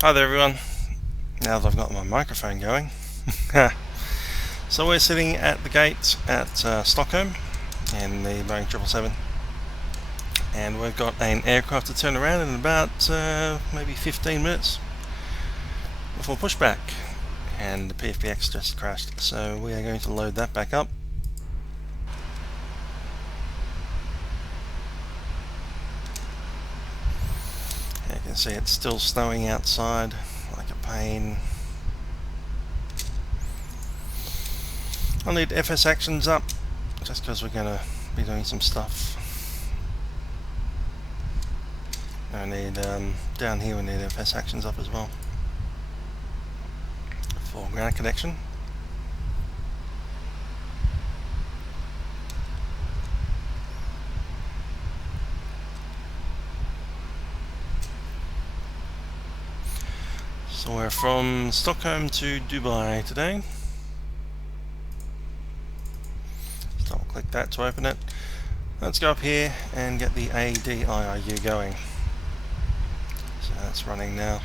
Hi there everyone, now that I've got my microphone going. So we're sitting at the gate at Stockholm in the Boeing 777, and we've got an aircraft to turn around in about maybe 15 minutes before pushback, and the PFBX just crashed, so we are going to load that back up. You can see it's still snowing outside like a pain. I'll need FS actions up just because we're going to be doing some stuff. I need down here we need FS actions up as well for ground connection. So we're from Stockholm to Dubai today. Just double click that to open it. Let's go up here and get the ADIRU going. So that's running now.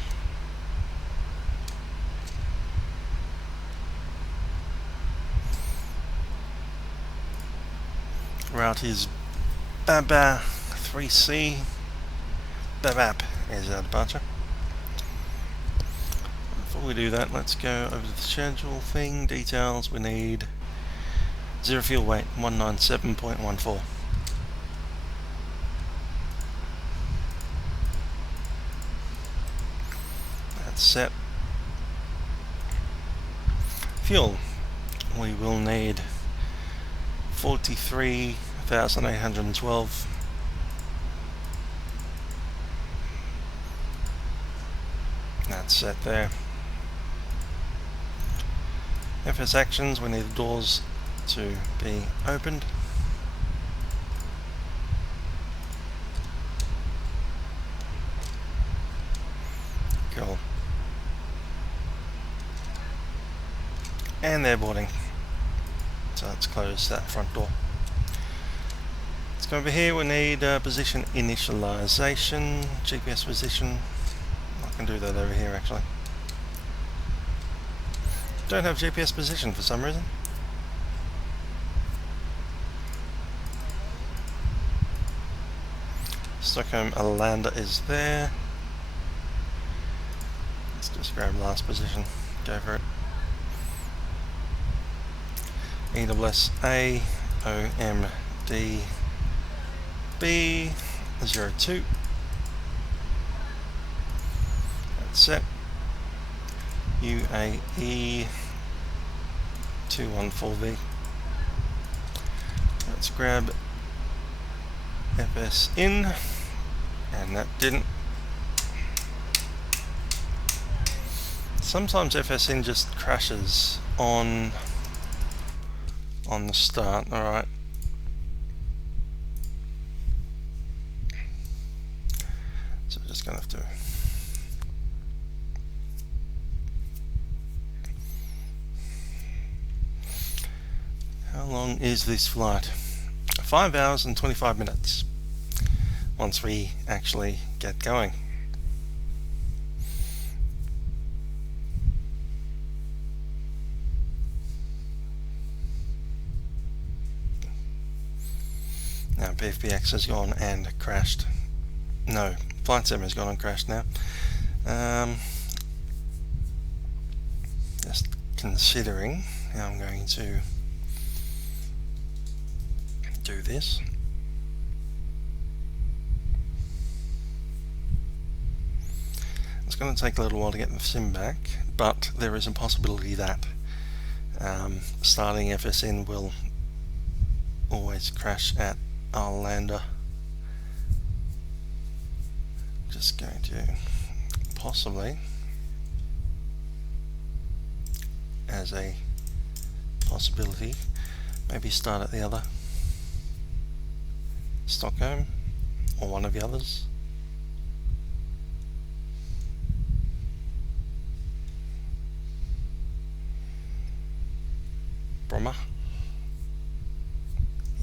Route is Baba 3C. Babap is our departure. Before we do that, let's go over to the schedule thing. Details, we need 0 fuel weight, 197.14. That's set. Fuel, we will need 43,812. That's set there. FS actions, we need the doors to be opened. Cool. And they're boarding. So let's close that front door. Let's go over here, we need position initialization, GPS position. I can do that over here actually. Don't have GPS position for some reason. Stockholm Arlanda is there. Let's just grab last position, go for it. ESSA OMDB 02. That's set. UAE 214V. Let's grab FS in, and that didn't. Sometimes FS in just crashes on the start. Alright. So we're just gonna have to how long is this flight? 5 hours and 25 minutes once we actually get going. Now PFPX has gone and crashed. No, Flight Sim has gone and crashed now. Just considering how I'm going to do this. It's going to take a little while to get the sim back, but there is a possibility that starting FSN will always crash at Arlanda. Just going to possibly, as a possibility, maybe start at the other Stockholm or one of the others. Bromma.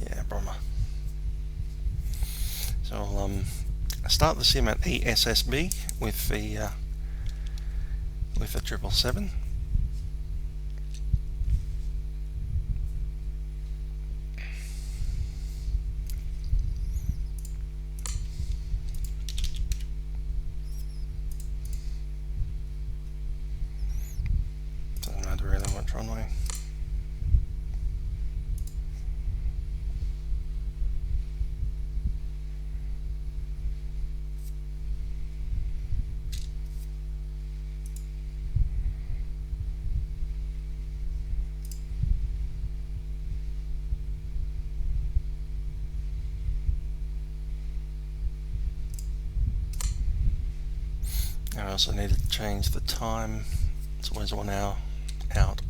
Yeah, Bromma. So I'll start the sim at ESSB with the 777. Doesn't matter really what runway. I also need to change the time. It's always 1 hour out.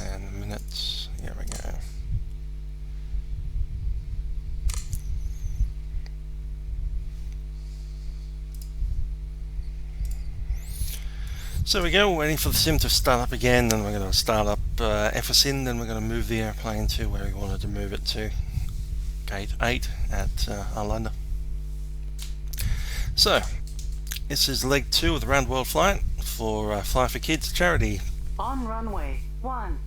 And the minutes, here we go. So we go, waiting for the sim to start up again, then we're going to start up FSIN, then we're going to move the airplane to where we wanted to move it to, gate 8 at Arlanda. So, this is leg 2 of the round world flight for Fly for Kids charity. On runway 12.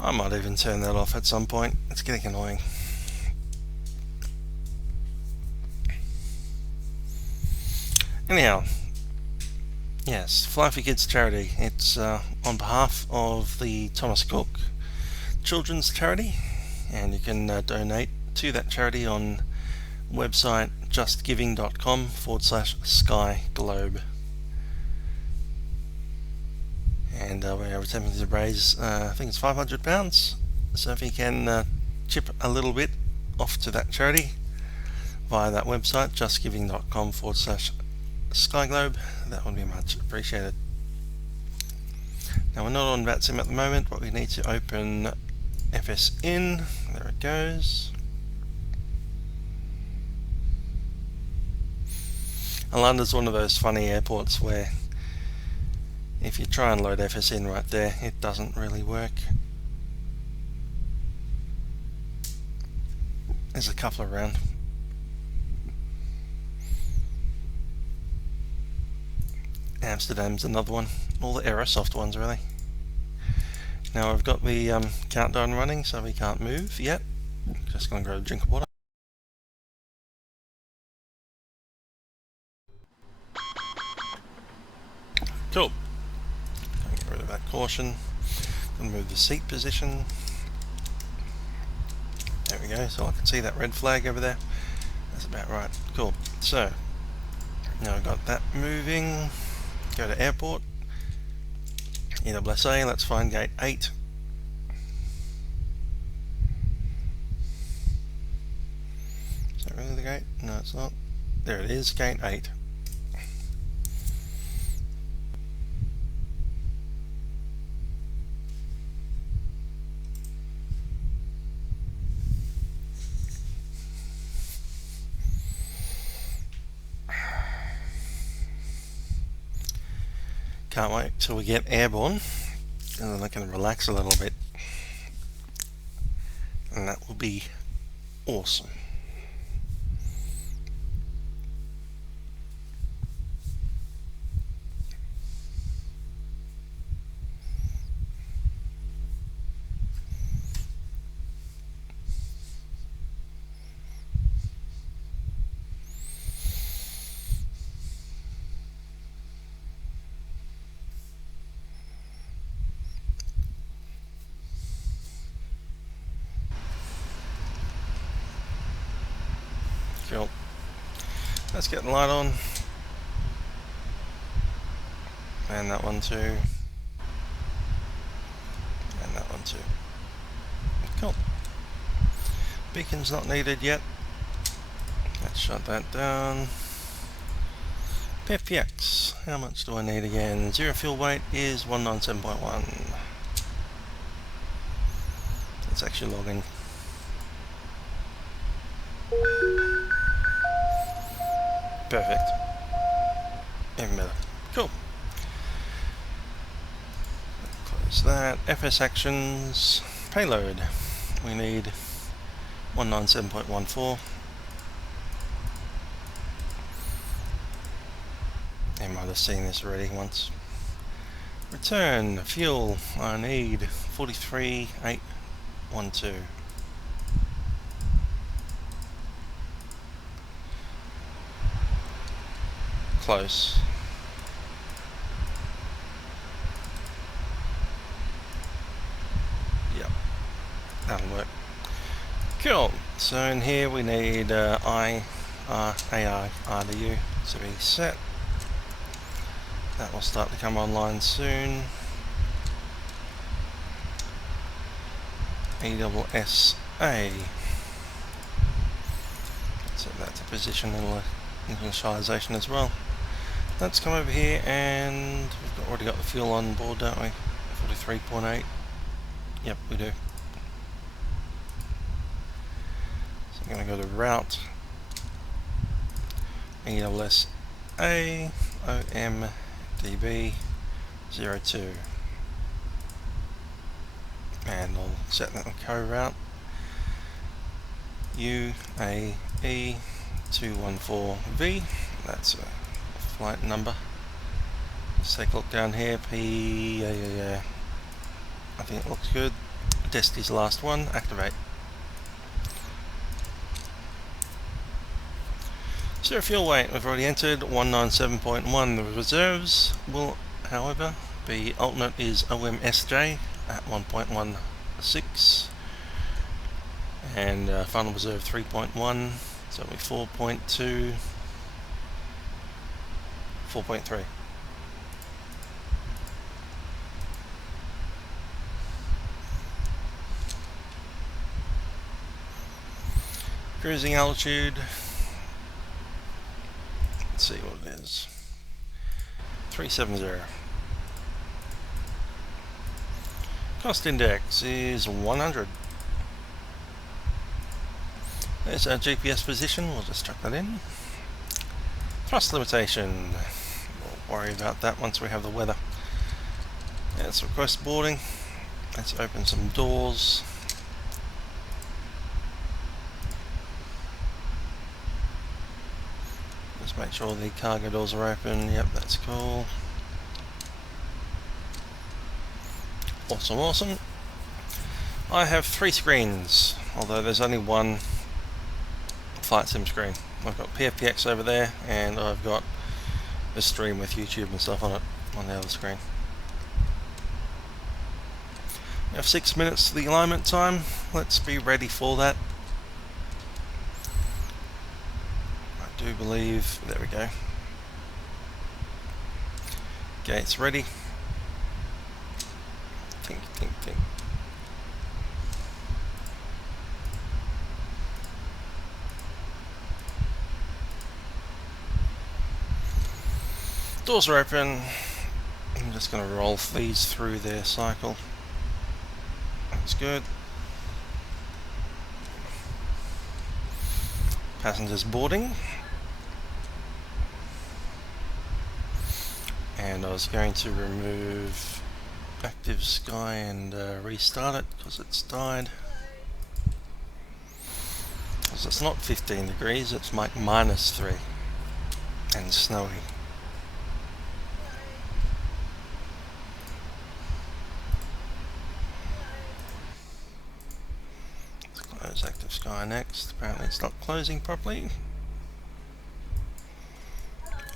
I might even turn that off at some point, it's getting annoying. Anyhow, yes, Fly for Kids charity. It's on behalf of the Thomas Cook Children's Charity, and you can donate to that charity on website justgiving.com/skyglobe. And we're attempting to raise, I think it's £500. So if you can chip a little bit off to that charity via that website, justgiving.com/skyglobe, that would be much appreciated. Now we're not on VATSIM at the moment, but we need to open FSIN. There it goes. Arlanda's one of those funny airports where if you try and load FSIN right there, it doesn't really work. There's a couple around. Amsterdam's another one. All the Aerosoft ones, really. Now I've got the countdown running, so we can't move yet. Just gonna grab a drink of water. Cool. Get rid of that caution. Gonna move the seat position. There we go. So I can see that red flag over there. That's about right. Cool. So now I've got that moving. Go to airport. ESSA, let's find gate 8. Is that really the gate? No, it's not. There it is, gate 8. Can't wait till we get airborne, and then I can relax a little bit, and that will be awesome. Cool. Let's get the light on. And that one too. And that one too. Cool. Beacon's not needed yet. Let's shut that down. PFPX. How much do I need again? Zero fuel weight is 197.1. Let's actually log in. Perfect. Even better. Cool. Close that. FS actions. Payload. We need 197.14. I might have seen this already once. Return. Fuel. I need 43,812. Close. Yep, that'll work. Cool. So in here we need RDU to be set. That will start to come online soon. ESSA. Set that to position initialization as well. Let's come over here, and we've already got the fuel on board, don't we? 43.8. Yep, we do. So I'm going to go to route ESSA OMDB DB 02. And I'll set that in co-route UAE 214V. That's a flight number. Let's take a look down here. I think it looks good. Destiny's last one. Activate. Zero fuel weight. We've already entered 197.1. The reserves will, however, be alternate is OMSJ at 1.16, and final reserve 3.1. So it'll be 4.2, 4.3. Cruising altitude. Let's see what it is. 370. Cost index is 100. There's our GPS position. We'll just chuck that in. Thrust limitation. We'll worry about that once we have the weather. Let's request boarding. Let's open some doors. Just make sure the cargo doors are open. Yep, that's cool. Awesome, awesome. I have 3 screens, although there's only one flight sim screen. I've got PFPX over there, and I've got a stream with YouTube and stuff on it on the other screen. We have 6 minutes to the alignment time. Let's be ready for that. I do believe, there we go. Gates ready. Think, think, think. Doors are open. I'm just going to roll these through their cycle. That's good. Passengers boarding. And I was going to remove ActiveSky and restart it because it's died. Because it's not 15 degrees, it's like -3 and snowy. Let's close ActiveSky Next. Apparently it's not closing properly.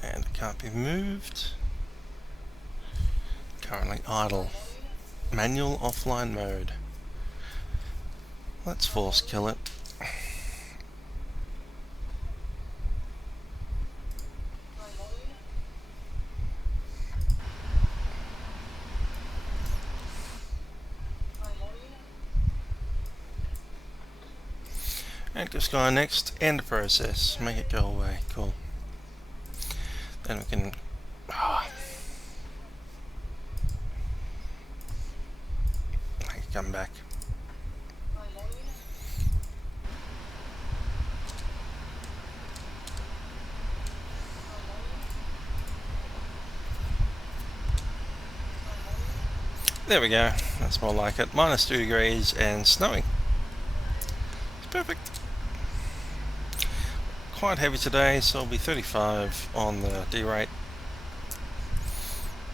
And it can't be moved. Currently idle. Manual offline mode. Let's force kill it. ActiveSky Next, end process. Make it go away. Cool. Then we can come back. There we go. That's more like it. -2 degrees and snowing. It's perfect. Quite heavy today, so it'll be 35 on the D rate.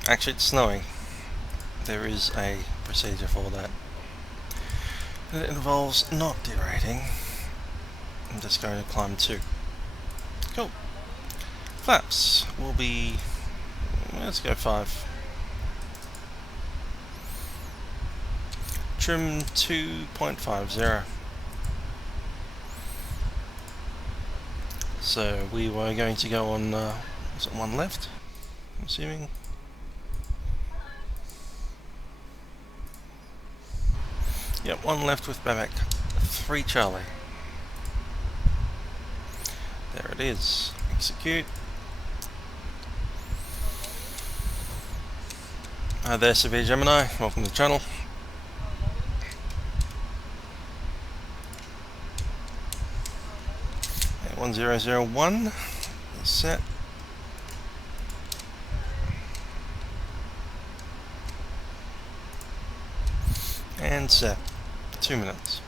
Actually, it's snowing. There is a procedure for that. It involves not derating. I'm just going to climb 2. Cool. Flaps will be, let's go 5. Trim 2.50. So we were going to go on, was it 1 left? I'm assuming. Yep, 1 left with Babak. 3 Charlie. There it is. Execute. Hi there, Severe Gemini. Welcome to the channel. Okay, 1001 is set. and set. 2 minutes.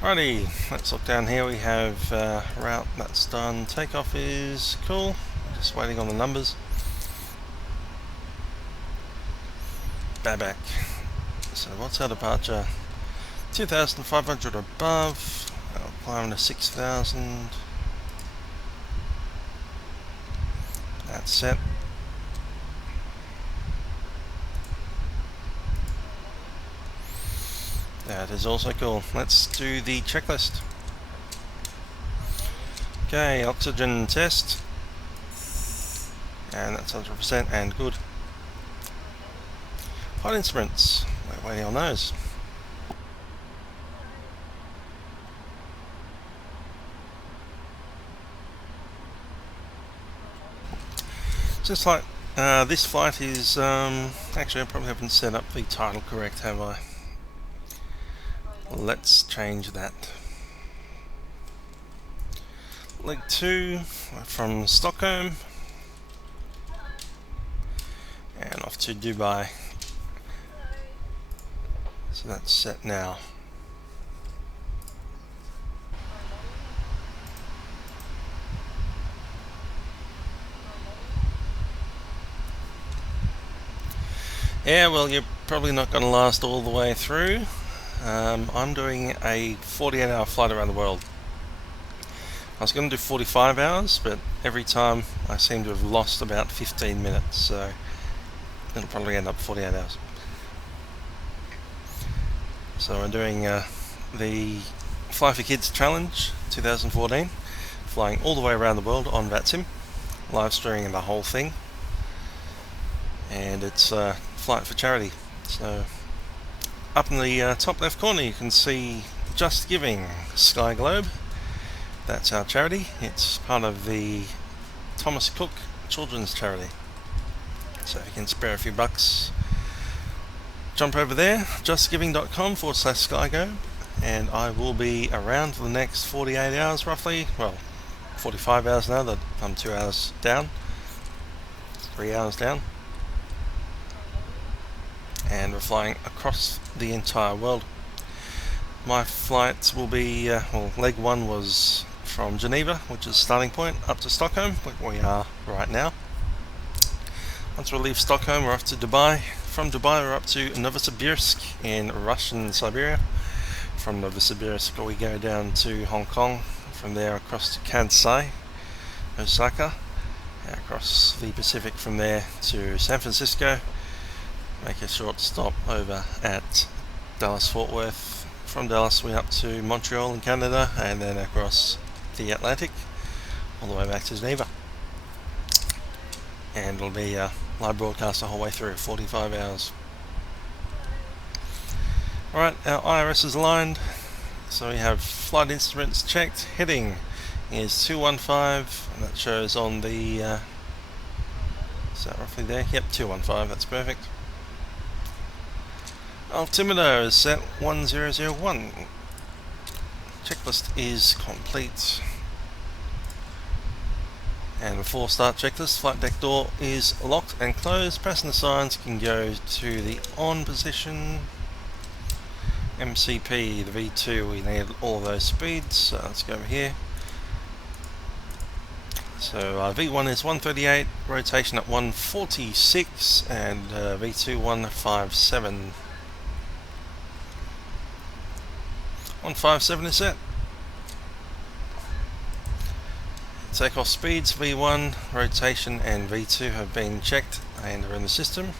Alrighty, let's look down here. We have route, that's done. Takeoff is cool. Just waiting on the numbers. Back. So what's our departure? 2,500 above. Climbing to 6,000. That's set. That is also cool. Let's do the checklist. Okay, oxygen test. And that's 100% and good. Flight instruments. We're waiting on those. Just like this flight is, actually I probably haven't set up the title correct, have I? Let's change that. Leg 2 from Stockholm and off to Dubai. So that's set now. Yeah, well, you're probably not going to last all the way through. I'm doing a 48-hour flight around the world. I was going to do 45 hours, but every time I seem to have lost about 15 minutes, so it'll probably end up 48 hours. So I'm doing the Fly for Kids Challenge 2014, flying all the way around the world on VATSIM, live streaming the whole thing, and it's flight for charity. So up in the top left corner you can see Just Giving Sky Globe. That's our charity. It's part of the Thomas Cook Children's Charity. So if you can spare a few bucks, jump over there, justgiving.com/skyglobe, and I will be around for the next 48 hours roughly. Well, 45 hours now that I'm 2 hours down, 3 hours down. And we're flying across the entire world. My flights will be, well, leg 1 was from Geneva, which is the starting point, up to Stockholm, where we are right now. Once we leave Stockholm, we're off to Dubai. From Dubai, we're up to Novosibirsk in Russian Siberia. From Novosibirsk, we go down to Hong Kong. From there, across to Kansai, Osaka, across the Pacific from there to San Francisco. Make a short stop over at Dallas-Fort Worth. From Dallas we're up to Montreal in Canada, and then across the Atlantic all the way back to Geneva. And it'll be a live broadcast the whole way through, 45 hours. Alright, our IRS is aligned, so we have flight instruments checked. Heading is 215, and that shows on the, is that roughly there? Yep, 215, that's perfect. Altimeter is set 1001. Checklist is complete. And before start checklist, flight deck door is locked and closed. Passenger signs can go to the on position. MCP, the V2, we need all of those speeds, so let's go over here. So V1 is 138, rotation at 146, and V2 157. 157 is set. Takeoff speeds V1, rotation and V2 have been checked and are in the system,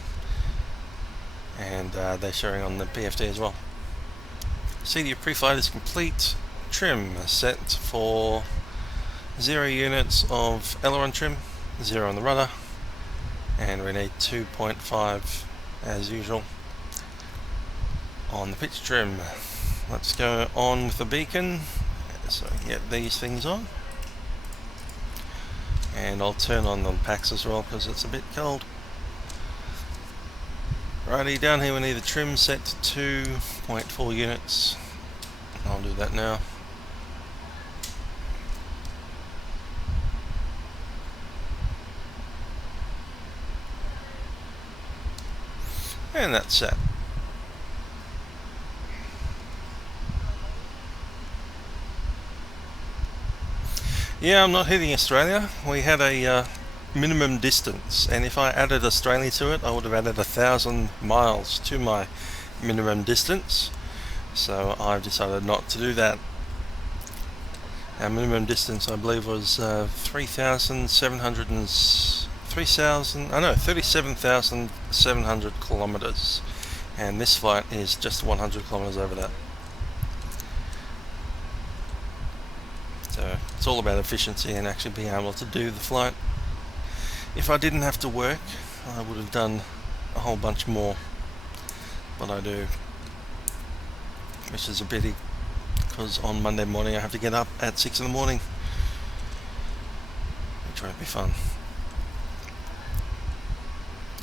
and they're showing on the PFD as well. CD of pre-flight is complete. Trim set for 0 units of aileron trim, 0 on the rudder, and we need 2.5 as usual on the pitch trim. Let's go on with the beacon, so I can get these things on. And I'll turn on the packs as well because it's a bit cold. Righty, down here we need the trim set to 2.4 units. I'll do that now. And that's set. Yeah, I'm not hitting Australia. We had a minimum distance, and if I added Australia to it, I would have added 1,000 miles to my minimum distance. So I've decided not to do that. Our minimum distance, I believe, was 37,700 kilometers, and this flight is just 100 kilometers over that. So it's all about efficiency and actually being able to do the flight. If I didn't have to work, I would have done a whole bunch more, but I do, which is a pity, because on Monday morning I have to get up at 6 in the morning, which won't be fun.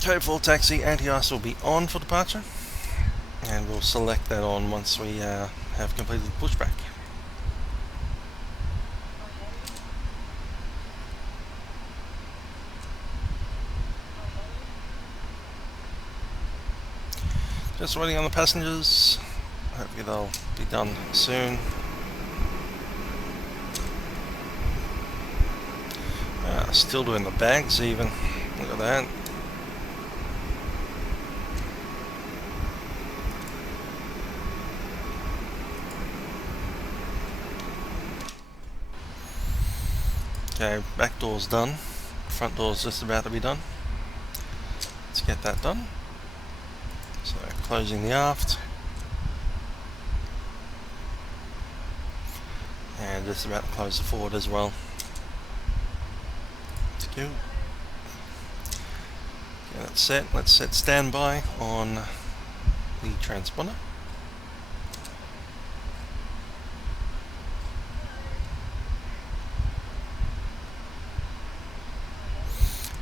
Code taxi anti-ice will be on for departure, and we'll select that on once we have completed the pushback. Just waiting on the passengers. Hopefully they'll be done soon. Still doing the bags even. Look at that. Okay, back door's done. Front door's just about to be done. Let's get that done. So closing the aft. And just about to close the forward as well. Let's go. Okay, that's set. Let's set standby on the transponder.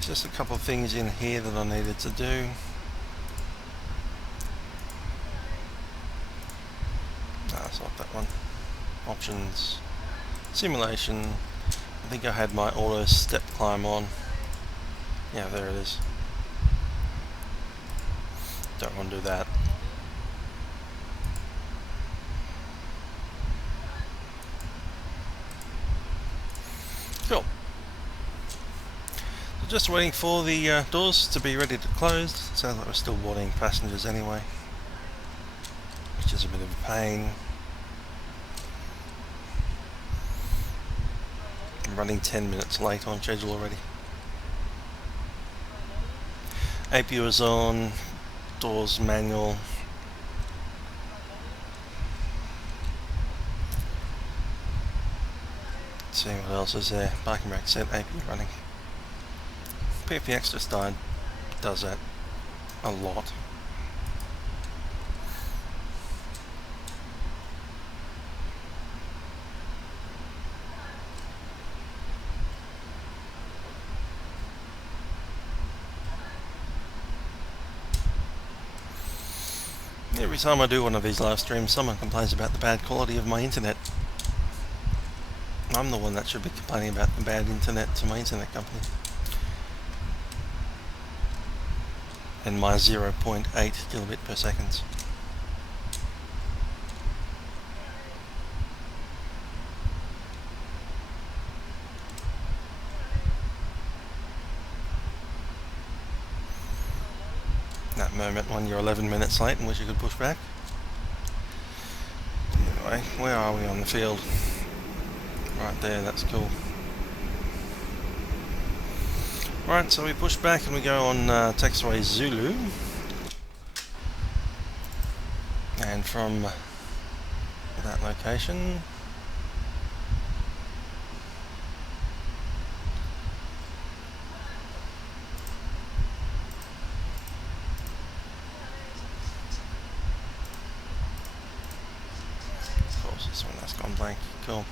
Just a couple of things in here that I needed to do. No, it's not that one. Options, simulation. I think I had my auto step climb on. Yeah, there it is. Don't want to do that. Cool. So just waiting for the doors to be ready to close. Sounds like we're still boarding passengers anyway, which is a bit of a pain. I'm running 10 minutes late on schedule already. APU is on, doors manual. Let's see what else is there. Parking brake set, APU running. PPX just died. Does that a lot. Every time I do one of these live streams, someone complains about the bad quality of my internet. I'm the one that should be complaining about the bad internet to my internet company. And my 0.8 kilobit per second. That moment when you're 11 minutes late and wish you could push back. Anyway, where are we on the field? Right there, that's cool. Right, so we push back and we go on taxiway Zulu. And from that location, blank, cool.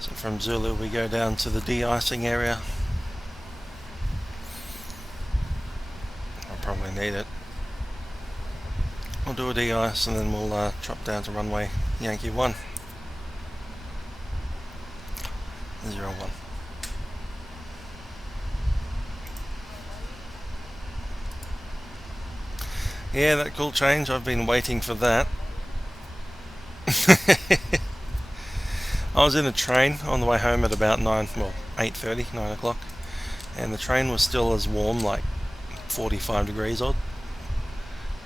So from Zulu we go down to the de-icing area. I'll probably need it. We'll do a de-ice and then we'll drop down to runway Yankee 1. 01. Yeah, that cool change, I've been waiting for that. I was in a train on the way home at about 8:30, 9 o'clock, and the train was still as warm, like 45 degrees odd.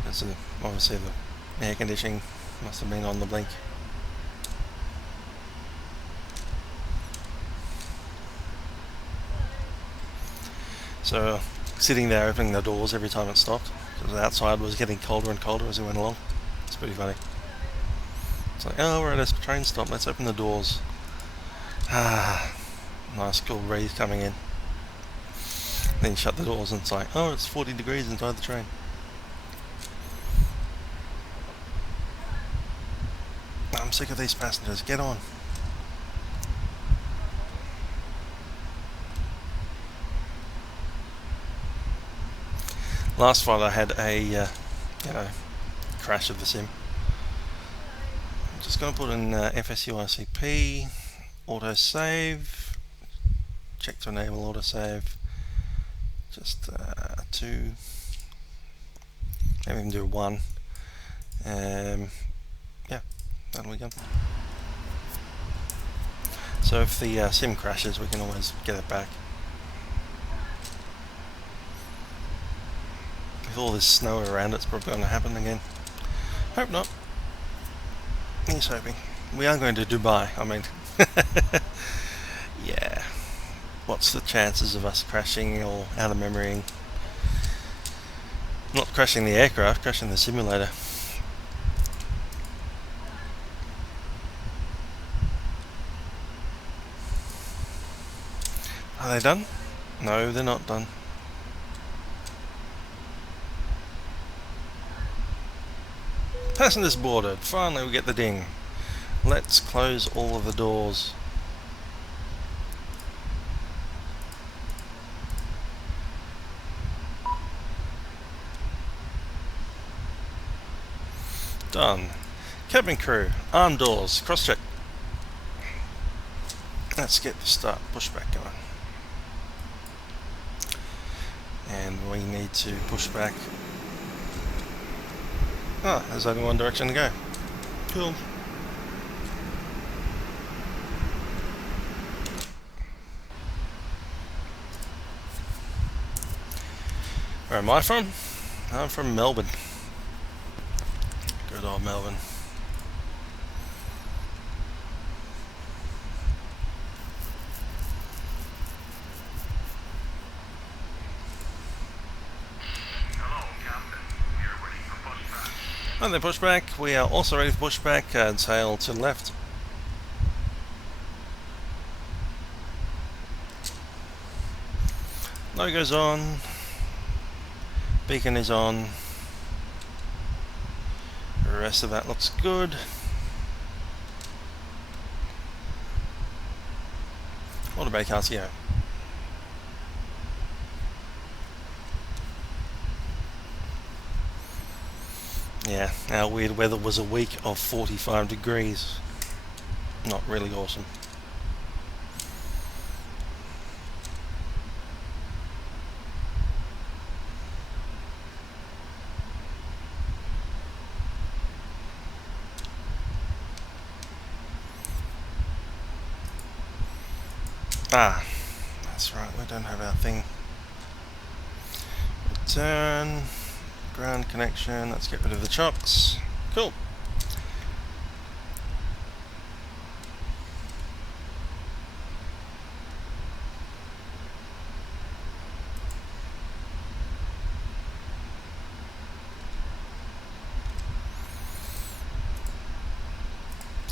That's obviously the air conditioning must have been on the blink. So sitting there opening the doors every time it stopped, because the outside was getting colder and colder as we went along. It's pretty funny. It's like, oh, we're at a train stop, let's open the doors. Ah, nice cool breeze coming in. Then you shut the doors and it's like, oh, it's 40 degrees inside the train. I'm sick of these passengers, get on. Last flight I had a crash of the sim. I'm just going to put in FSUICP, autosave, check to enable autosave, just 2, maybe even do 1. Yeah, that'll be good. So if the sim crashes, we can always get it back. With all this snow around, it's probably going to happen again. Hope not. He's hoping. We are going to Dubai, I mean. Yeah. What's the chances of us crashing or out of memorying? Not crashing the aircraft, crashing the simulator. Are they done? No, they're not done. Passengers boarded. Finally we get the ding. Let's close all of the doors. Done. Cabin crew, arm doors, cross check. Let's get the start pushback going. And we need to push back. Ah, there's only one direction to go. Cool. Where am I from? I'm from Melbourne. Good old Melbourne. And then pushback, we are also ready for pushback, and sail to the left. Logo's on, beacon is on, the rest of that looks good. Autobay RCO. Yeah, our weird weather was a week of 45 degrees. Not really awesome. Ah, that's right, we don't have our thing. Return. Ground connection, let's get rid of the chocks. Cool.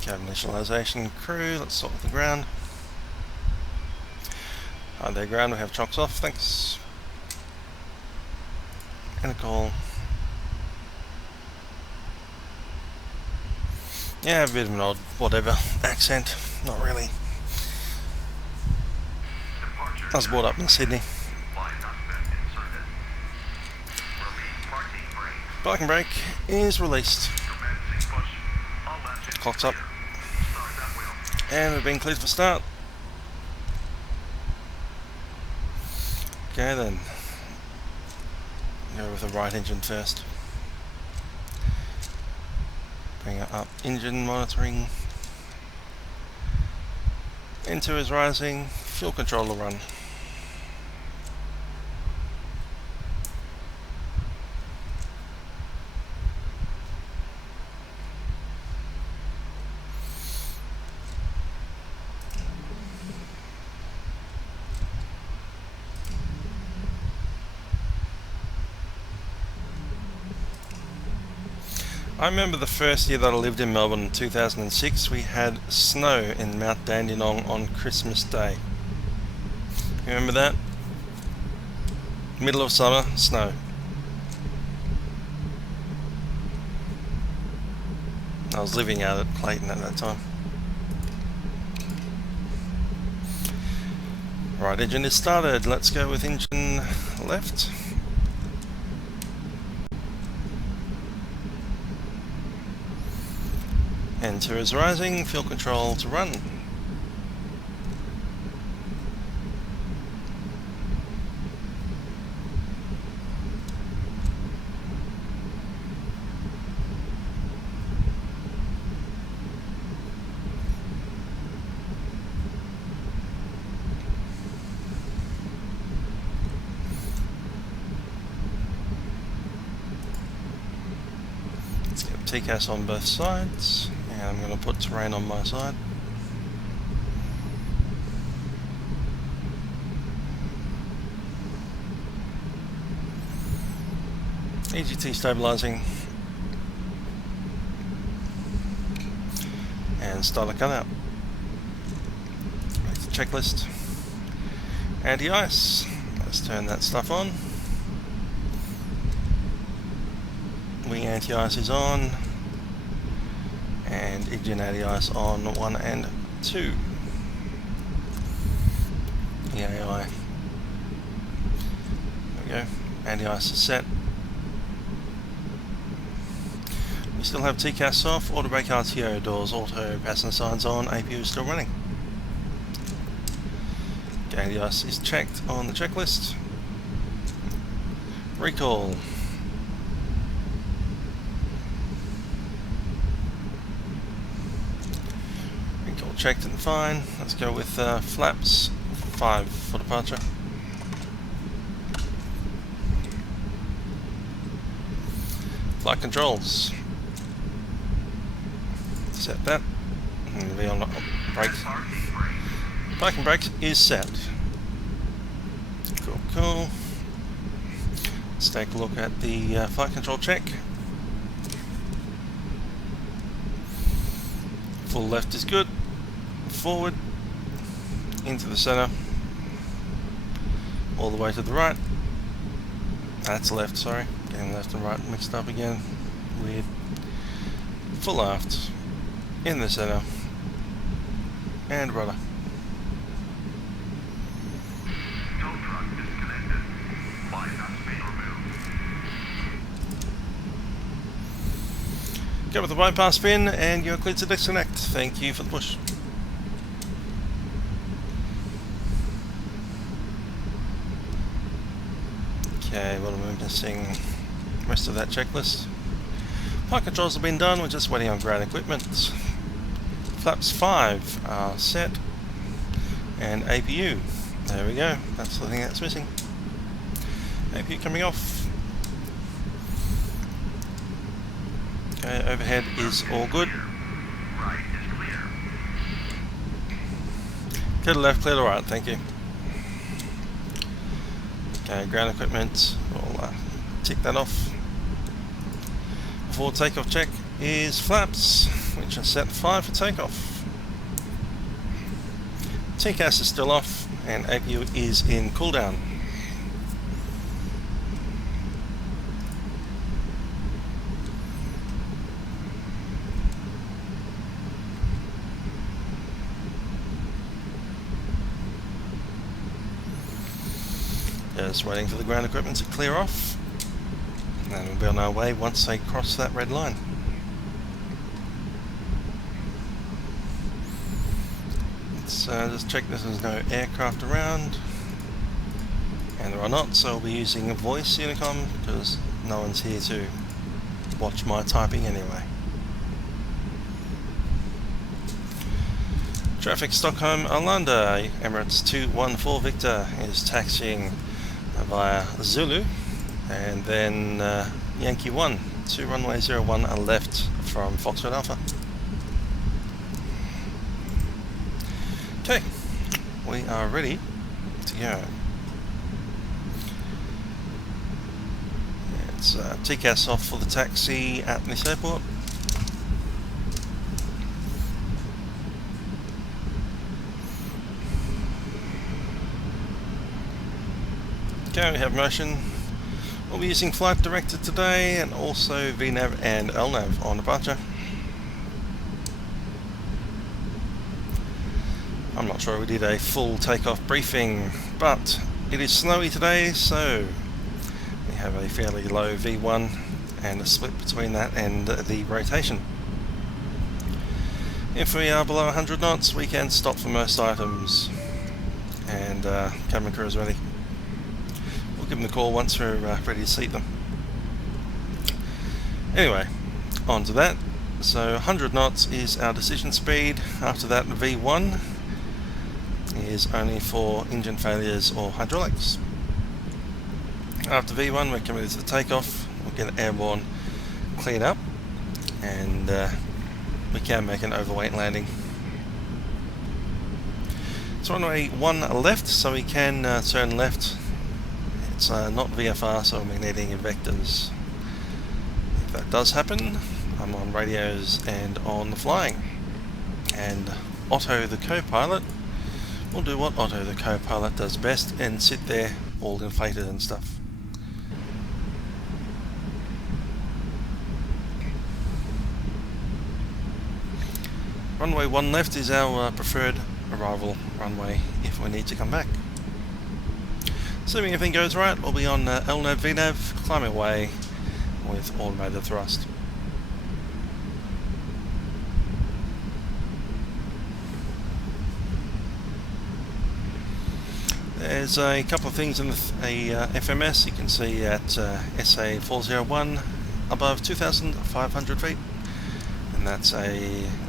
Cabin initialization crew, let's sort the ground. Hi there ground, we have chocks off, thanks. And a call. Yeah, a bit of an odd whatever accent, not really. I was brought up in Sydney. Parking brake is released. Clock's up. And we've been cleared for start. Okay then. Go with the right engine first. Bring it up, engine monitoring. Into is rising, fuel control will run. I remember the first year that I lived in Melbourne in 2006, we had snow in Mount Dandenong on Christmas Day. You remember that? Middle of summer, snow. I was living out at Clayton at that time. Right, engine is started. Let's go with engine left. Enter is rising, fuel control to run. Let's get TCAS on both sides. I'm going to put terrain on my side. EGT stabilizing. And start a cutout. Make the checklist. Anti-ice. Let's turn that stuff on. Wing anti-ice is on. And engine anti-ice on 1 and 2. EAI. There we go. Anti-ice is set. We still have TCAS off, auto brake RTO, doors auto, passenger signs on, APU is still running. Anti-ice is checked on the checklist. Recall. Checked and fine. Let's go with flaps 5 for departure. Flight controls. Set that. And be on brakes. Parking brakes is set. Cool, cool. Let's take a look at the flight control check. Full left is good. Forward, into the center, all the way to the right. That's left, sorry. Getting left and right mixed up again. Weird. Full aft, in the center, and rudder. Go with the bypass pin, and you're cleared to disconnect. Thank you for the push. Okay, what am I missing? Rest of that checklist. Flight controls have been done, we're just waiting on ground equipment. Flaps 5 are set. And APU. There we go, that's the thing that's missing. APU coming off. Okay, overhead is all good. Clear to left, clear to right, thank you. Okay, ground equipment, we'll tick that off. Before takeoff check is flaps, which are set 5 for takeoff. TCAS is still off, and APU is in cooldown. Just waiting for the ground equipment to clear off, and we'll be on our way once they cross that red line. Let's just check there's no aircraft around, and there are not, so we'll be using a voice intercom because no one's here to watch my typing anyway. Traffic Stockholm Arlanda, Emirates 214 Victor is taxiing via Zulu, and then Yankee 1 to runway 01 left from Foxtrot Alpha. Okay, we are ready to go. It's Takeoff for the taxi at this airport. Okay, we have motion. We'll be using Flight Director today, and also VNAV and LNAV on departure. I'm not sure we did a full takeoff briefing, but it is snowy today, so we have a fairly low V1 and a split between that and the rotation. If we are below 100 knots, we can stop for most items, and cabin crew is ready. We'll give them a call once we're ready to seat them. Anyway, on to that. So 100 knots is our decision speed. After that, V1 is only for engine failures or hydraulics. After V1, we're committed to the takeoff. We'll get airborne clean up, and we can make an overweight landing. So runway 1 left, so we can turn left. It's not VFR, so we're magnetic vectors. If that does happen, I'm on radios and on the flying. And Otto the co-pilot will do what Otto the co-pilot does best and sit there all inflated and stuff. Runway 1 left is our preferred arrival runway if we need to come back. Assuming everything goes right, we'll be on LNAV VNAV, climbing away with automated thrust. There's a couple of things in the FMS. You can see at SA 401 above 2,500 feet, and that's I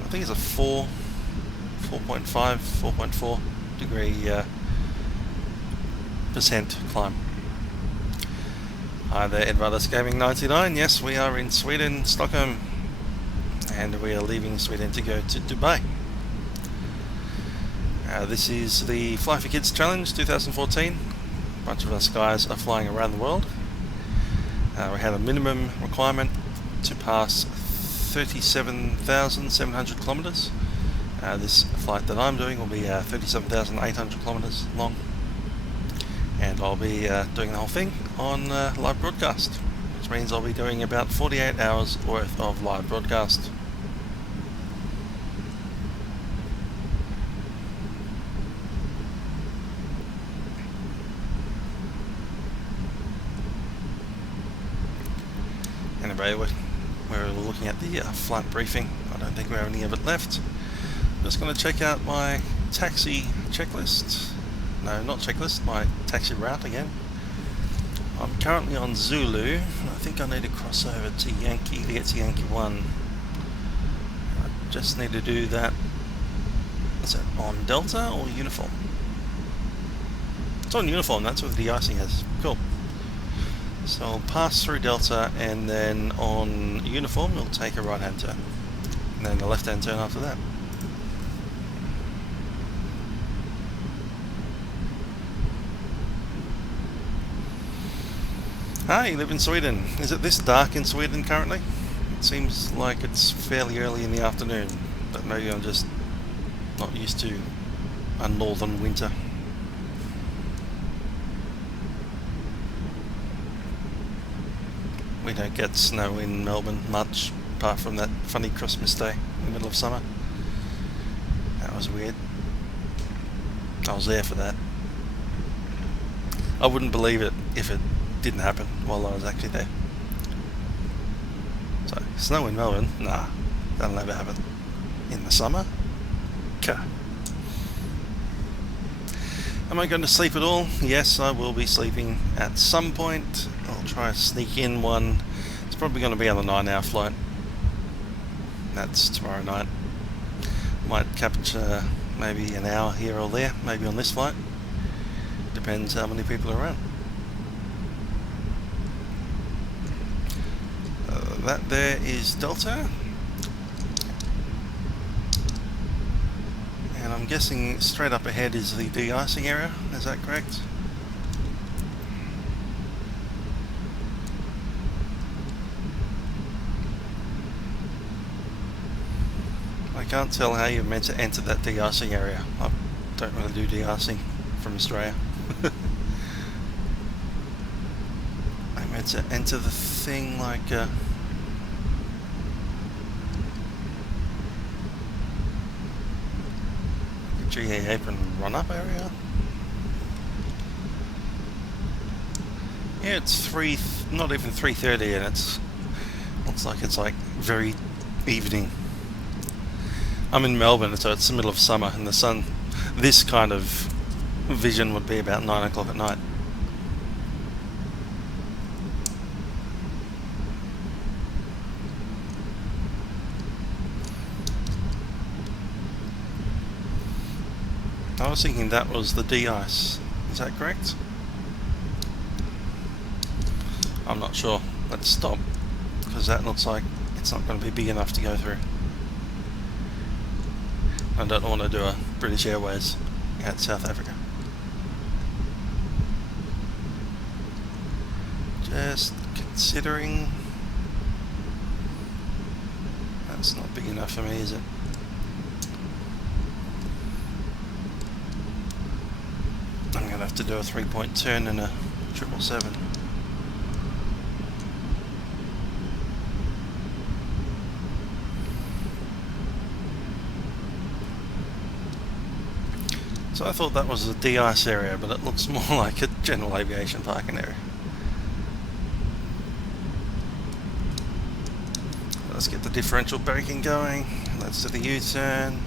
think it's a 4.4 degree percent climb. Hi there, Edvardus Gaming 99. Yes, we are in Sweden, Stockholm, and we are leaving Sweden to go to Dubai. This is the Fly for Kids Challenge 2014. A bunch of us guys are flying around the world. We had a minimum requirement to pass 37,700 kilometers. This flight that I'm doing will be 37,800 kilometers long, and I'll be doing the whole thing on live broadcast, which means I'll be doing about 48 hours worth of live broadcast. Anyway, we're looking at the flight briefing. I don't think we have any of it left. I'm just going to check out my taxi checklist. No, not checklist, my taxi route again. I'm currently on Zulu. I think I need to cross over to Yankee to get to Yankee 1. I just need to do that. Is that on Delta or Uniform? It's on Uniform, that's where the de-icing is. Cool. So I'll pass through Delta, and then on Uniform we'll take a right hand turn, and then a left hand turn after that. Hi, you live in Sweden. Is it this dark in Sweden currently? It seems like it's fairly early in the afternoon, but maybe I'm just not used to a northern winter. We don't get snow in Melbourne much, apart from that funny Christmas day in the middle of summer. That was weird. I was there for that. I wouldn't believe it if it didn't happen while I was actually there. So, snow in Melbourne? Nah, that'll never happen. In the summer? Ka. Am I going to sleep at all? Yes, I will be sleeping at some point. I'll try to sneak in one. It's probably going to be on the 9-hour flight. That's tomorrow night. Might catch maybe an hour here or there, maybe on this flight. Depends how many people are around. That there is Delta. And I'm guessing straight up ahead is the de-icing area, is that correct? I can't tell how you're meant to enter that de-icing area. I don't really do de-icing from Australia. I'm meant to enter the thing like GA apron run-up area. Yeah, it's not even 3:30, and it's looks like it's like very evening. I'm in Melbourne, so it's the middle of summer, and the sun. This kind of vision would be about 9 o'clock at night. I was thinking that was the de-ice. Is that correct? I'm not sure. Let's stop, because that looks like it's not going to be big enough to go through. I don't want to do a British Airways at South Africa. Just considering. That's not big enough for me, is it? I'm going to have to do a 3-point turn in a 777. So I thought that was a de-ice area, but it looks more like a general aviation parking area. Let's get the differential braking going. Let's do the U-turn.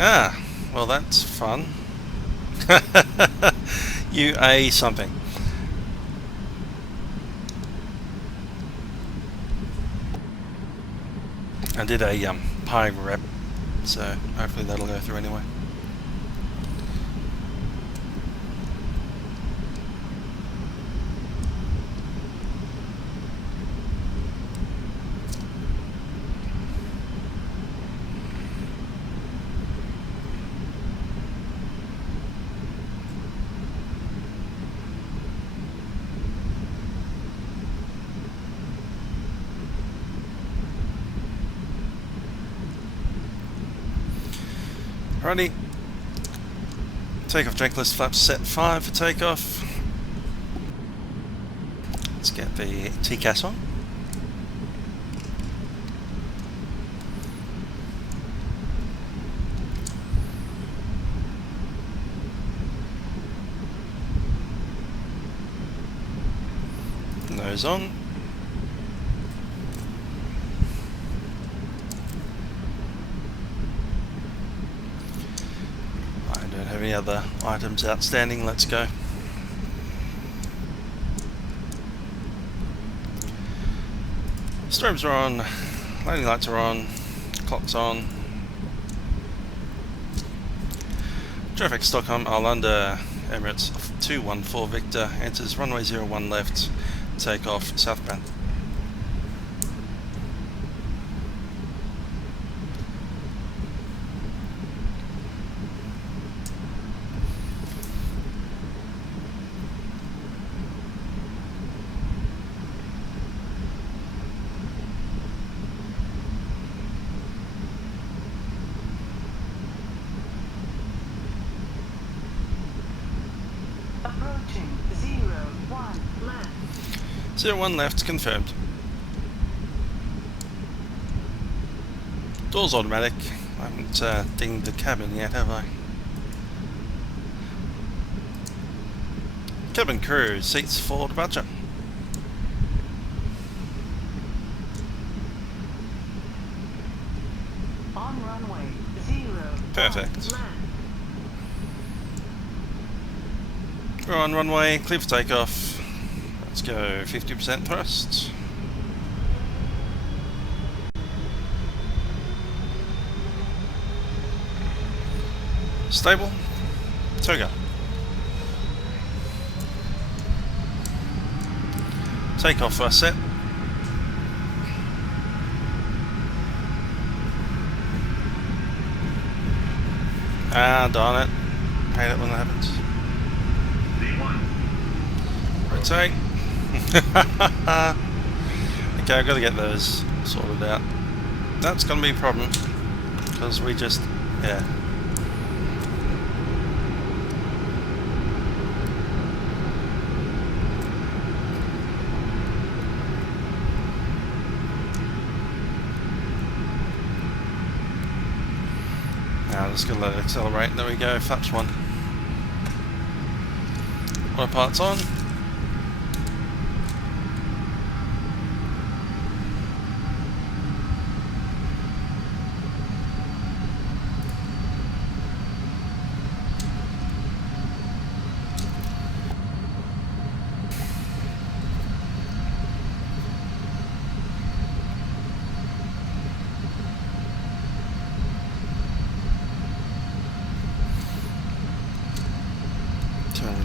Ah, well that's fun. UA something. I did a pi rep, so hopefully that'll go through anyway. Alrighty, takeoff checklist, flaps set 5 for takeoff. Let's get the TCAS on. Nose on. Any other items outstanding? Let's go. Strobes are on, landing lights are on, clock's on. Traffic Stockholm, Arlanda, Emirates 214 Victor, enters runway 01 left, takeoff southbound. Approaching 01 left. 01 left, confirmed. Doors automatic. I haven't dinged the cabin yet, have I? Cabin crew, seats for departure. On runway 01 Perfect. left. We're on runway, clear for takeoff. Let's go 50% thrust. Stable. Toga. Takeoff first set. Ah, darn it. Hate it when that happens. Rotate. Okay, I've got to get those sorted out. That's going to be a problem. Because we just... yeah. Now I'm just going to let it accelerate. There we go, flaps 1. Autopilot's on.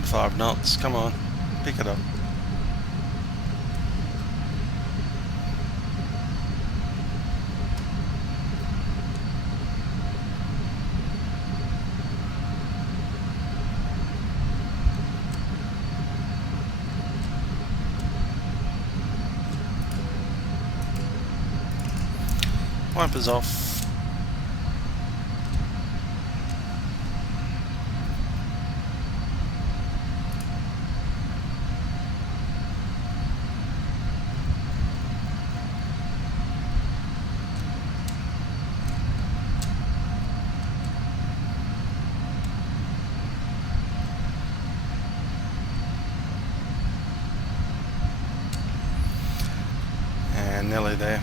Five knots, come on, pick it up. Wipers off. Nearly there.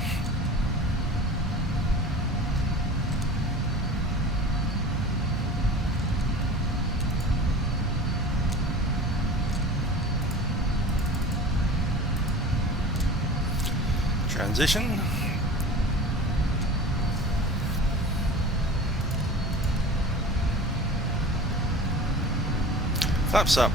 Transition. Flaps up.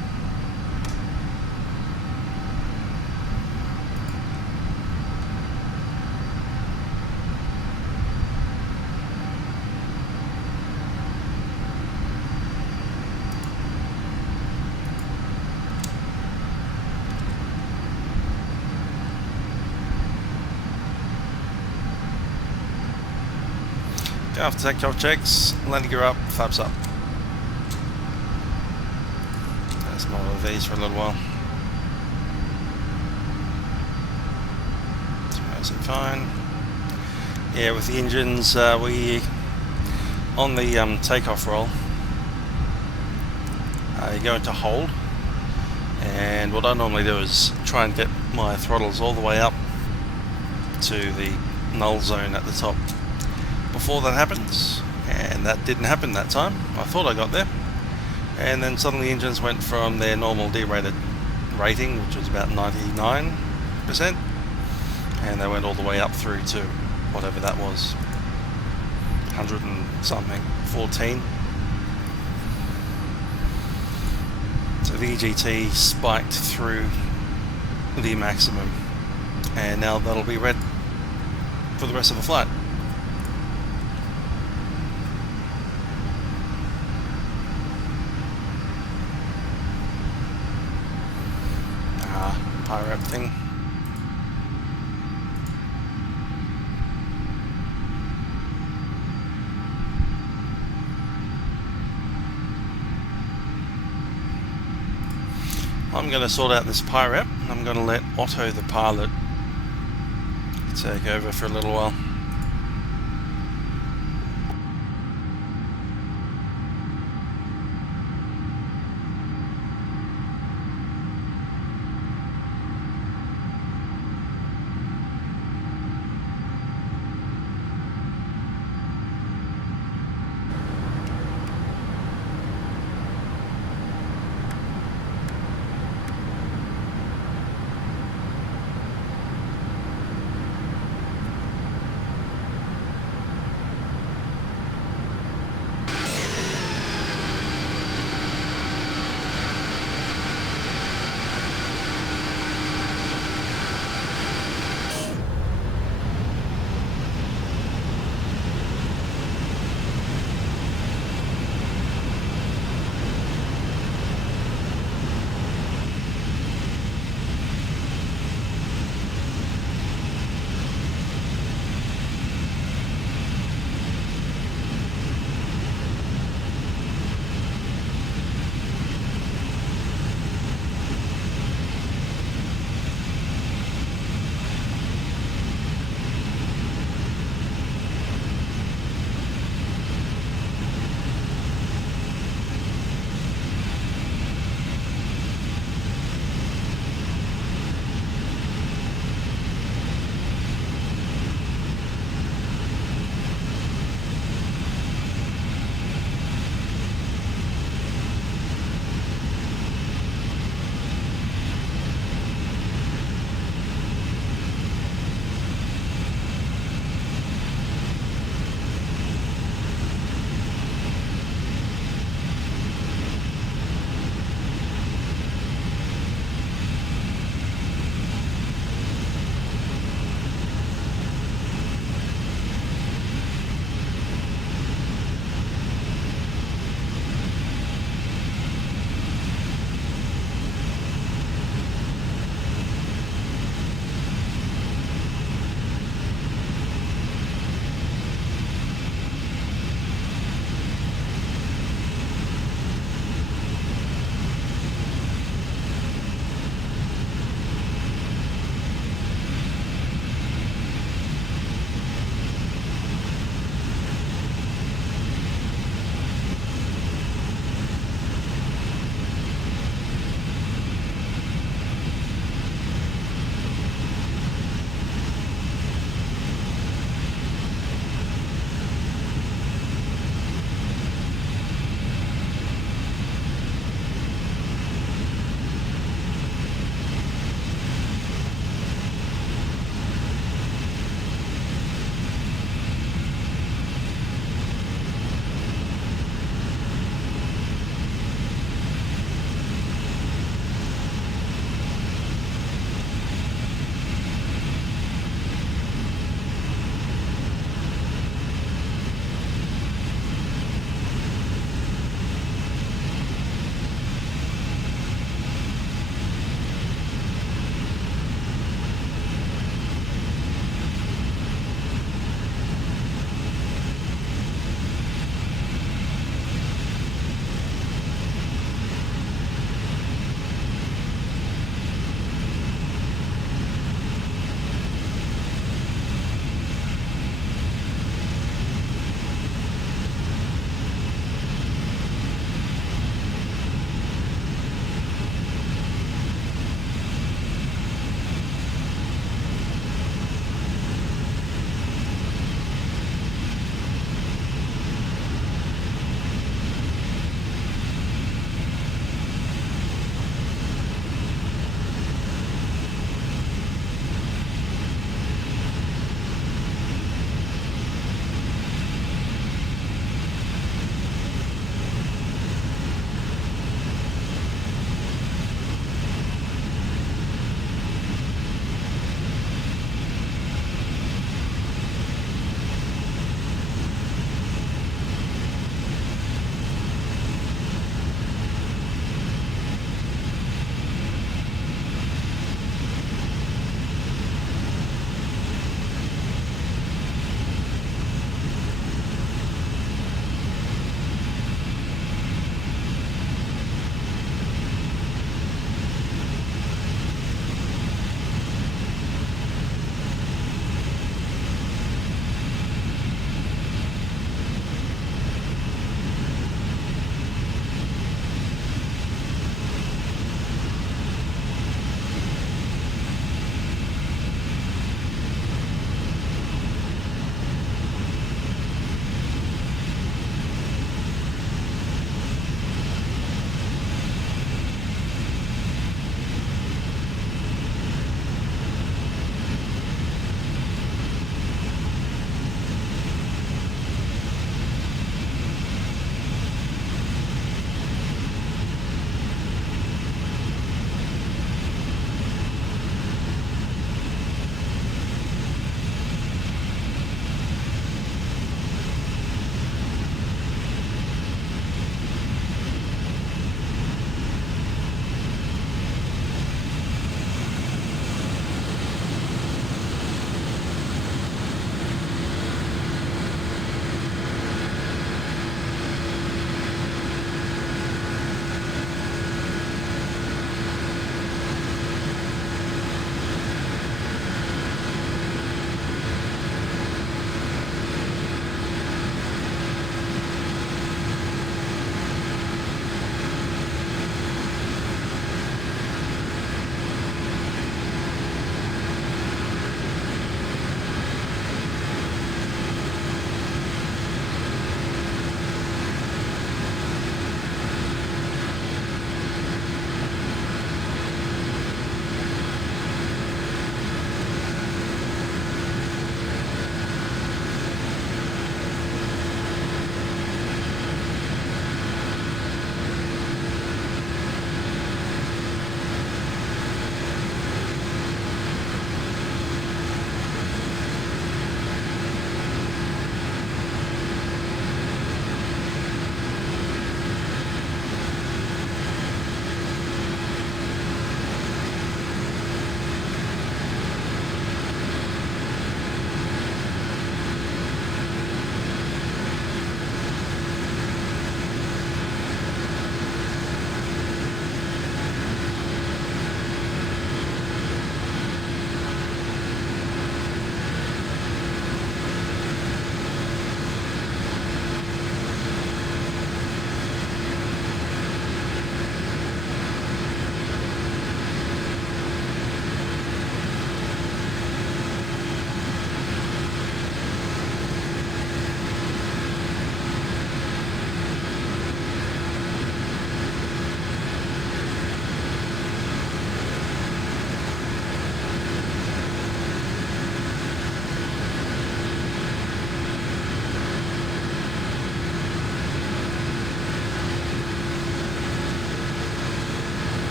After takeoff checks, landing gear up, flaps up. That's more of these for a little while. So nice and fine. Yeah, with the engines, we on the takeoff roll, you go into hold, and what I normally do is try and get my throttles all the way up to the null zone at the top before that happens, and that didn't happen that time. I thought I got there, and then suddenly engines went from their normal derated rating, which was about 99%, and they went all the way up through to whatever that was, 100 and something, 14. So the EGT spiked through the maximum, and now that'll be red for the rest of the flight. Pirate thing. I'm going to sort out this pirate. I'm going to let Otto the pilot take over for a little while.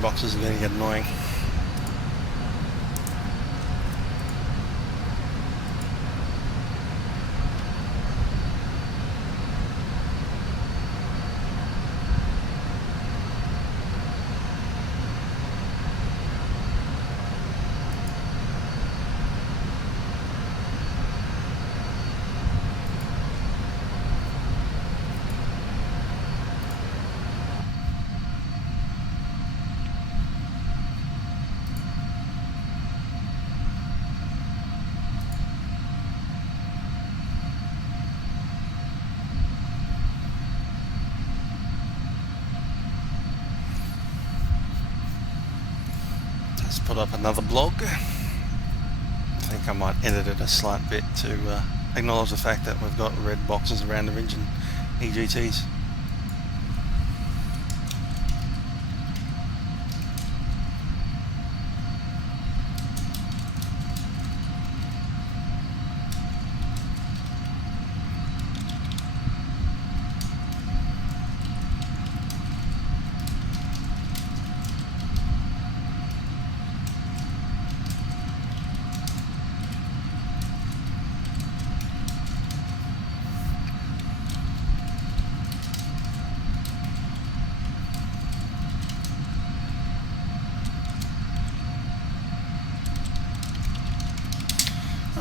red boxes are going to get annoying. Let's put up another blog. I think I might edit it a slight bit to acknowledge the fact that we've got red boxes around the engine EGTs.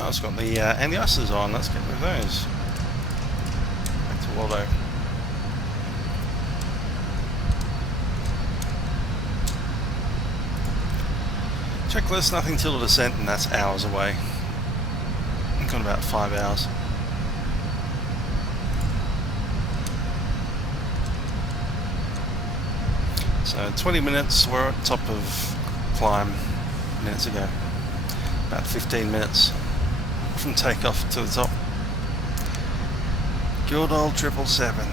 Oh, it's got the anti-icers on. Let's get rid of those. Back to auto. Checklist, nothing till the descent, and that's hours away. I've got about 5 hours. So 20 minutes, we're at top of climb minutes ago. About 15 minutes from takeoff to the top. Good old 777.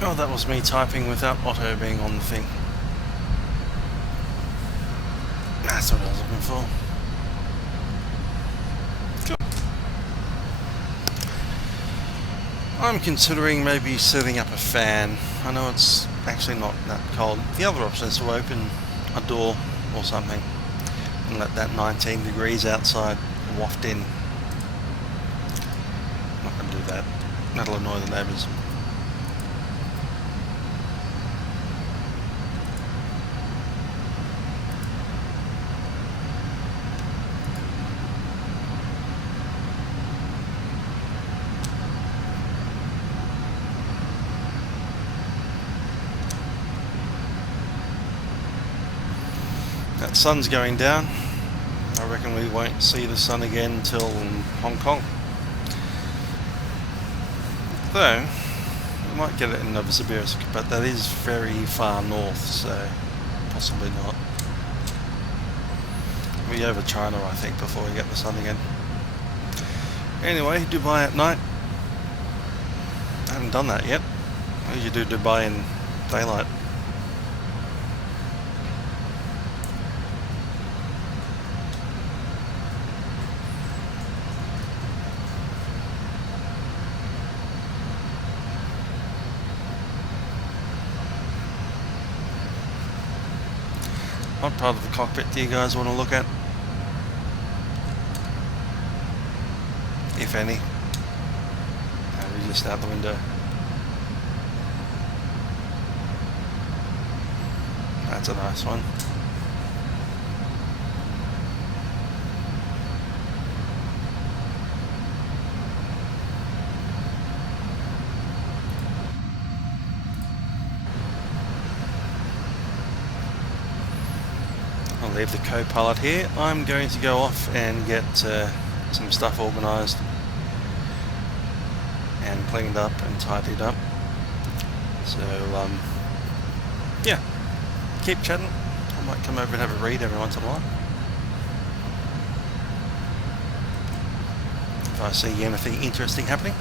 Oh, that was me typing without auto being on the thing. That's what I was looking for. Cool. I'm considering maybe setting up a fan. I know it's actually not that cold. The other option is to open a door or something and let that 19 degrees outside waft in. I'm not going to do that. That'll annoy the neighbours. That sun's going down. I reckon we won't see the sun again until in Hong Kong. Though, we might get it in Novosibirsk, but that is very far north, so possibly not. We'll be over China, I think, before we get the sun again. Anyway, Dubai at night. I haven't done that yet. I usually do Dubai in daylight. What part of the cockpit do you guys want to look at? If any. Maybe just out the window. That's a nice one. I'll leave the co-pilot here. I'm going to go off and get some stuff organised and cleaned up and tidied up. So yeah, keep chatting. I might come over and have a read every once in a while if I see anything interesting happening.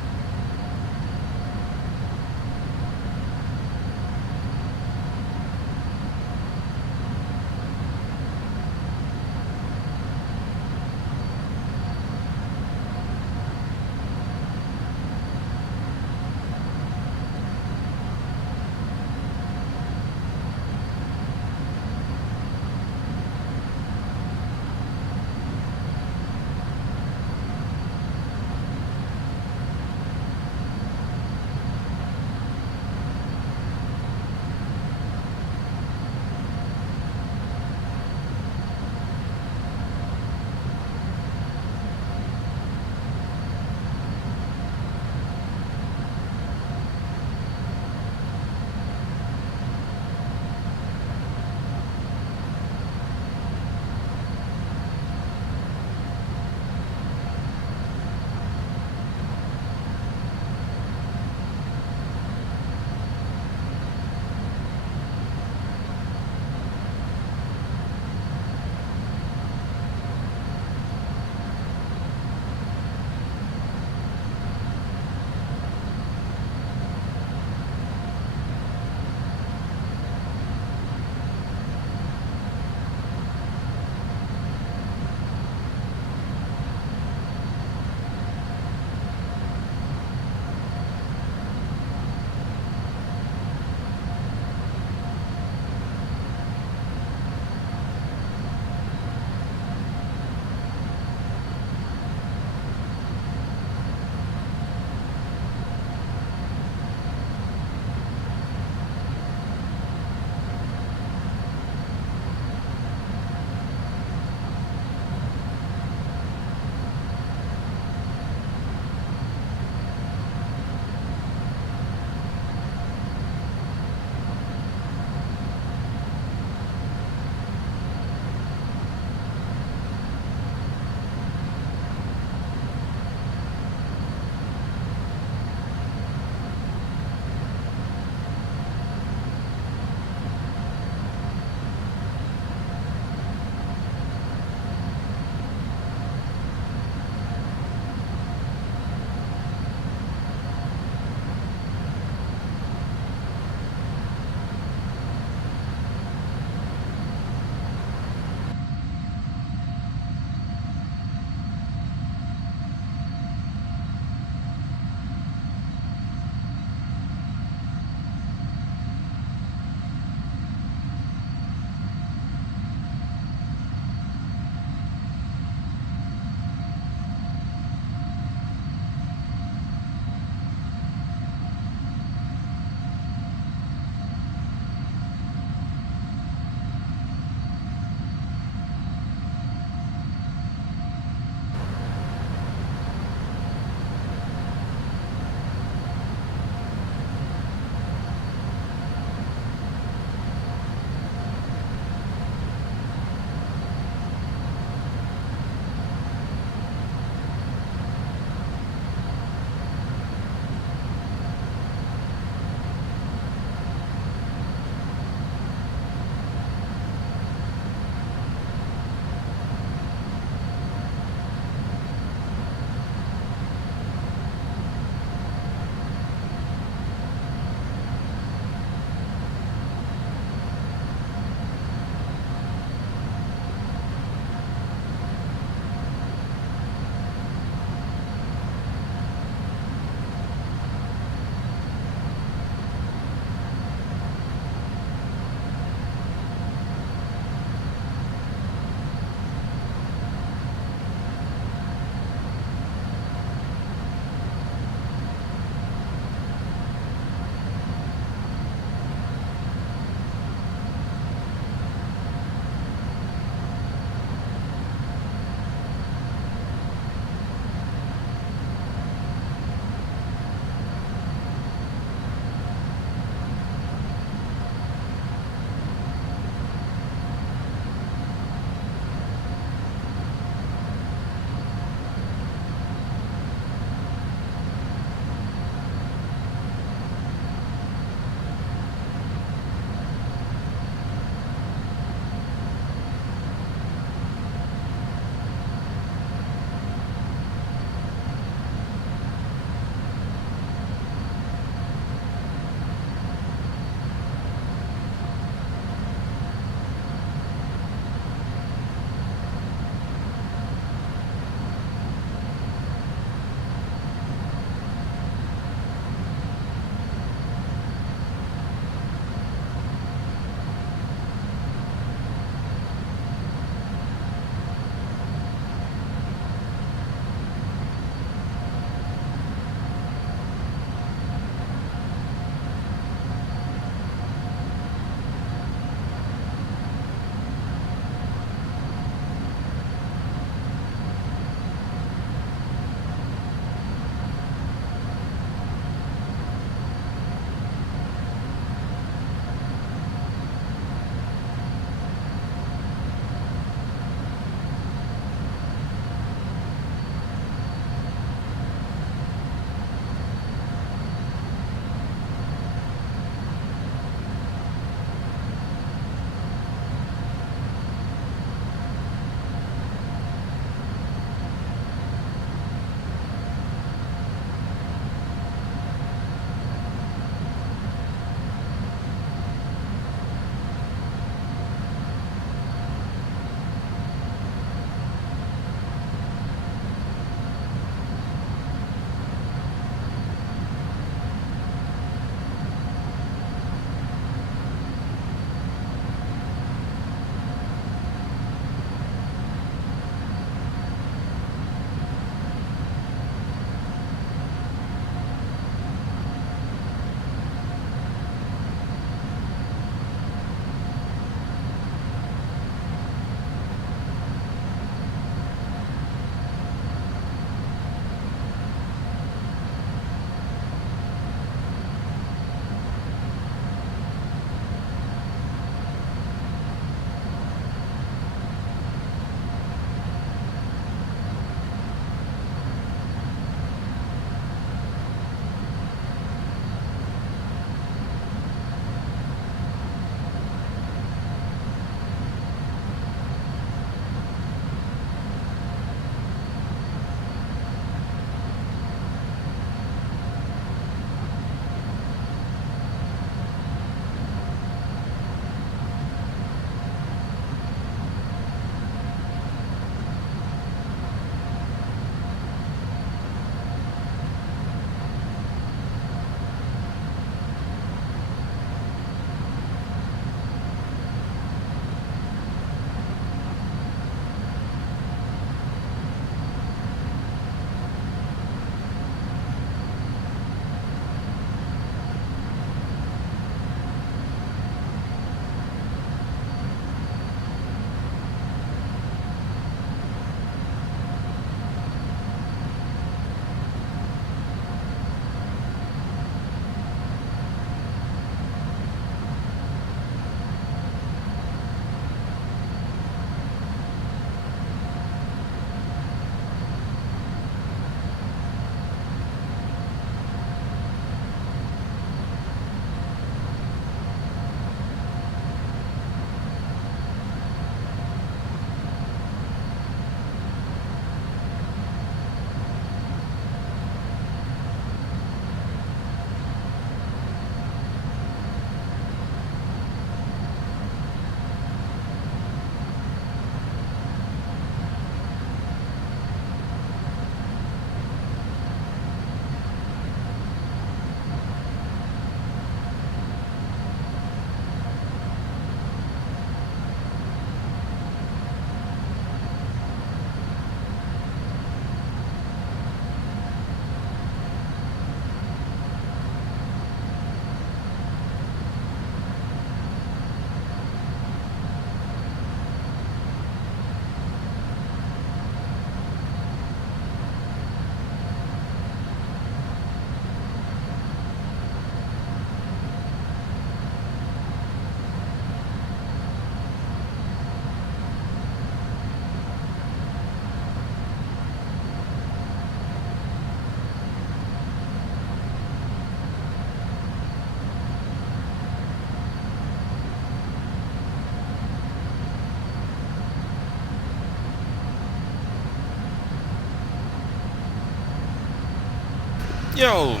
Yo!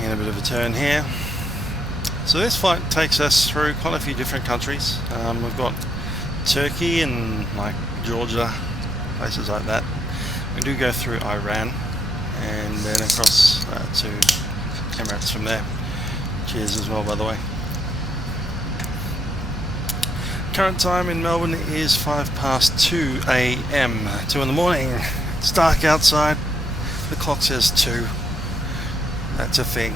And a bit of a turn here. So this flight takes us through quite a few different countries. We've got Turkey and like Georgia, places like that. We do go through Iran and then across to Emirates from there. Cheers as well, by the way. Current time in Melbourne is 2 AM, 2 in the morning. It's dark outside. The clock says 2. That's a thing.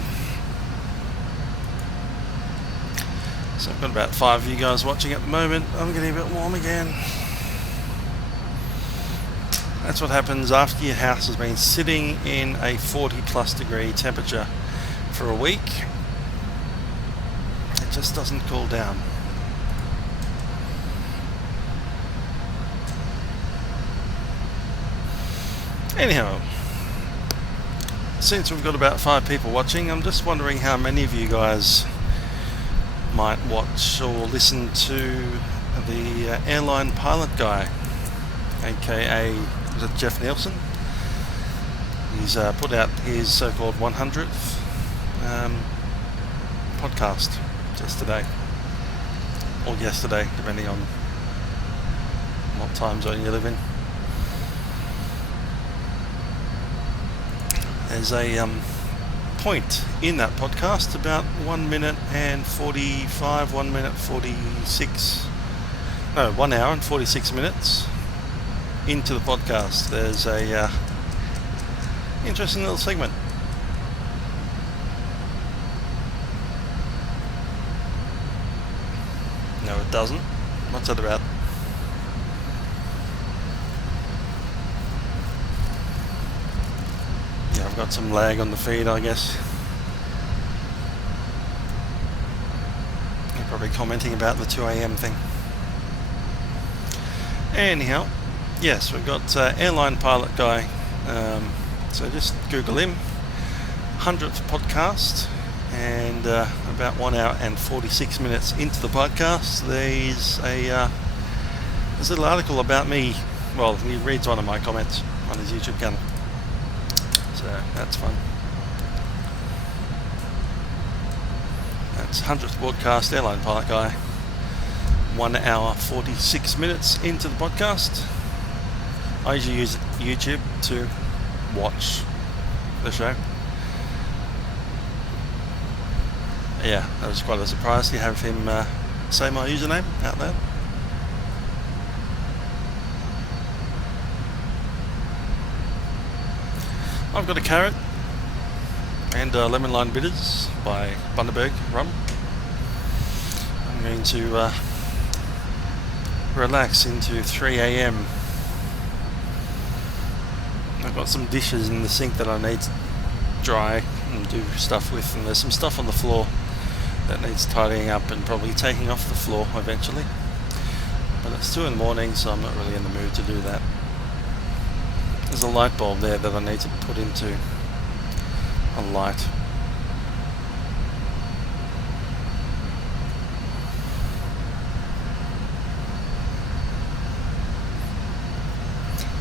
So I've got about 5 of you guys watching at the moment. I'm getting a bit warm again. That's what happens after your house has been sitting in a 40+ degree temperature for a week. It just doesn't cool down. Anyhow, since we've got about 5 people watching, I'm just wondering how many of you guys might watch or listen to the airline pilot guy, aka is it Jeff Nielsen? He's put out his so-called 100th podcast just today, or yesterday, depending on what time zone you live in. There's a point in that podcast about 1 minute and 45, 1 minute 46, no, 1 hour and 46 minutes into the podcast. There's a interesting little segment. No, it doesn't. What's that about? Yeah, I've got some lag on the feed, I guess. You're probably commenting about the 2 AM thing. Anyhow, yes, we've got airline pilot guy. So just Google him. 100th podcast, and about 1 hour and 46 minutes into the podcast, there's a little article about me. Well, he reads one of my comments on his YouTube channel. So that's fun. That's 100th broadcast, airline pilot guy. 1 hour 46 minutes into the podcast. I usually use YouTube to watch the show. Yeah, that was quite a surprise to have him say my username out there. I've got a carrot and lemon lime bitters by Bundaberg rum. I'm going to relax into 3 AM. I've got some dishes in the sink that I need to dry and do stuff with, and there's some stuff on the floor that needs tidying up and probably taking off the floor eventually. But it's 2 in the morning, so I'm not really in the mood to do that. There's a light bulb there that I need to put into a light.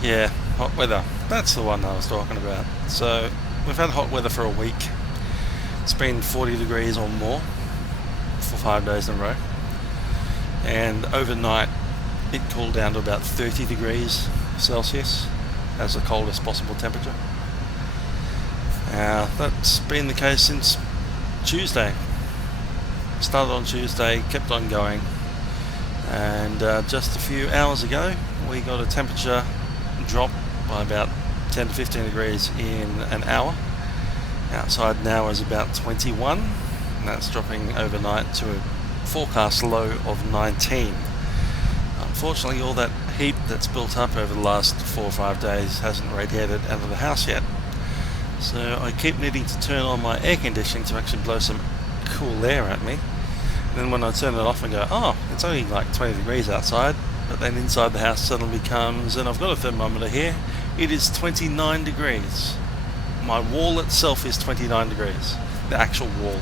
Yeah, hot weather. That's the one I was talking about. So we've had hot weather for a week. It's been 40 degrees or more for 5 days in a row. And overnight it cooled down to about 30 degrees Celsius as the coldest possible temperature. That's been the case since Tuesday. Started on Tuesday, kept on going, and just a few hours ago we got a temperature drop by about 10 to 15 degrees in an hour. Outside now is about 21, and that's dropping overnight to a forecast low of 19. Unfortunately, all that heat that's built up over the last 4 or 5 days hasn't radiated out of the house yet. So I keep needing to turn on my air conditioning to actually blow some cool air at me. And then when I turn it off and go, oh, it's only like 20 degrees outside, but then inside the house suddenly becomes, and I've got a thermometer here, it is 29 degrees. My wall itself is 29 degrees, the actual wall.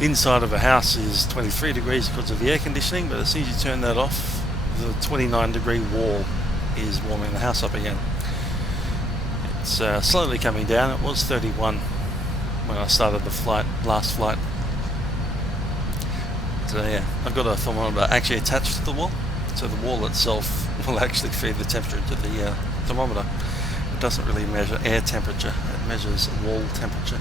Inside of a house is 23 degrees because of the air conditioning, but as soon as you turn that off, the 29 degree wall is warming the house up again. It's slowly coming down. It was 31 when I started the last flight. So yeah, I've got a thermometer actually attached to the wall, so the wall itself will actually feed the temperature to the thermometer. It doesn't really measure air temperature, it measures wall temperature.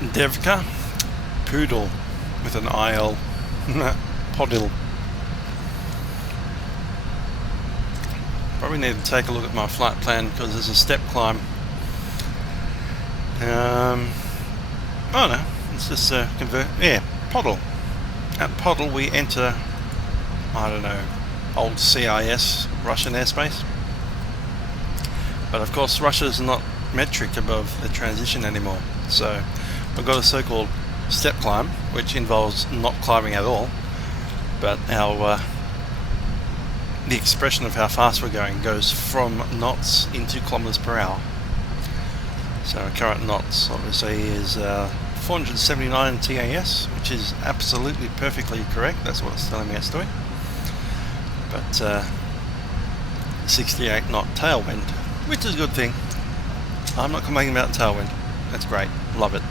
Devka, poodle with an IL, podil. Probably need to take a look at my flight plan because there's a step climb. Oh no, it's just Podil. At Podil we enter, I don't know, old CIS Russian airspace. But of course Russia's not metric above the transition anymore. So we've got a so-called step climb, which involves not climbing at all, but our the expression of how fast we're going goes from knots into kilometers per hour. So our current knots obviously is 479 TAS, which is absolutely perfectly correct. That's what it's telling me it's doing. But 68 knot tailwind, which is a good thing. I'm not complaining about tailwind. That's great. Love it.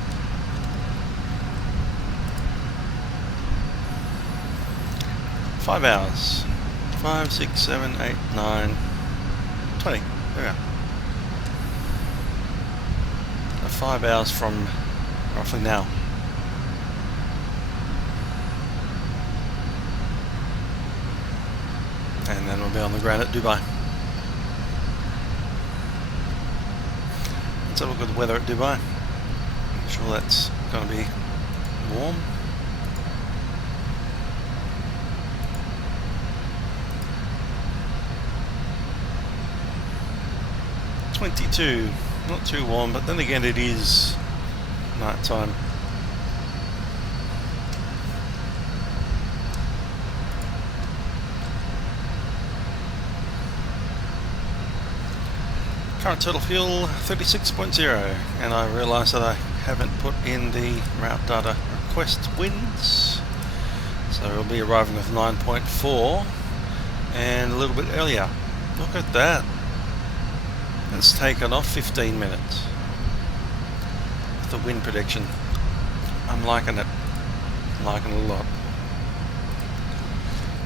Five hours. 5, 6, 7, 8, 9, 20. There we go. So 5 hours from roughly now. And then we'll be on the ground at Dubai. Let's have a look at the weather at Dubai. I'm sure that's going to be warm. .22, not too warm, but then again it is night time. Current total fuel 36.0, and I realise that I haven't put in the route data request winds, so we'll be arriving with 9.4 and a little bit earlier. Look at that. It's taken off 15 minutes. The wind prediction. I'm liking it. Liking it a lot.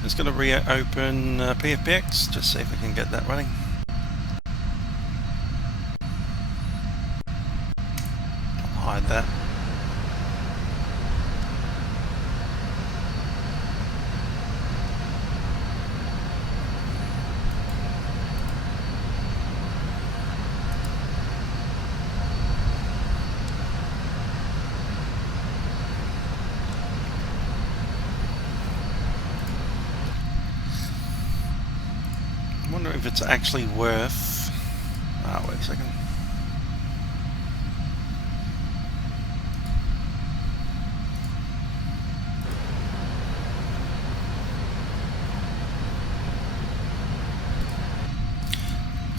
Just going to reopen PFPX, just see if we can get that running. I'll hide that. I wonder if it's actually worth... wait a second.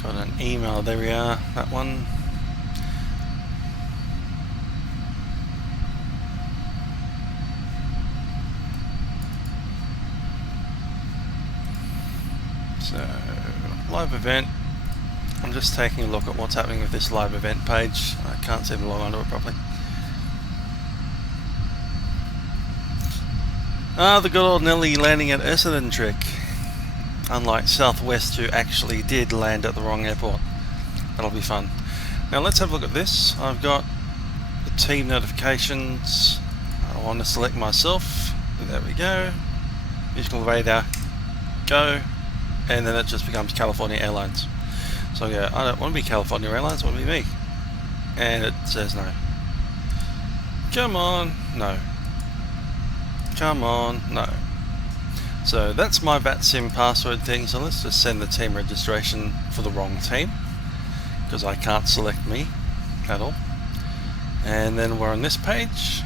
Got an email, there we are, that one. So, live event. I'm just taking a look at what's happening with this live event page. I can't seem to log onto it properly. The good old Nelly landing at ESSA trick. Unlike Southwest, who actually did land at the wrong airport. That'll be fun. Now let's have a look at this. I've got the team notifications. I want to select myself. There we go. Musical radar. Go. And then it just becomes California Airlines. So yeah, I don't want to be California Airlines, I want to be me. and it says no. Come on, no. Come on, no. So that's my VATSIM password thing, so let's just send the team registration for the wrong team, because I can't select me at all. And then we're on this page,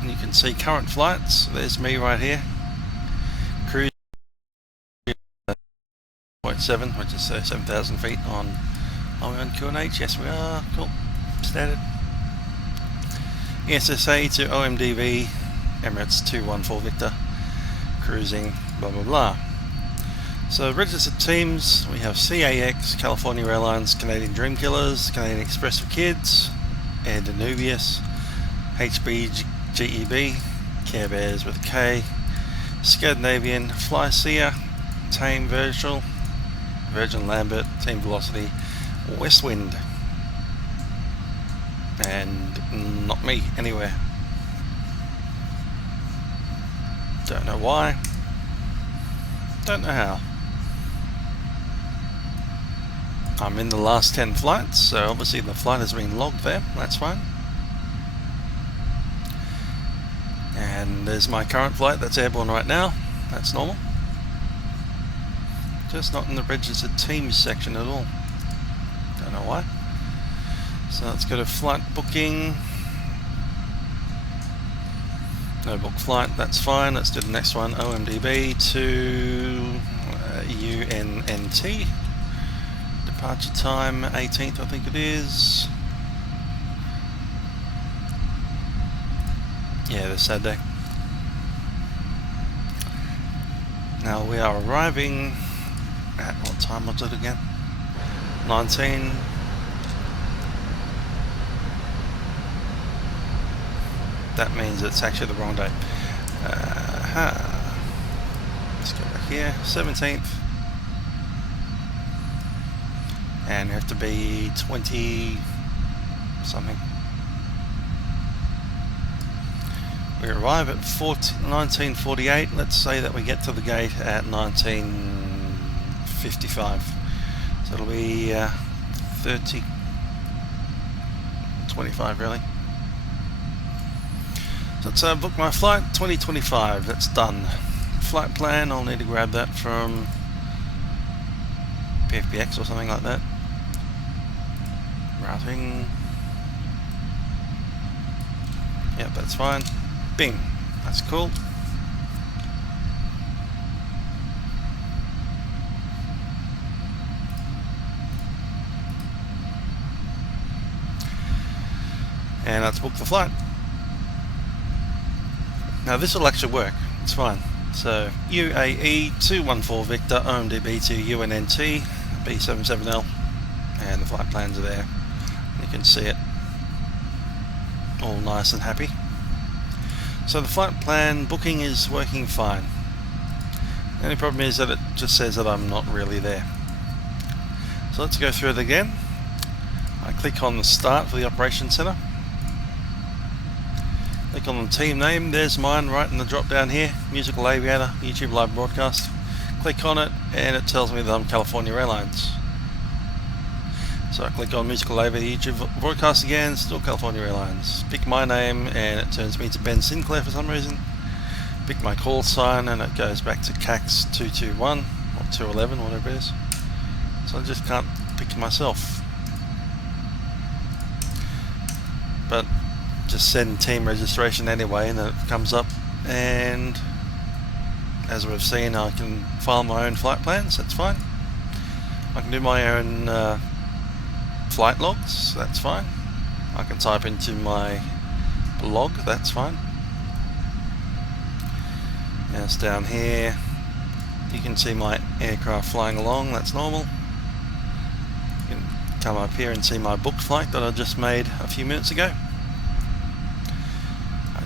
and you can see current flights. There's me right here. Cruise 0.7, which is 7,000 feet on. Are we on QNH? Yes we are. Cool. Standard. ESSA to OMDB, Emirates 214 Victor, cruising, blah blah blah. So registered teams, we have CAX, California Airlines, Canadian Dreamkillers, Canadian Express for Kids, Air Danubius, HBGEB, Care Bears with a K, Scandinavian, Fly Seer, Tame Virtual, Virgin Lambert, Team Velocity, Westwind, and not me anywhere. Don't know why, don't know how. I'm in the last 10 flights, so obviously the flight has been logged there, that's fine. And there's my current flight that's airborne right now, that's normal. Just not in the registered teams section at all. Don't know why. So let's go to flight booking. No book flight, that's fine. Let's do the next one, OMDB to UNNT. Departure time 18th, I think it is. Yeah, this Saturday. Now we are arriving at, what time was it again? 19. That means it's actually the wrong day. Let's go back here, 17th. And we have to be 20 something. We arrive at 1948. Let's say that we get to the gate at 1955. So it'll be 25 really. So let's book my flight 2025. That's done. Flight plan, I'll need to grab that from PFPX or something like that. Routing. Yep, that's fine. Bing. That's cool. And let's book the flight. Now this will actually work. It's fine. So UAE 214 Victor, OMDB to UNNT, B77L, and the flight plans are there. You can see it all nice and happy. So the flight plan booking is working fine. The only problem is that it just says that I'm not really there. So let's go through it again. I click on the start for the operations center. Click on the team name, there's mine right in the drop down here, Musical Aviator, YouTube live broadcast. Click on it and it tells me that I'm California Airlines. So I click on Musical Aviator, YouTube broadcast again, still California Airlines. Pick my name and it turns me to Ben Sinclair for some reason. Pick my call sign and it goes back to CAX 221 or 211, whatever it is. So I just can't pick myself. But just send team registration anyway and then it comes up, and as we've seen I can file my own flight plans, that's fine. I can do my own flight logs, that's fine. I can type into my log, that's fine. Now it's down here, you can see my aircraft flying along, that's normal. You can come up here and see my booked flight that I just made a few minutes ago.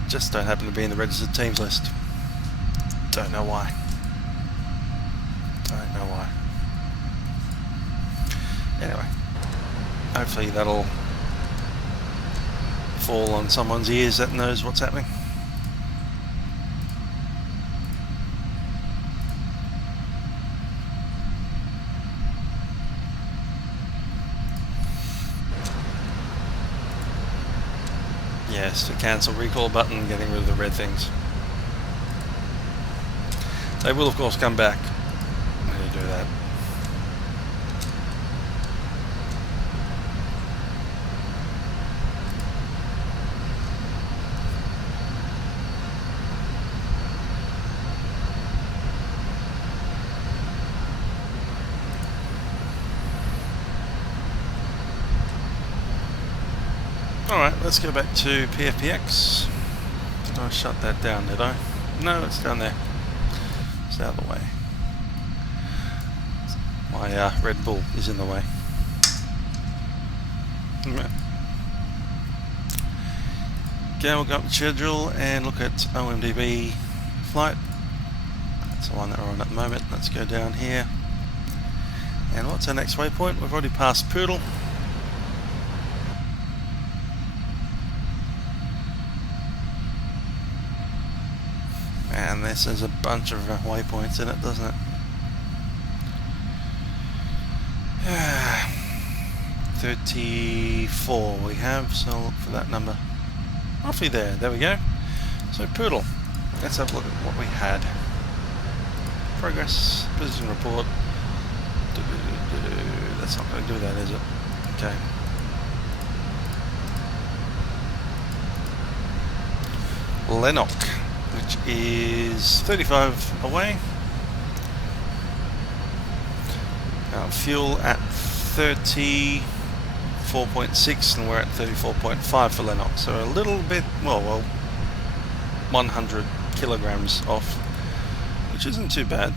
Just don't happen to be in the registered teams list. Don't know why. Don't know why. Anyway, hopefully that'll fall on someone's ears that knows what's happening. Yes, to cancel recall button, getting rid of the red things. They will of course come back when you do that. Alright, let's go back to PFPX. Did I shut that down, did I? No, it's down there. It's out of the way. My Red Bull is in the way. Okay, we'll go up the schedule and look at OMDB flight. That's the one that we're on at the moment. Let's go down here. And what's our next waypoint? We've already passed Poodle. And this has a bunch of waypoints in it, doesn't it? 34 we have, so I'll look for that number. Roughly there we go. So Poodle, let's have a look at what we had. Progress, position report. That's not going to do that, is it? Okay. Lennox, which is 35 away. Fuel at 34.6 and we're at 34.5 for Lennox, so a little bit, well 100 kilograms off, which isn't too bad.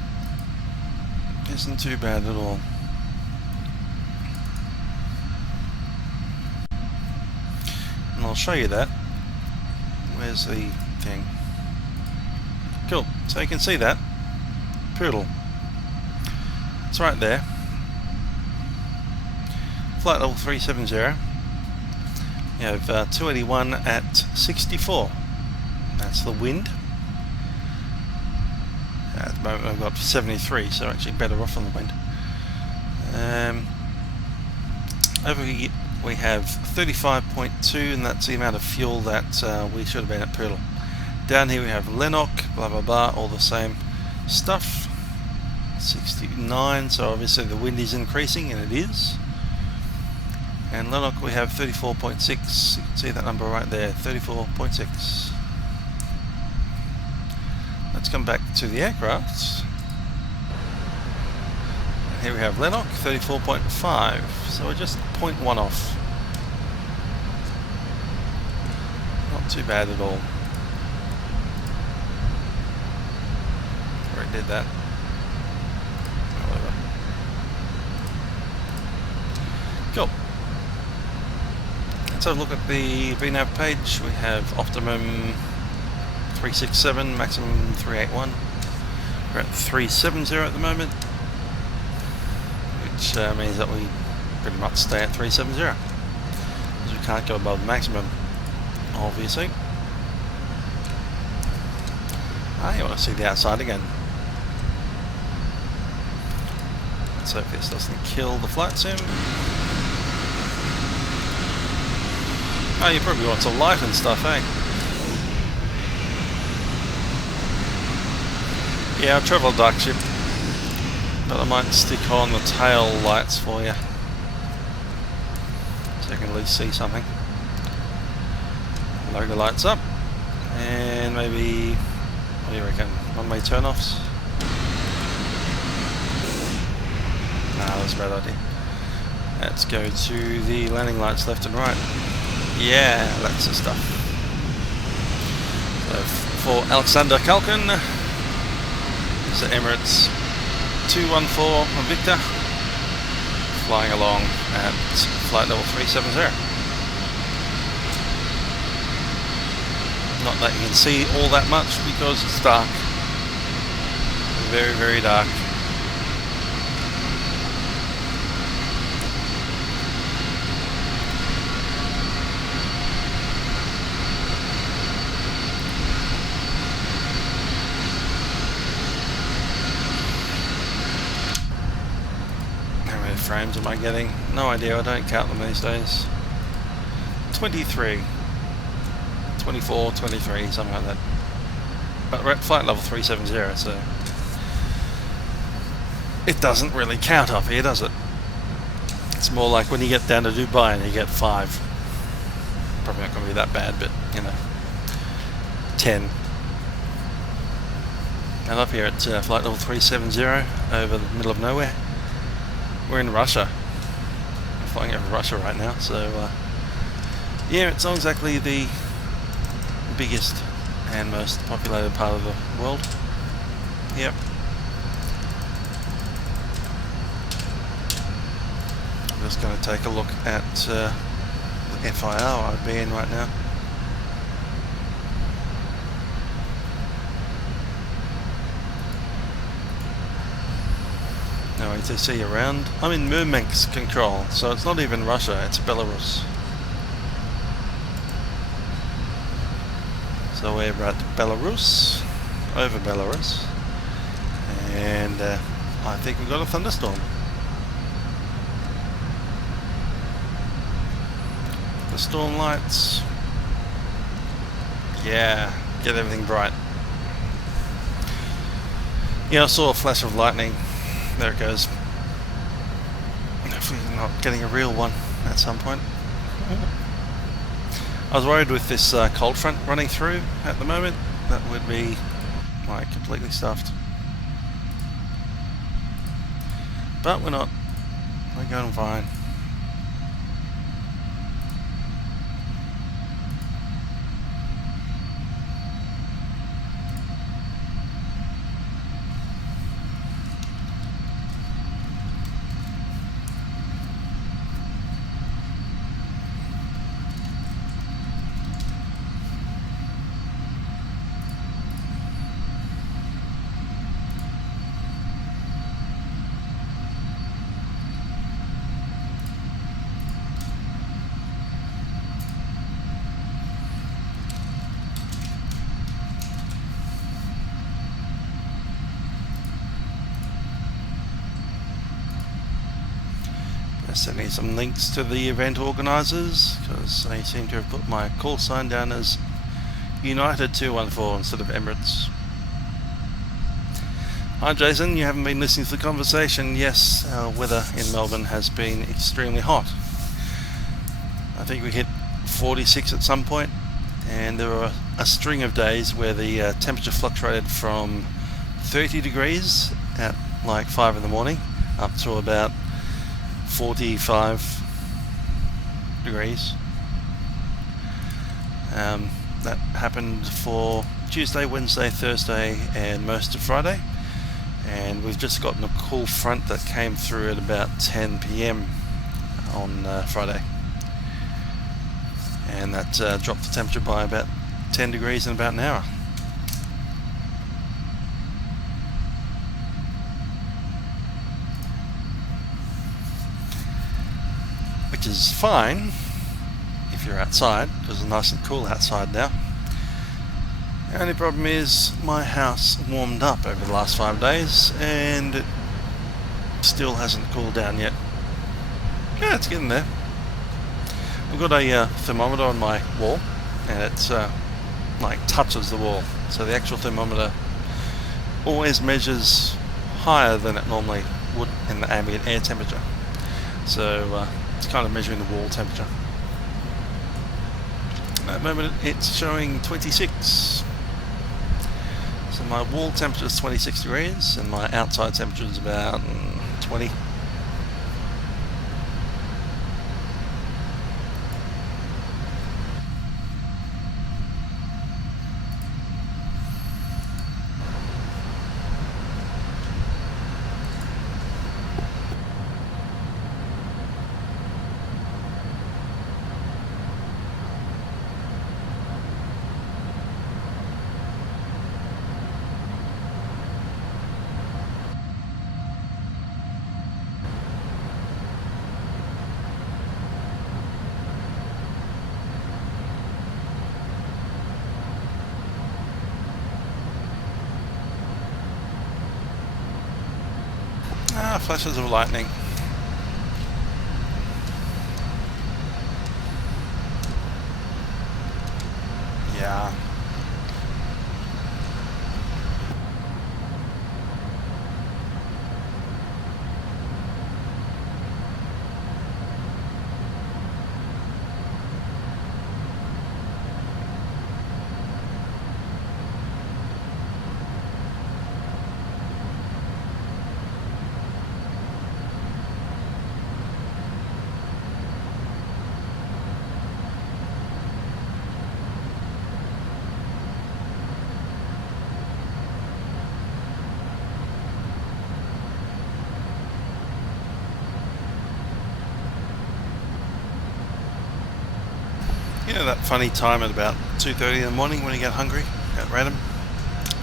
Isn't too bad at all. And I'll show you that. Where's the thing? Cool, so you can see that. Poodle. It's right there. Flight level 370. You have 281 at 64. That's the wind. At the moment I've got 73, so actually better off on the wind. Over here we have 35.2, and that's the amount of fuel that we should have been at Poodle. Down here we have Lennox, blah blah blah, all the same stuff. 69, so obviously the wind is increasing, and it is. And Lennox we have 34.6, you can see that number right there, 34.6. Let's come back to the aircraft. And here we have Lennox, 34.5, so we're just 0.1 off. Not too bad at all. Where it did that. Whatever. Cool. Let's have a look at the VNAV page. We have optimum 367, maximum 381. We're at 370 at the moment, which means that we pretty much stay at 370 because we can't go above maximum, obviously. You want to see the outside again. Let's hope this doesn't kill the flight sim. You probably want to light and stuff, eh? Yeah, I'll travel a dark ship, but I might stick on the tail lights for you, so you can at least see something. Load the lights up, and maybe, what do you reckon, one-way turn-offs? Nah, that's a bad idea. Let's go to the landing lights left and right. Yeah, that's the stuff. So for Alexander Kalkin, it's the Emirates 214 Victor, flying along at flight level 370. Not that you can see all that much because it's dark. Very, very dark. Frames am I getting? No idea, I don't count them these days. 23. 24, 23, something like that. But we're at flight level 370, so it doesn't really count up here, does it? It's more like when you get down to Dubai and you get 5. Probably not going to be that bad, but you know, 10. And up here at flight level 370 over the middle of nowhere. We're in Russia. We're flying over Russia right now, so yeah, it's not exactly the biggest and most populated part of the world. Yep. I'm just going to take a look at the FIR I'd be in right now. No ATC around. I'm in Murmansk control, so it's not even Russia, it's Belarus. So we're at Belarus, over Belarus, and I think we've got a thunderstorm. The storm lights, yeah, get everything bright. Yeah, I saw a flash of lightning. There it goes. Hopefully not getting a real one at some point. I was worried with this cold front running through at the moment, that would be like completely stuffed. But we're not. We're going fine. Sending some links to the event organisers, because they seem to have put my call sign down as United 214 instead of Emirates. Hi Jason, you haven't been listening to the conversation. Yes, our weather in Melbourne has been extremely hot. I think we hit 46 at some point, and there were a string of days where the temperature fluctuated from 30 degrees at like 5 in the morning up to about 45 degrees. That happened for Tuesday, Wednesday, Thursday and most of Friday, and we've just gotten a cool front that came through at about 10 PM on Friday, and that dropped the temperature by about 10 degrees in about an hour. Which is fine if you're outside, because it's nice and cool outside now. The only problem is my house warmed up over the last 5 days and it still hasn't cooled down yet. Yeah, it's getting there. I've got a thermometer on my wall, and it's like touches the wall, so the actual thermometer always measures higher than it normally would in the ambient air temperature. So it's kind of measuring the wall temperature. At the moment it's showing 26. So my wall temperature is 26 degrees and my outside temperature is about 20. Flashes of lightning. Yeah. You know that funny time at about 2:30 in the morning when you get hungry at random?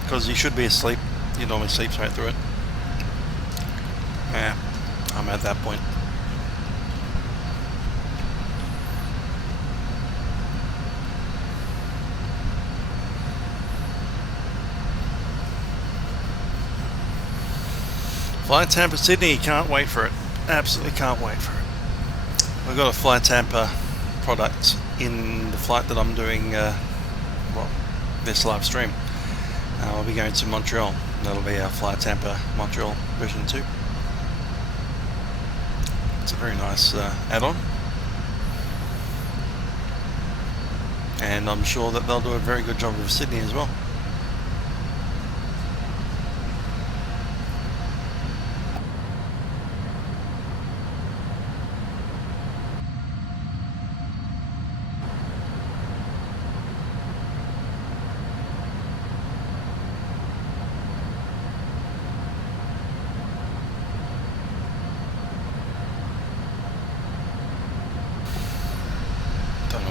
Because you should be asleep. You normally sleep straight through it. Yeah, I'm at that point. Fly Tampa Sydney, can't wait for it. Absolutely can't wait for it. We've got a Fly Tampa product in the flight that I'm doing, well, this live stream. I'll be going to Montreal. That'll be our Fly Tampa Montreal version 2. It's a very nice add-on. And I'm sure that they'll do a very good job of Sydney as well.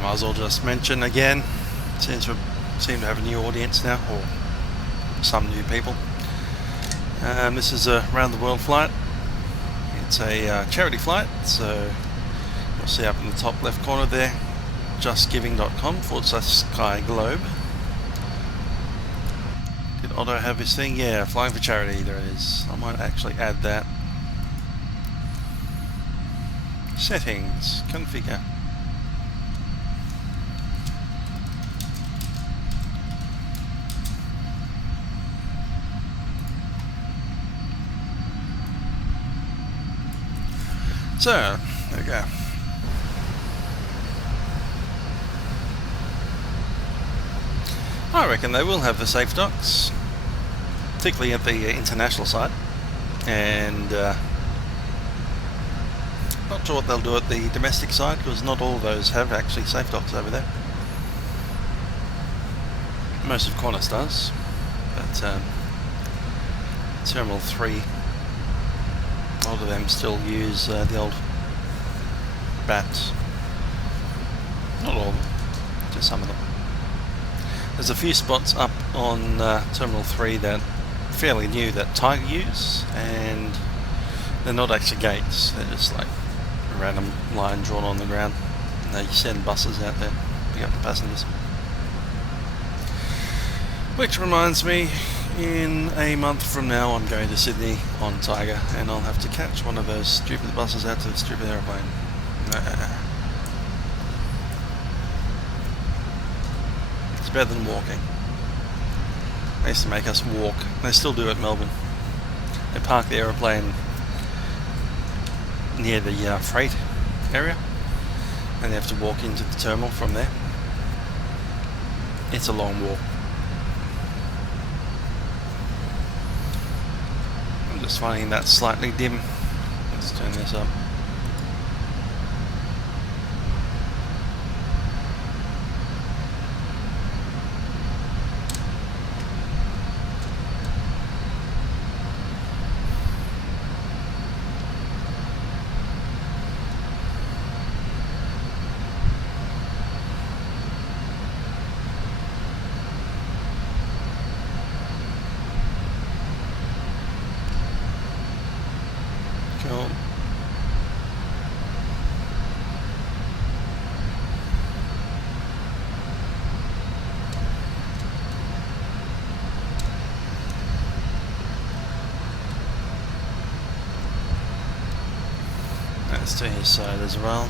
Might as well just mention again, since we seem to have a new audience now, or some new people. This is a round the world flight. It's a charity flight, so you'll see up in the top left corner there, justgiving.com/skyglobe. Did Otto have his thing? Yeah, flying for charity, there it is. I might actually add that. Settings, configure. So, there we go. I reckon they will have the safe docks, particularly at the international side, and not sure what they'll do at the domestic side, because not all of those have actually safe docks over there. Most of Qantas does, but Terminal 3, a lot of them still use the old bats. Not all of them, just some of them. There's a few spots up on Terminal 3 that are fairly new that Tiger use, and they're not actually gates, they're just like a random line drawn on the ground, and they send buses out there to pick up the passengers. Which reminds me, in a month from now I'm going to Sydney on Tiger, and I'll have to catch one of those stupid buses out to the stupid aeroplane. It's better than walking. They used to make us walk. They still do at Melbourne. They park the aeroplane near the freight area, and they have to walk into the terminal from there. It's a long walk. I'm just finding that slightly dim. Let's turn this up. Cool. Let's do his side as well.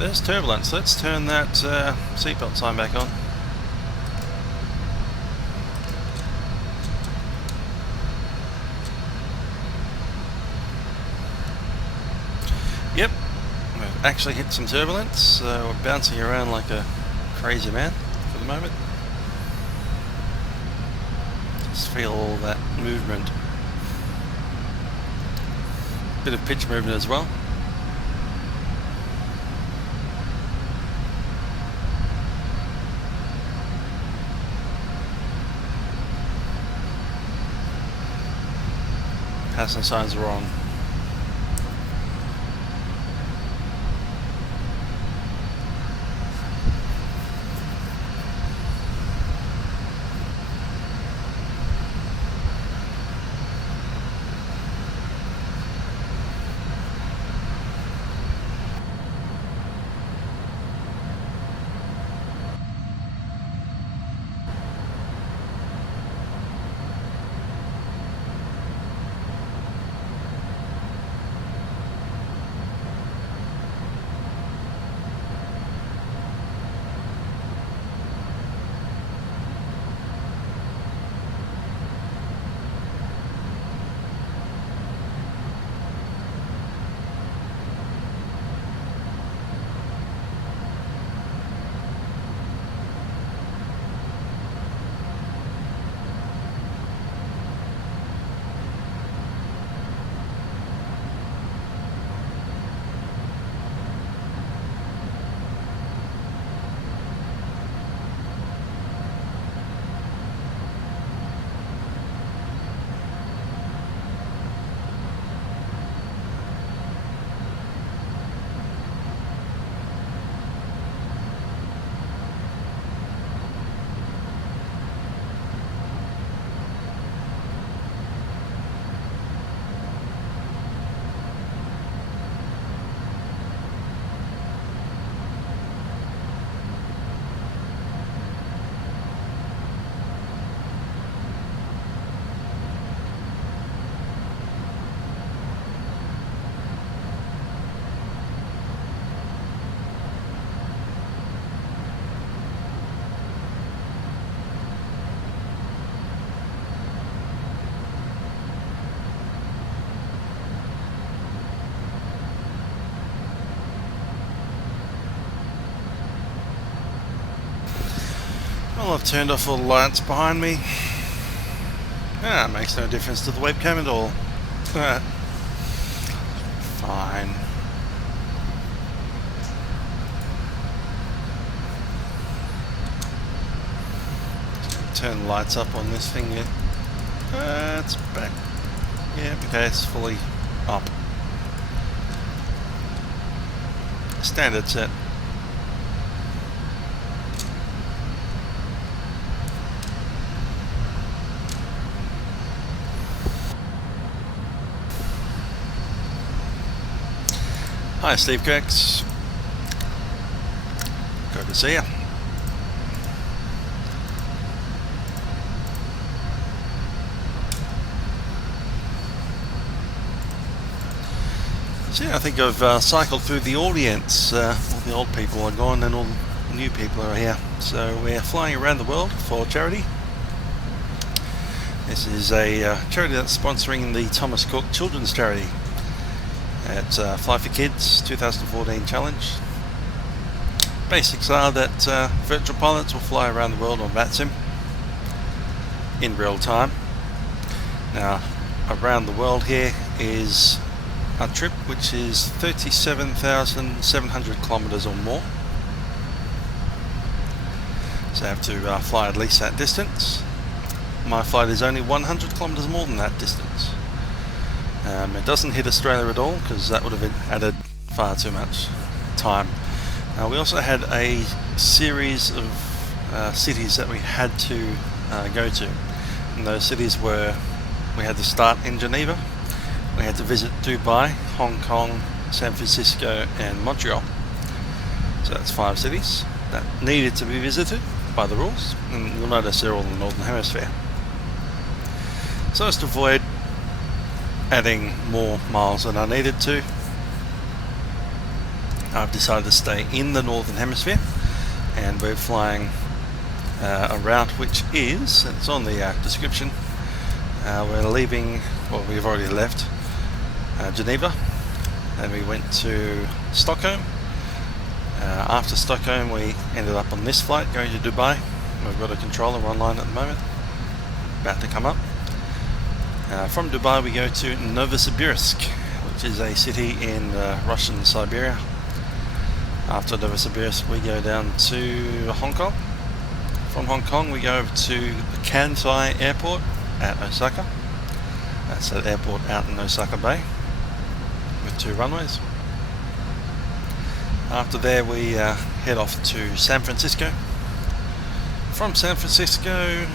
there's turbulence. Let's turn that seatbelt sign back on. Yep, we've actually hit some turbulence. We're bouncing around like a crazy man for the moment. Just feel all that movement. Bit of pitch movement as well. Passenger signs are on. Well, I've turned off all the lights behind me. Ah, it makes no difference to the webcam at all. Fine. Turn the lights up on this thing yet. It's back. Yeah, okay, it's fully up. Standard set. Hi Steve Kirks, good to see you. So yeah, I think I've cycled through the audience. All the old people are gone and all the new people are here. So we're flying around the world for charity. This is a charity that's sponsoring the Thomas Cook Children's Charity. It's Fly for Kids 2014 challenge. Basics are that virtual pilots will fly around the world on VATSIM in real time. Now, around the world here is a trip which is 37,700 kilometers or more. So I have to fly at least that distance. My flight is only 100 kilometers more than that distance. It doesn't hit Australia at all because that would have added far too much time. We also had a series of cities that we had to go to, and those cities were, we had to start in Geneva, we had to visit Dubai, Hong Kong, San Francisco and Montreal. So that's 5 cities that needed to be visited by the rules, and you'll notice they're all in the Northern Hemisphere. So as to avoid adding more miles than I needed to, I've decided to stay in the Northern Hemisphere, and we're flying a route which is, it's on the description, we're leaving, well, we've already left Geneva, and we went to Stockholm. After Stockholm we ended up on this flight going to Dubai. We've got a controller online at the moment, about to come up. From Dubai we go to Novosibirsk, which is a city in Russian Siberia. After Novosibirsk we go down to Hong Kong. From Hong Kong we go over to the Kansai airport at Osaka. That's an airport out in Osaka Bay with 2 runways. After there we head off to San Francisco. From San Francisco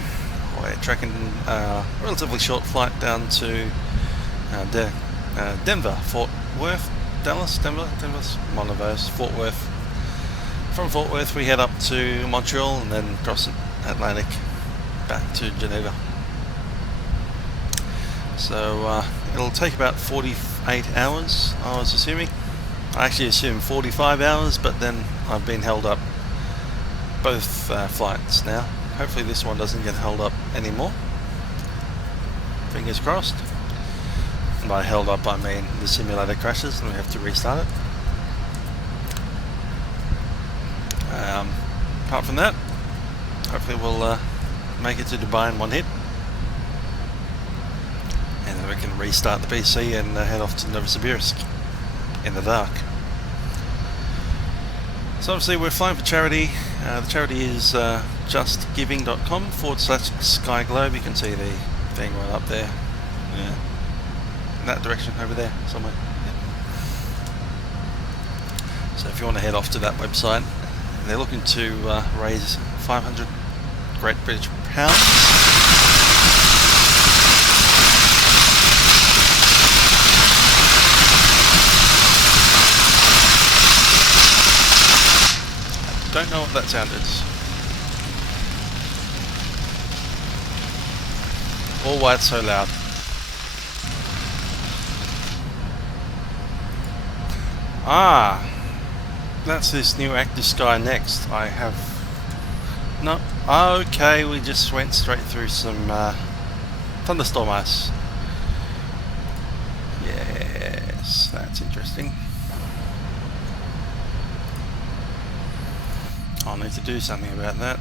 we're tracking a relatively short flight down to Denver, Fort Worth, Dallas, Denver's one of those, Fort Worth. From Fort Worth we head up to Montreal and then cross the Atlantic back to Geneva. So it'll take about 48 hours, I was assuming. I actually assumed 45 hours, but then I've been held up both flights now. Hopefully this one doesn't get held up anymore. Fingers crossed. And by held up I mean the simulator crashes and we have to restart it. Apart from that, hopefully we'll make it to Dubai in one hit. And then we can restart the PC and head off to Novosibirsk in the dark. So obviously we're flying for charity. The charity is justgiving.com/skyglobe. You can see the thing right up there. Yeah. In that direction over there somewhere. Yeah. So if you want to head off to that website, they're looking to raise 500 Great British pounds. Don't know what that sound is, or why it's so loud. That's this new ActiveSky Next. I have no. Okay, we just went straight through some thunderstorm ice. Yes, that's interesting. I'll need to do something about that.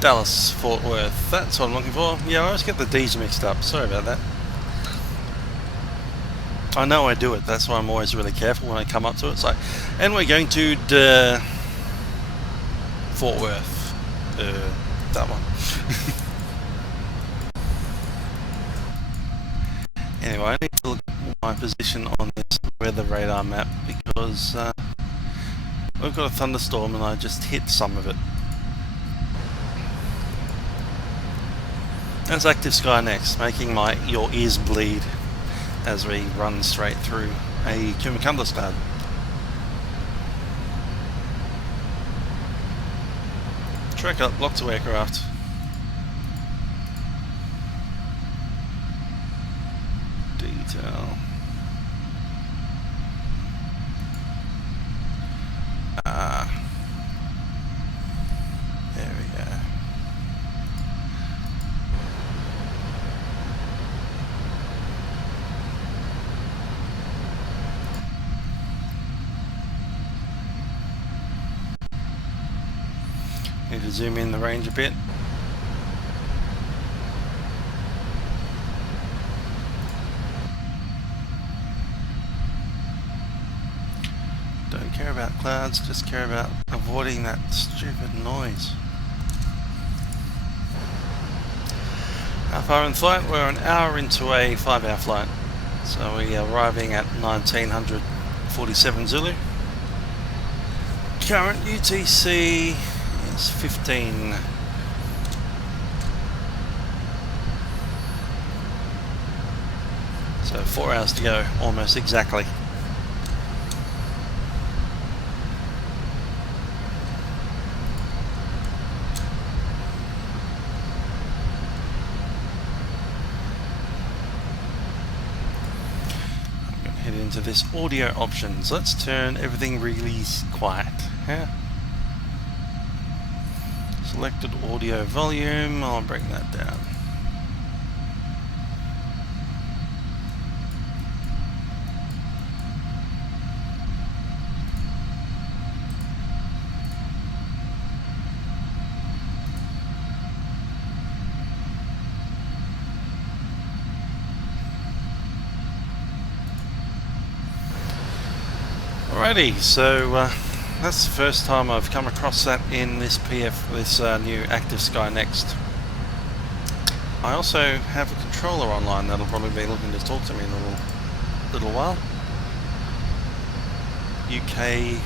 Dallas, Fort Worth, that's what I'm looking for. Yeah, I always get the D's mixed up, sorry about that. I know I do it, that's why I'm always really careful when I come up to it. It's like, and we're going to Fort Worth, that one. Anyway, I need to look at my position on this weather radar map because we've got a thunderstorm and I just hit some of it. That's ActiveSky Next, making your ears bleed as we run straight through a cumulus cloud. Track up, lots of aircraft. Detail. There we go. Need to zoom in the range a bit. Don't care about clouds, just care about avoiding that stupid noise. How far in flight? We're an hour into a 5-hour flight. So we are arriving at 1947 Zulu. Current UTC is 15. So 4 hours to go, almost exactly. into this audio options. Let's turn everything really quiet. Yeah. Selected audio volume, I'll bring that down. Alrighty, so that's the first time I've come across that in this new ActiveSky Next. I also have a controller online that'll probably be looking to talk to me in a little while. KDFW.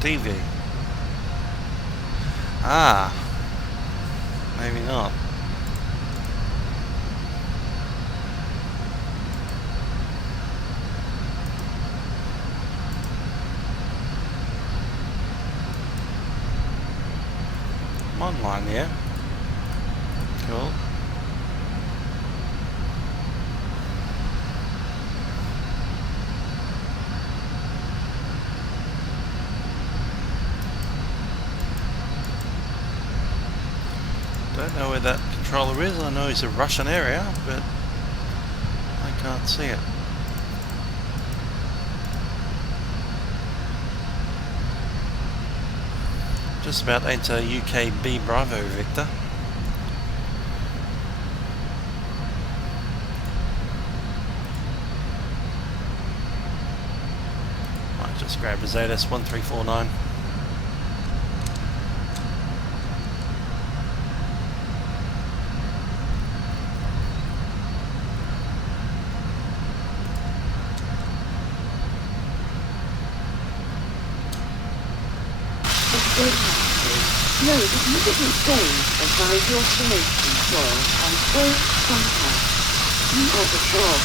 DV. Ah, maybe not. Online, yeah. Cool. Don't know where that controller is. I know it's a Russian area, but I can't see it. Just about enter UKB Bravo Victor. Might just grab a ZS 1349. No significant change advise your information flow on first contact. You are the shore.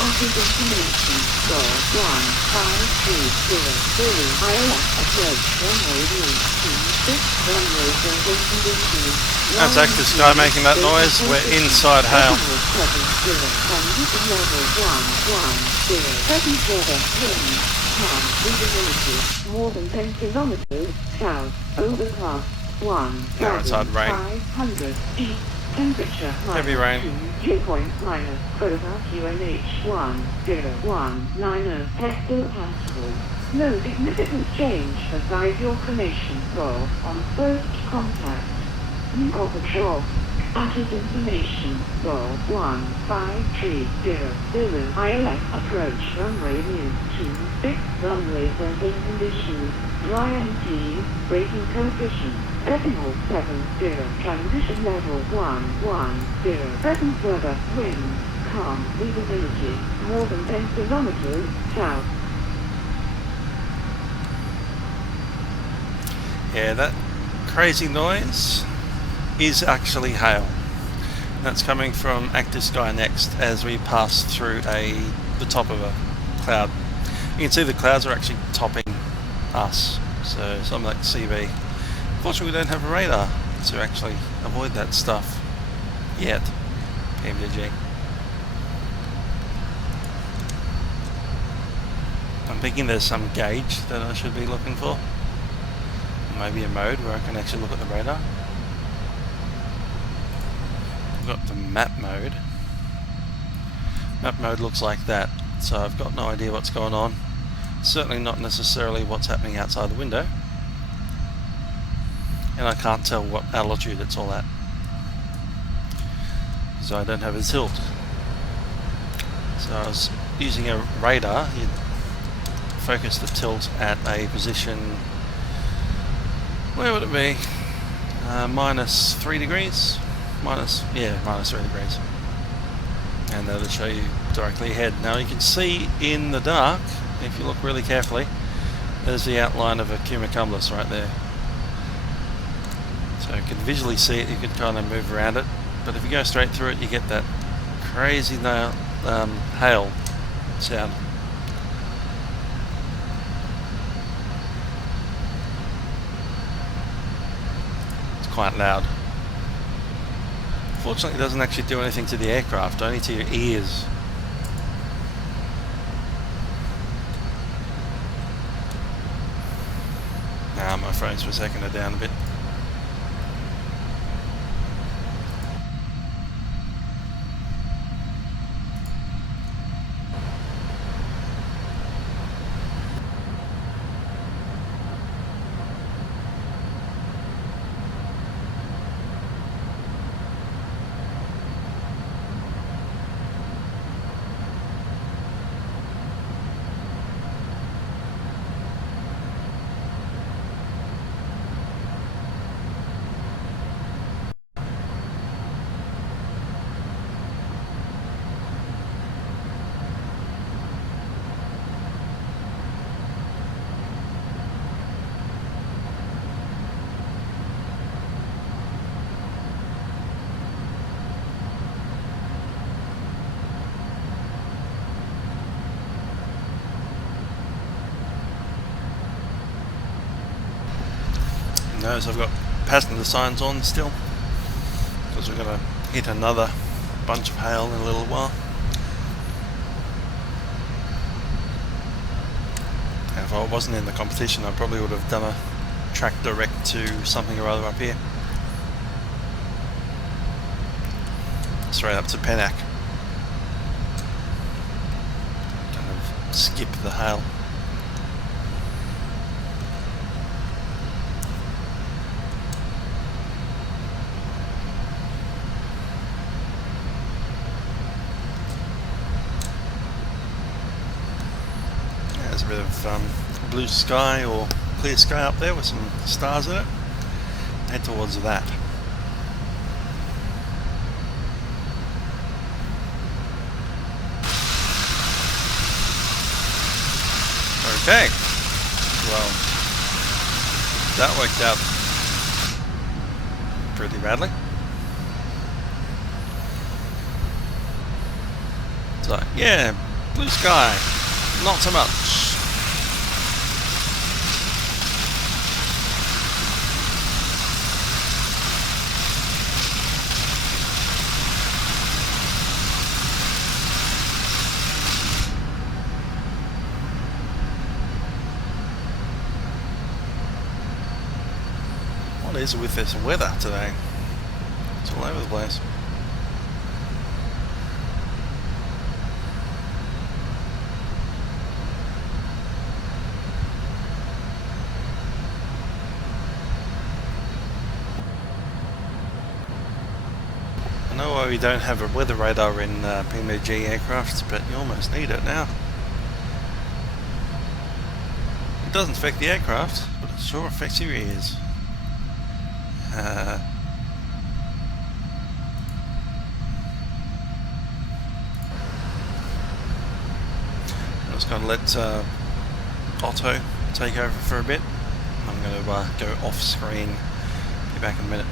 Office information flow 1530 ILS approach runway 26 runway 13 That's ActiveSky making that noise. We're inside hail. More than 10 kilometers south, overcast 1,500 feet, temperature Heavy rain. Dew point minus, over UNH 1019 hectopascals. No significant change advise your formation goal on first contact. You are the shore. Active information, goal 1530 ILS approach runway 26 runway 13 conditions, YMT, braking coefficient, decimal 70, transition level 110, present weather, wind, calm, visibility, more than 10 kilometers, south. Yeah, that crazy noise is actually hail. That's coming from ActiveSky Next as we pass through the top of a cloud. You can see the clouds are actually topping us, so something like CB. Unfortunately, we don't have a radar to actually avoid that stuff yet. PMDG. I'm thinking there's some gauge that I should be looking for. Maybe a mode where I can actually look at the radar. Got the map mode. Map mode looks like that, so I've got no idea what's going on. Certainly not necessarily what's happening outside the window, and I can't tell what altitude it's all at, so I don't have a tilt. So I was using a radar. You'd focus the tilt at a position, where would it be? Minus 3 degrees. minus 3 degrees, and that'll show you directly ahead. Now you can see in the dark, if you look really carefully, there's the outline of a cumulus right there. So you can visually see it, you can kind of move around it, but if you go straight through it you get that crazy hail sound. It's quite loud. Fortunately, it doesn't actually do anything to the aircraft, only to your ears. Now my frames per second are down a bit. Notice I've got passenger signs on still, because we're going to hit another bunch of hail in a little while. And if I wasn't in the competition, I probably would have done a track direct to something or other up here. Straight up to Pennac. Kind of skip the hail. There's a bit of blue sky or clear sky up there with some stars in it. Head towards that. Okay, well, that worked out pretty badly. So, yeah, blue sky, not so much. What is with this weather today? It's all over the place. I know why we don't have a weather radar in PMDG aircraft, but you almost need it now. It doesn't affect the aircraft, but it sure affects your ears. I'm just going to let Otto take over for a bit. I'm going to go off screen. Be back in a minute.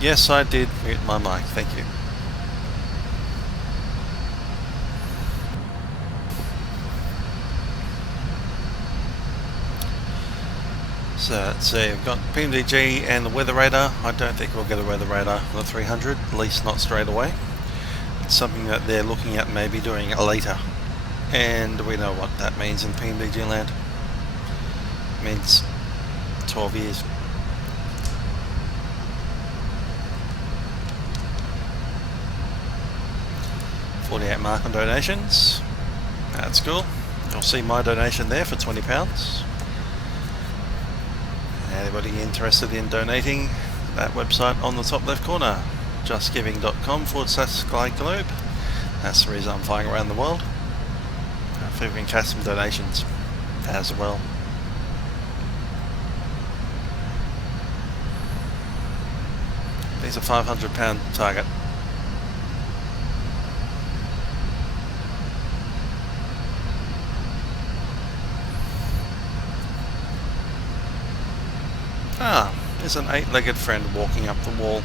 Yes, I did mute my mic, thank you. So let's see, we've got PMDG and the weather radar. I don't think we'll get a weather radar for the 300, at least not straight away. It's something that they're looking at maybe doing later. And we know what that means in PMDG land. It means 12 years. $48 mark on donations. That's cool. You'll see my donation there for £20. Anybody interested in donating, that website on the top left corner, justgiving.com/SkyGlobe. That's the reason I'm flying around the world. If we can catch some donations as well. These are £500 target. Ah, there's an 8-legged friend walking up the wall.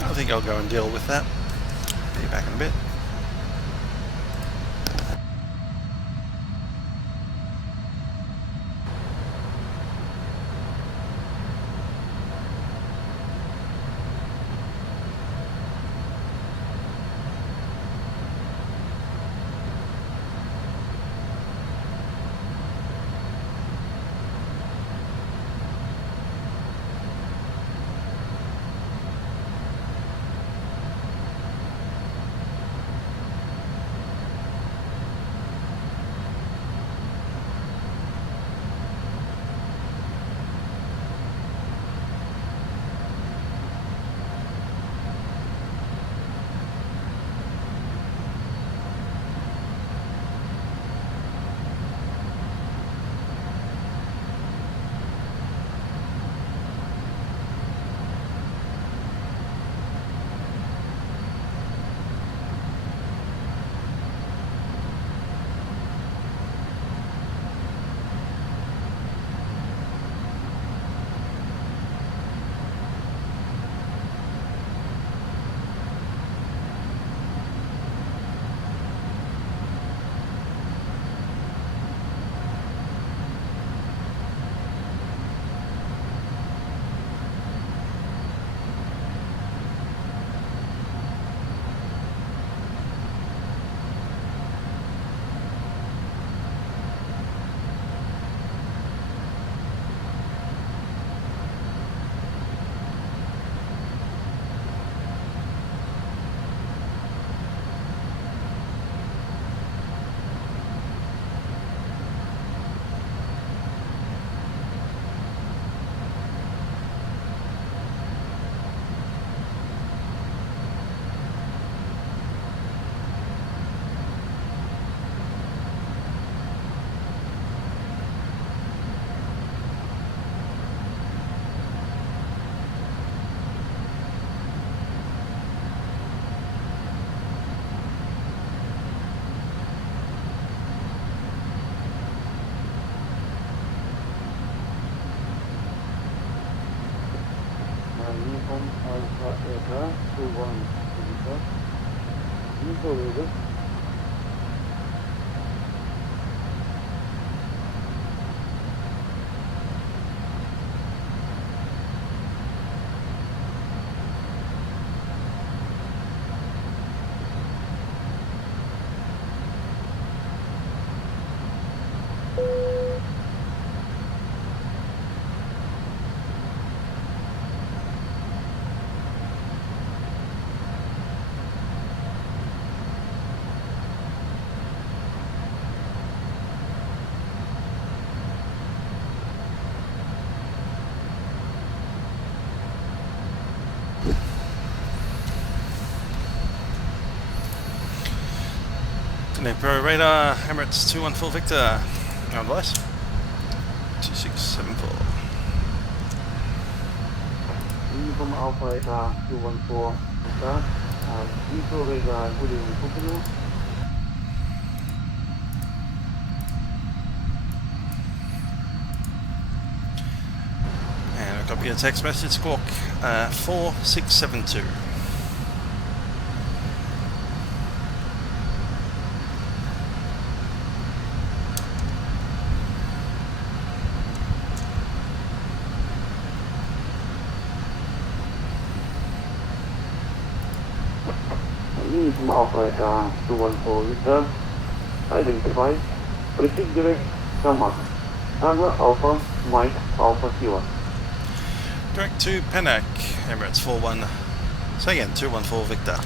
I think I'll go and deal with that. Be back in a bit. Pro radar, Emirates 214 Victor, ground advice 2674. Uniform Alpha Radar 214 Victor, Info Radar William Pocono, you a text message, squawk 4672. Operator 214 Victor, identified, proceed direct, Samar, Tango Alpha, Mike Alpha Kilo. Direct to Pennac, Emirates 41, so again 214 Victor.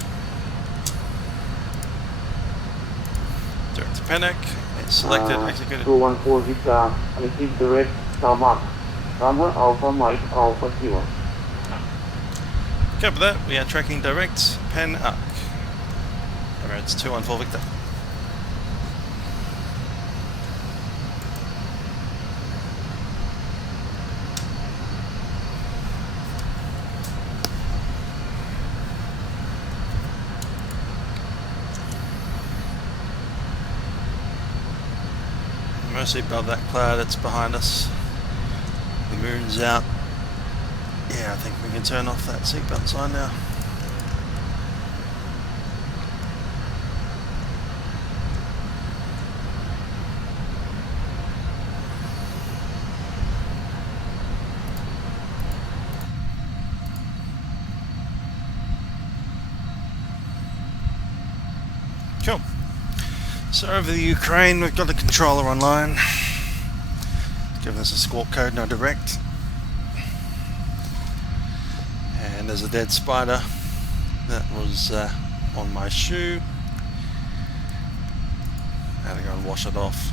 Direct to Pennac, it's selected, executed. 214 Victor, proceed direct, Samar, Tango Alpha, Mike Alpha Kilo. Copy that, we are tracking direct Pennac. Emirates 214 Victor. Mostly above that cloud that's behind us. The moon's out. Yeah, I think we can turn off that seatbelt sign now. Cool. So over the Ukraine, we've got a controller online. It's giving us a squawk code, no direct. And there's a dead spider that was on my shoe. I had to go and wash it off.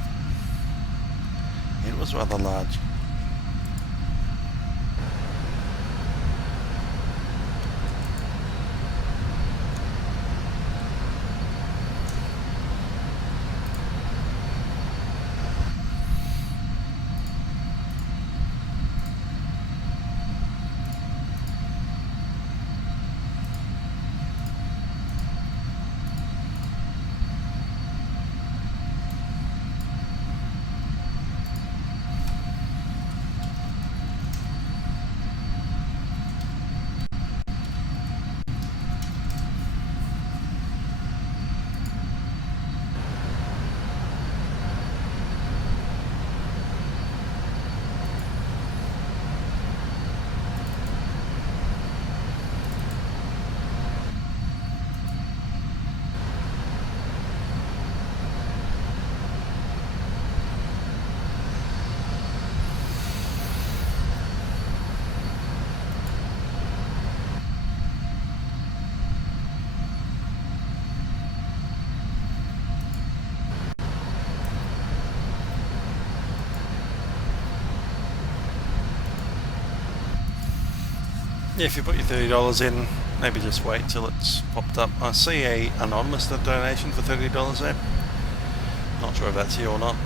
It was rather large. Yeah, if you put your $30 in, maybe just wait till it's popped up. I see a anonymous donation for $30 there. Not sure if that's you or not,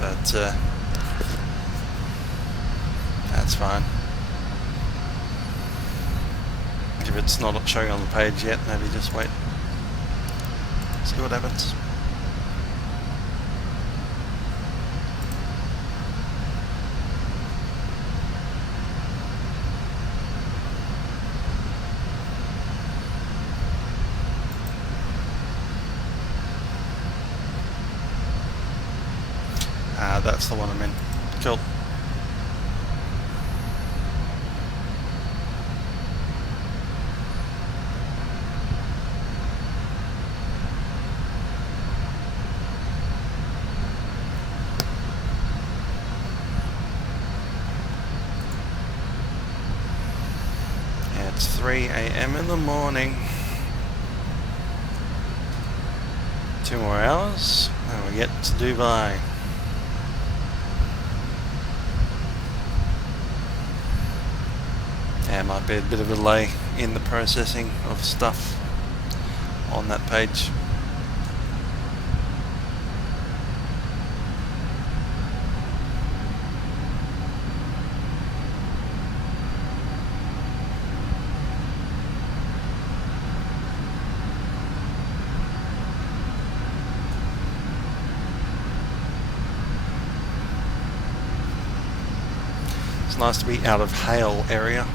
but that's fine. If it's not showing on the page yet, maybe just wait. See what happens. That's the one I'm in. Cool. It's 3 AM in the morning. 2 more hours and we get to Dubai. Yeah, might be a bit of a delay in the processing of stuff on that page. nice to be out of hail area.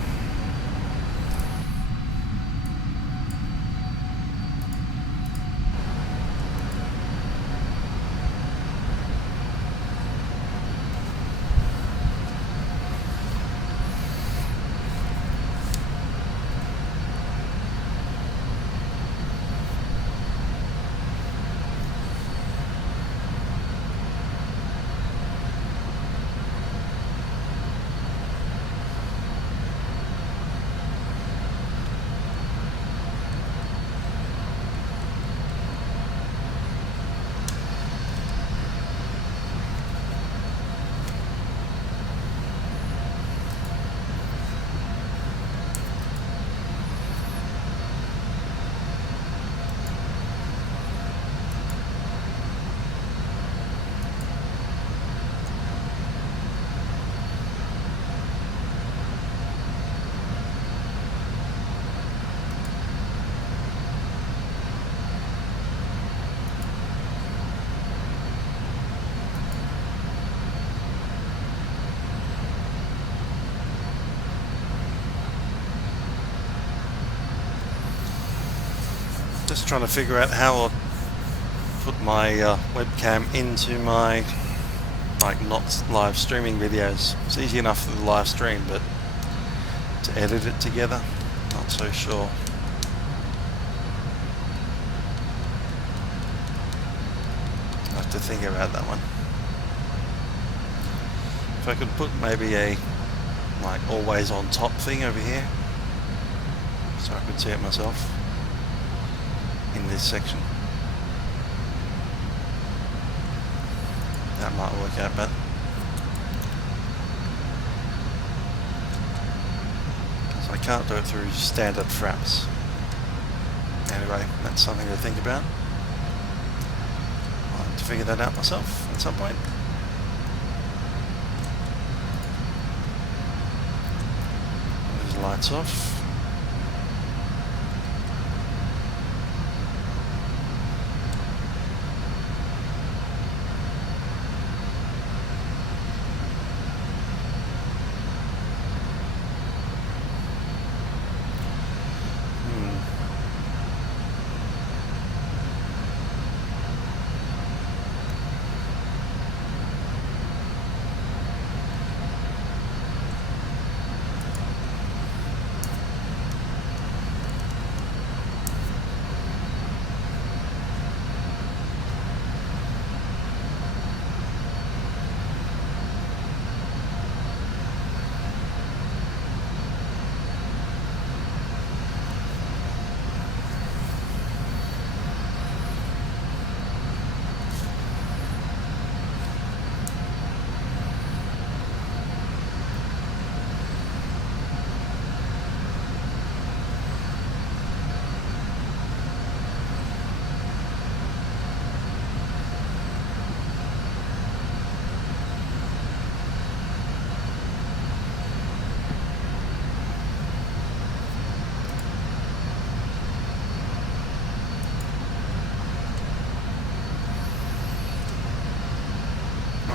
Just trying to figure out how I'll put my webcam into my not live streaming videos. It's easy enough for the live stream, but to edit it together, not so sure. I have to think about that one. If I could put maybe a always on top thing over here, so I could see it myself in this section. That might work out better. So I can't do it through standard fraps. Anyway, that's something to think about. I'll have to figure that out myself at some point. There's lights off.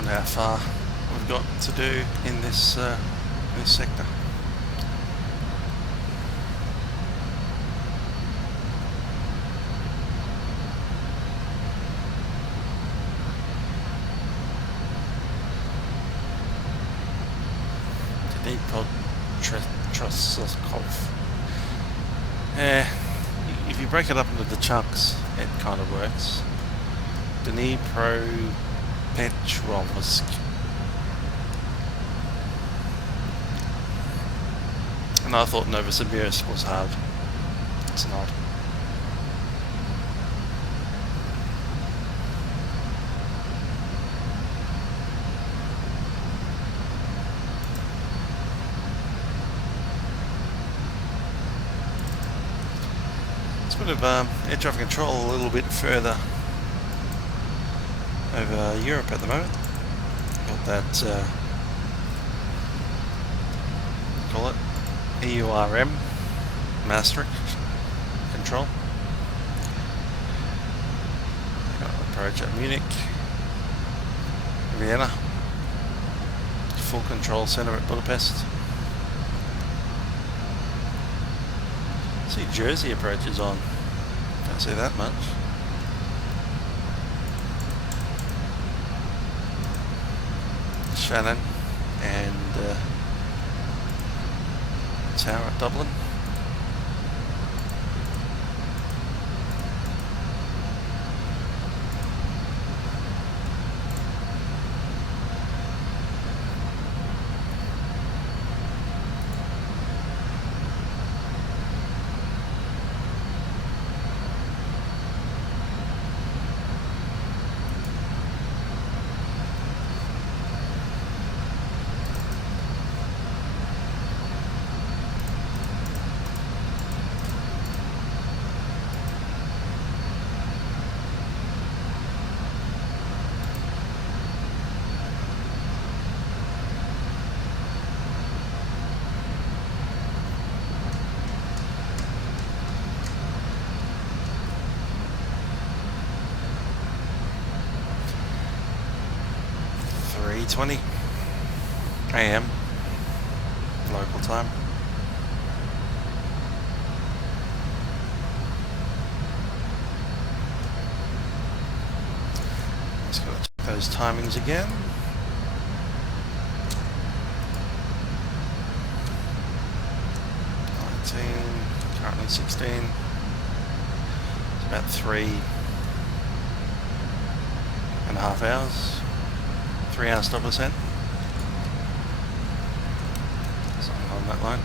How far we've got to do in this this sector. If you break it up into the chunks, it kind of works. Dnipropetrovsk. And I thought Novosibirsk was hard. It's not. It's a bit of air traffic control a little bit further over Europe at the moment. Got that, call it EURM, Maastricht control. Got approach at Munich, Vienna, full control center at Budapest. See Jersey approaches on. Can't see that much. Shannon and Tower at Dublin. .20 AM local time. Just gotta check those timings again. Currently 16. It's about 3.5 hours. 3 hours stop percent. Something on that line.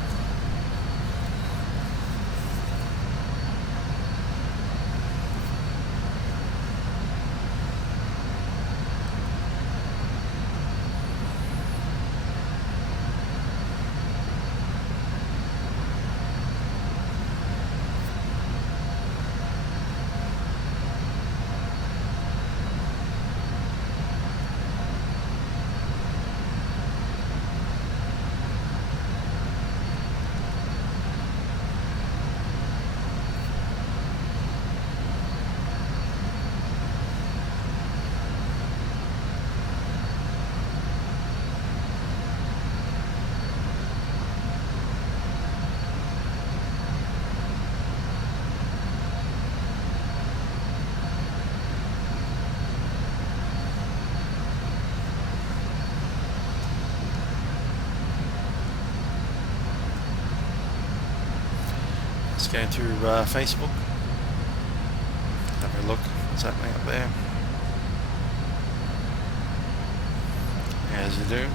Going through Facebook, have a look what's happening up there, as you do.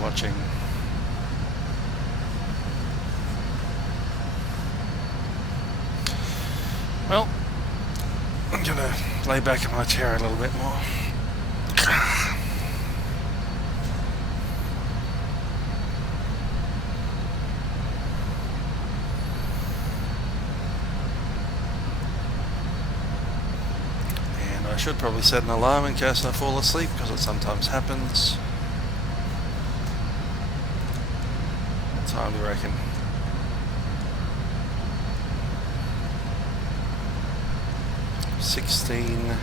Watching. Well, I'm gonna lay back in my chair a little bit more. And I should probably set an alarm in case I fall asleep, because it sometimes happens. Time do you reckon? $16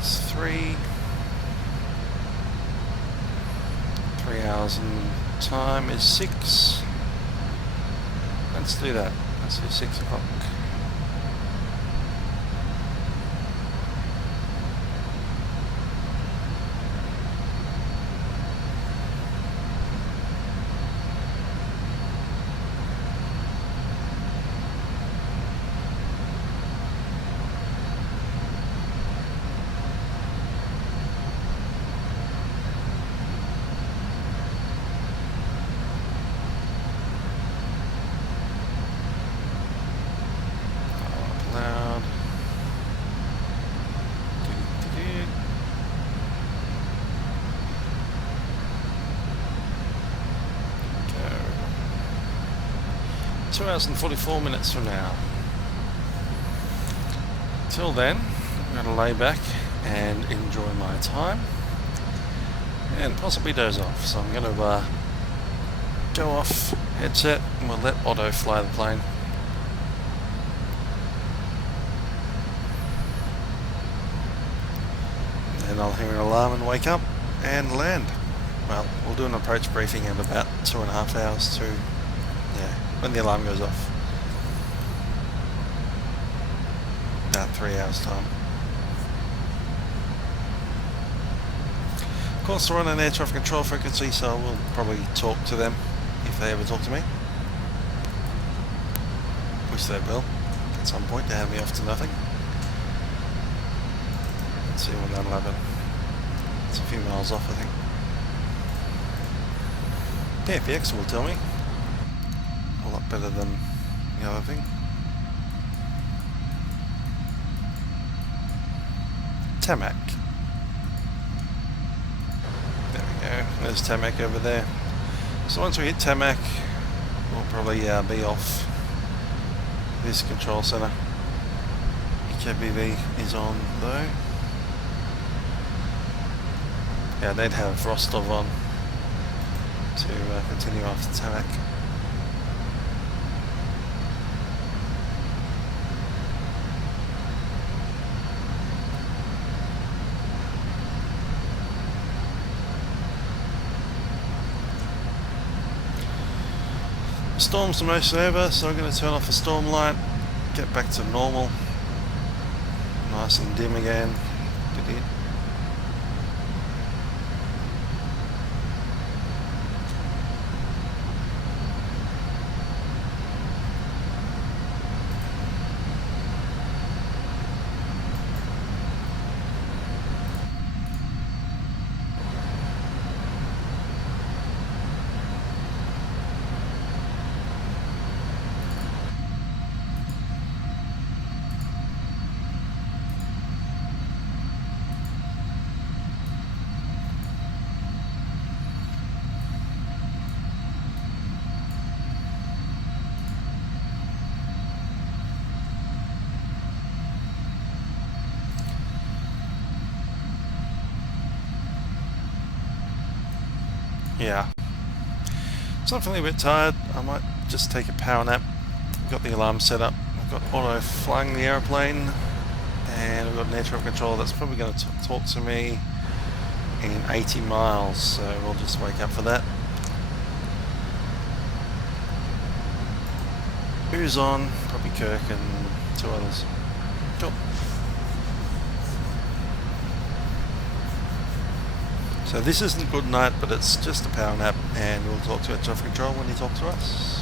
is 3 hours and time is 6. Let's do that. Let's do 6 o'clock. 2 hours and 44 minutes from now. Till then, I'm going to lay back and enjoy my time and possibly doze off. So I'm going to go off headset and we'll let Otto fly the plane. Then I'll hear an alarm and wake up and land. Well, we'll do an approach briefing in about 2.5 hours to, when the alarm goes off. About 3 hours time. Of course, we're on an air traffic control frequency, so we'll probably talk to them if they ever talk to me. Which they will at some point to hand me off to nothing. Let's see when that'll happen. It's a few miles off, I think. Yeah, the ESSA will tell me. A lot better than the other thing. Tarmac. There we go. There's tarmac over there. So once we hit tarmac, we'll probably be off this control center. RJBB is on though. Yeah, they'd have Rostov on to continue after tarmac. The storm's almost over, so I'm going to turn off the storm light, get back to normal, nice and dim again. Yeah. So I'm feeling a bit tired. I might just take a power nap. I've got the alarm set up. I've got Otto flying the airplane. And we've got an air traffic control that's probably going to talk to me in 80 miles. So we'll just wake up for that. Who's on? Probably Kirk and 2 others. Cool. So this isn't good night, but it's just a power nap, and we'll talk to air traffic control when he talks to us.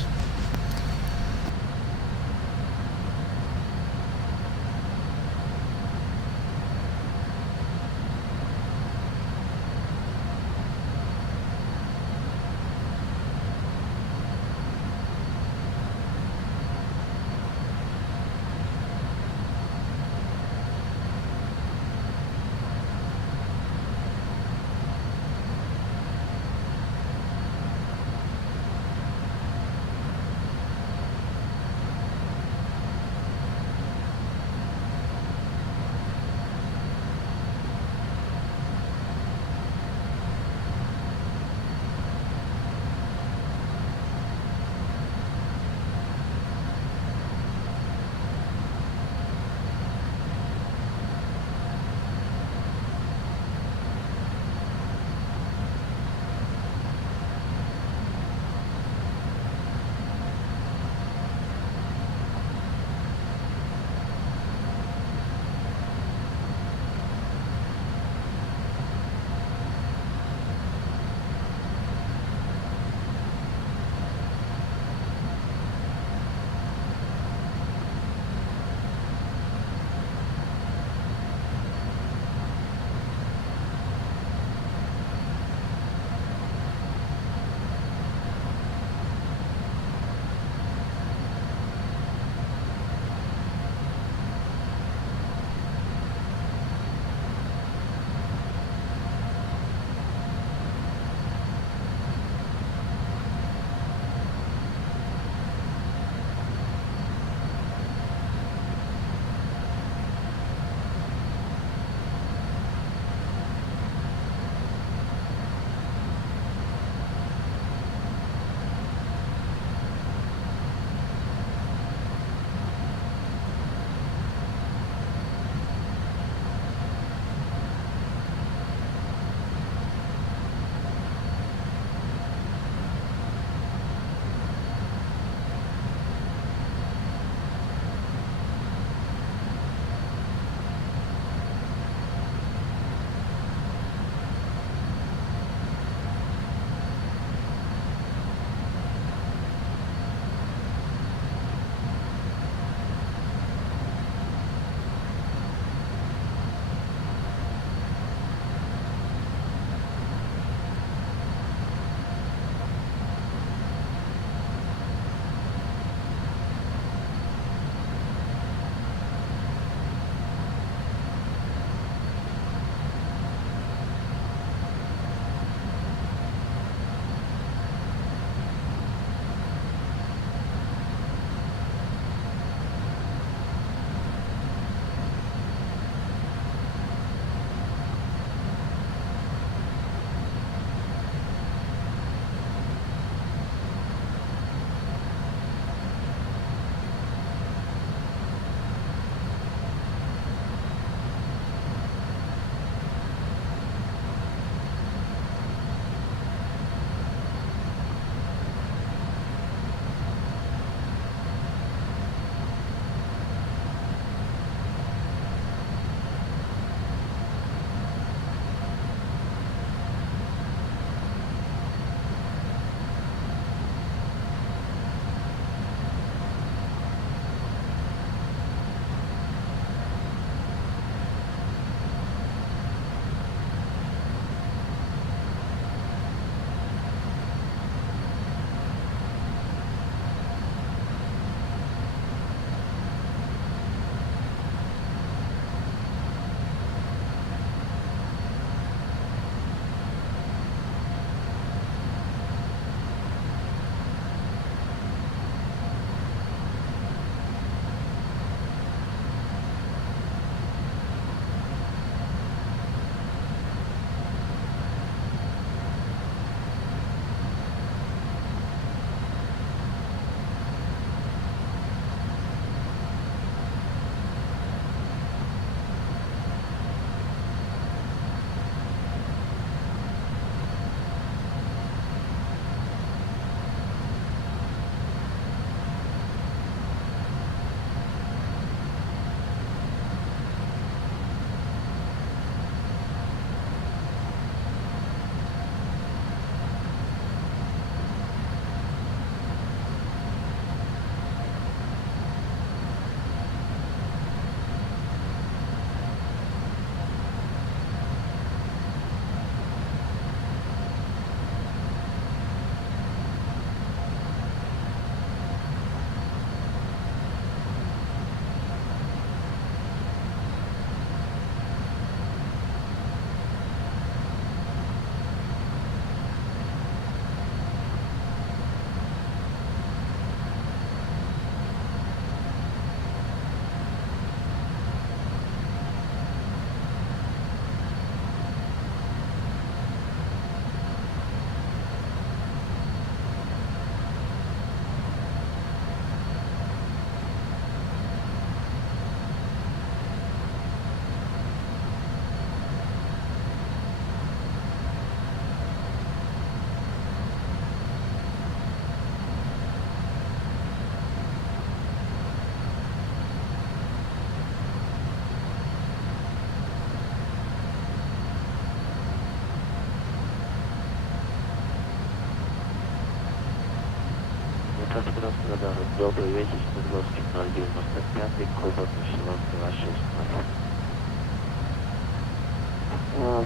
Добрый вечер, Свердловский 095, код Мишеловский, ваша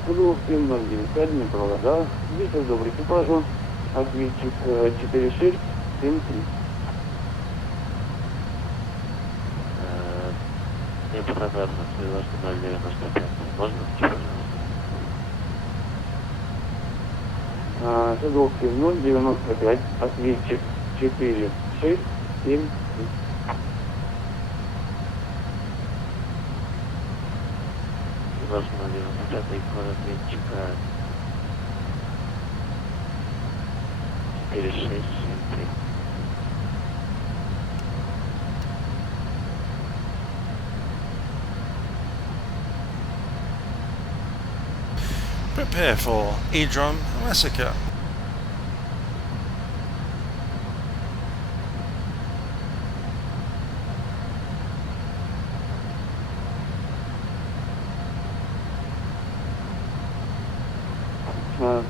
Свердловский 095, Днепрова, да? Вечер добрый, экипажу. Ответчик 4673. Неправильно, Свердловский 095. Можно? Свердловский 095, ответчик 4673. Свердловский 095, код ответчика 4673. Prepare for eardrum massacre.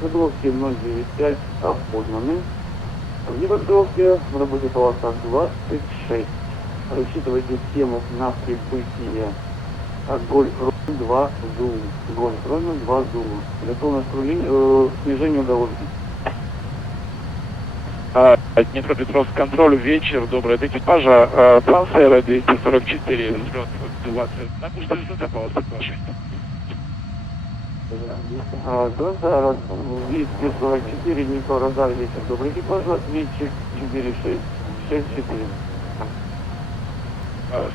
Свердловский 095, опознаны. В Днепропетровске в работе полоса 26. Рассчитывайте тему на прибытие Гольф-Роман 2 ЗУ. Гольф-Роман 2 ЗУ. Готовность к снижению дороги. Днепропетровск, контроль, вечер, добрый, это экипажа, трансфера 244, взлет 20, на курс высота полоса 26. Гранта 244, Днепро, радар, вечер, добрый, экипаж, ответчик 4664.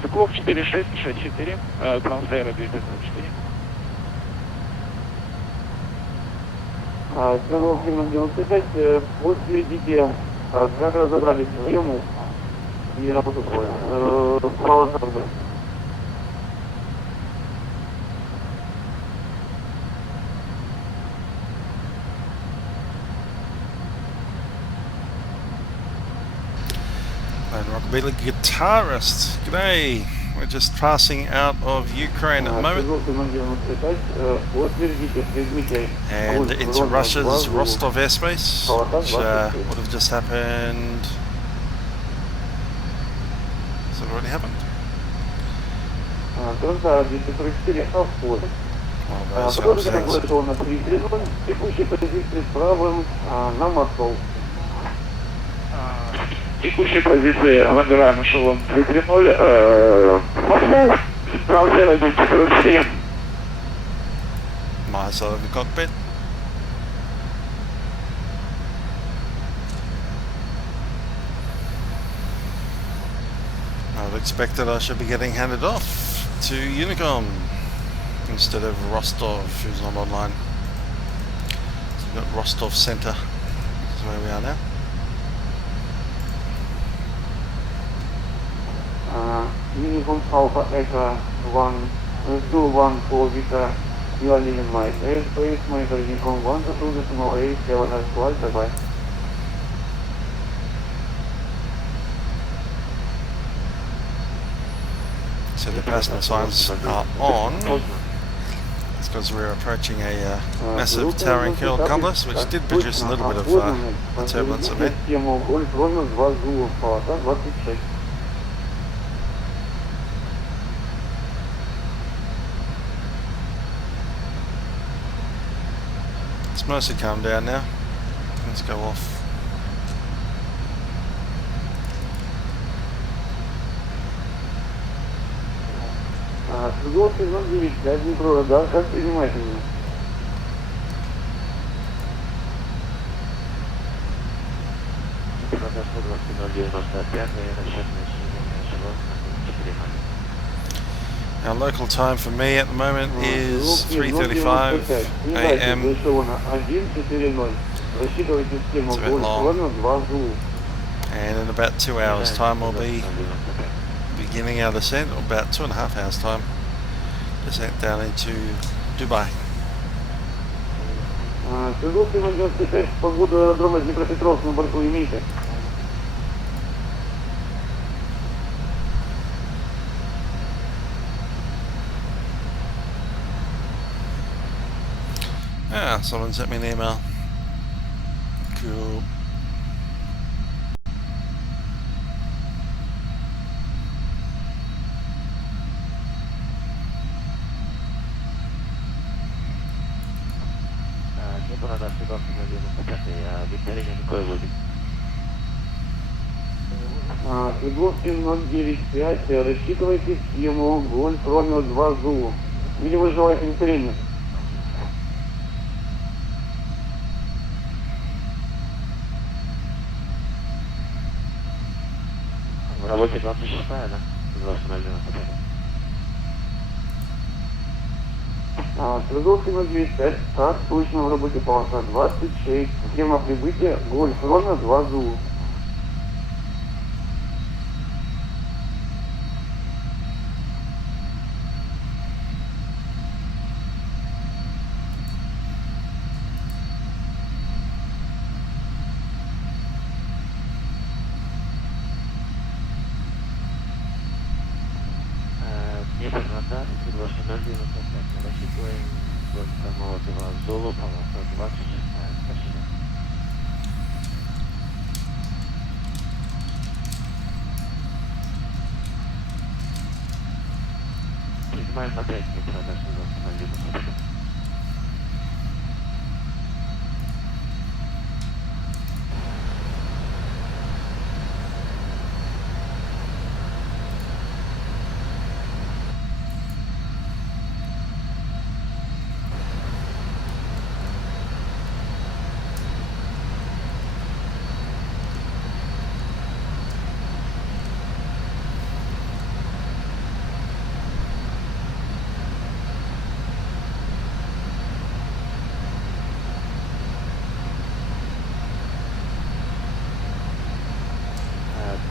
Соколов 4664, трансфера 244. Свердловский 095, подтвердите, как разобрали схему и работу боя. Полоса Б. And rockabilly guitarist. G'day. We're just passing out of Ukraine at the moment. And into Russia's Rostov airspace, which would have just happened. Has it already happened? Well, those are things. Текущие позиции выбираем эшелон 330, Москва, трансфера 247. My side of the cockpit. I would expect that I should be getting handed off to Unicom instead of Rostov, who's not online. So we've got Rostov Center. This is where we are now. Uniform Alpha Echo 1, 2-1 for Vita, you are leaving my airspace, monitor Uniform 1 to 2.8, 7 as well, bye-bye. So the passenger signs are on. It's because we're approaching a massive towering curl compass, which did produce a little bit of a turbulence event. It's mostly calmed down now. Let's go off. Свердловский 095, Днепро, радар, как внимательно. Our local time for me at the moment is 3:35 AM. It's a bit long. And in about 2 hours time we'll be beginning our descent, or about 2.5 hours time, descent down into Dubai. Свердловский 095, погоду аэродрома Днепропетровск на борту имеете? Ah, someone sent me an email. Cool. надо сюда остановиться, Виктория никакой будет. Свердловский 095, рассчитывайте схему, Гольф, Ромео 2 Зулу. Или вы желаете интервью? В работе 26, да? 20.01. Свердловский 095, так, точно в работе полоса 26, схема прибытия, Гольф, Ромео 2 Зулу. Днепр Радар, 20.01. Рассчитываем Гольф, Ромео 2 Зулу, полоса 26. Спасибо. Принимаем на 5 метров, да, сюда остановились.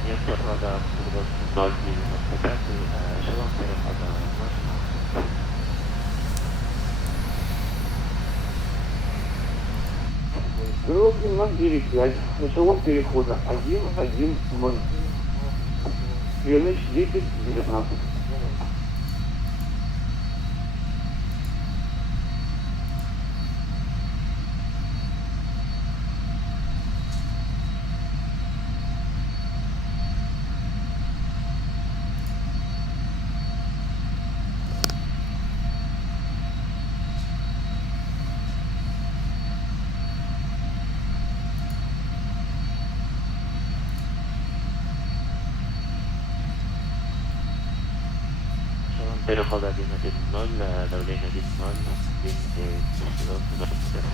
Днепр Радар, 095, эшелон перехода наш. Свердловский 095, эшелон перехода 110. Верныч 10-19. Перехода 110, давление 1.0, 9.9,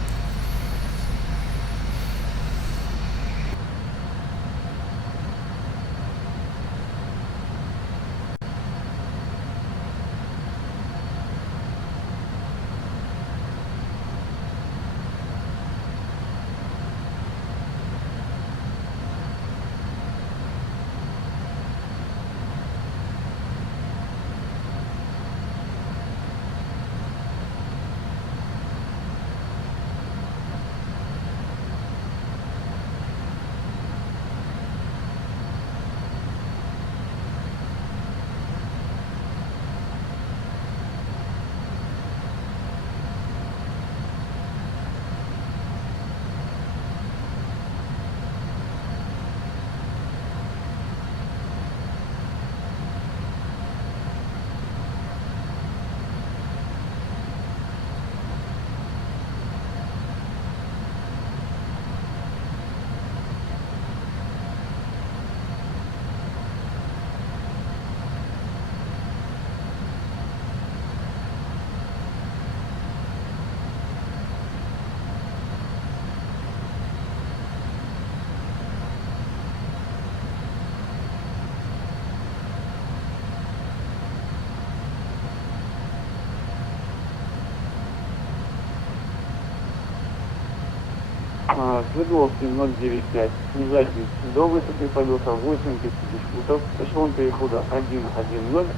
Свердловский 095, снижайтесь до высоты полета 8000 футов, эшелон перехода 110,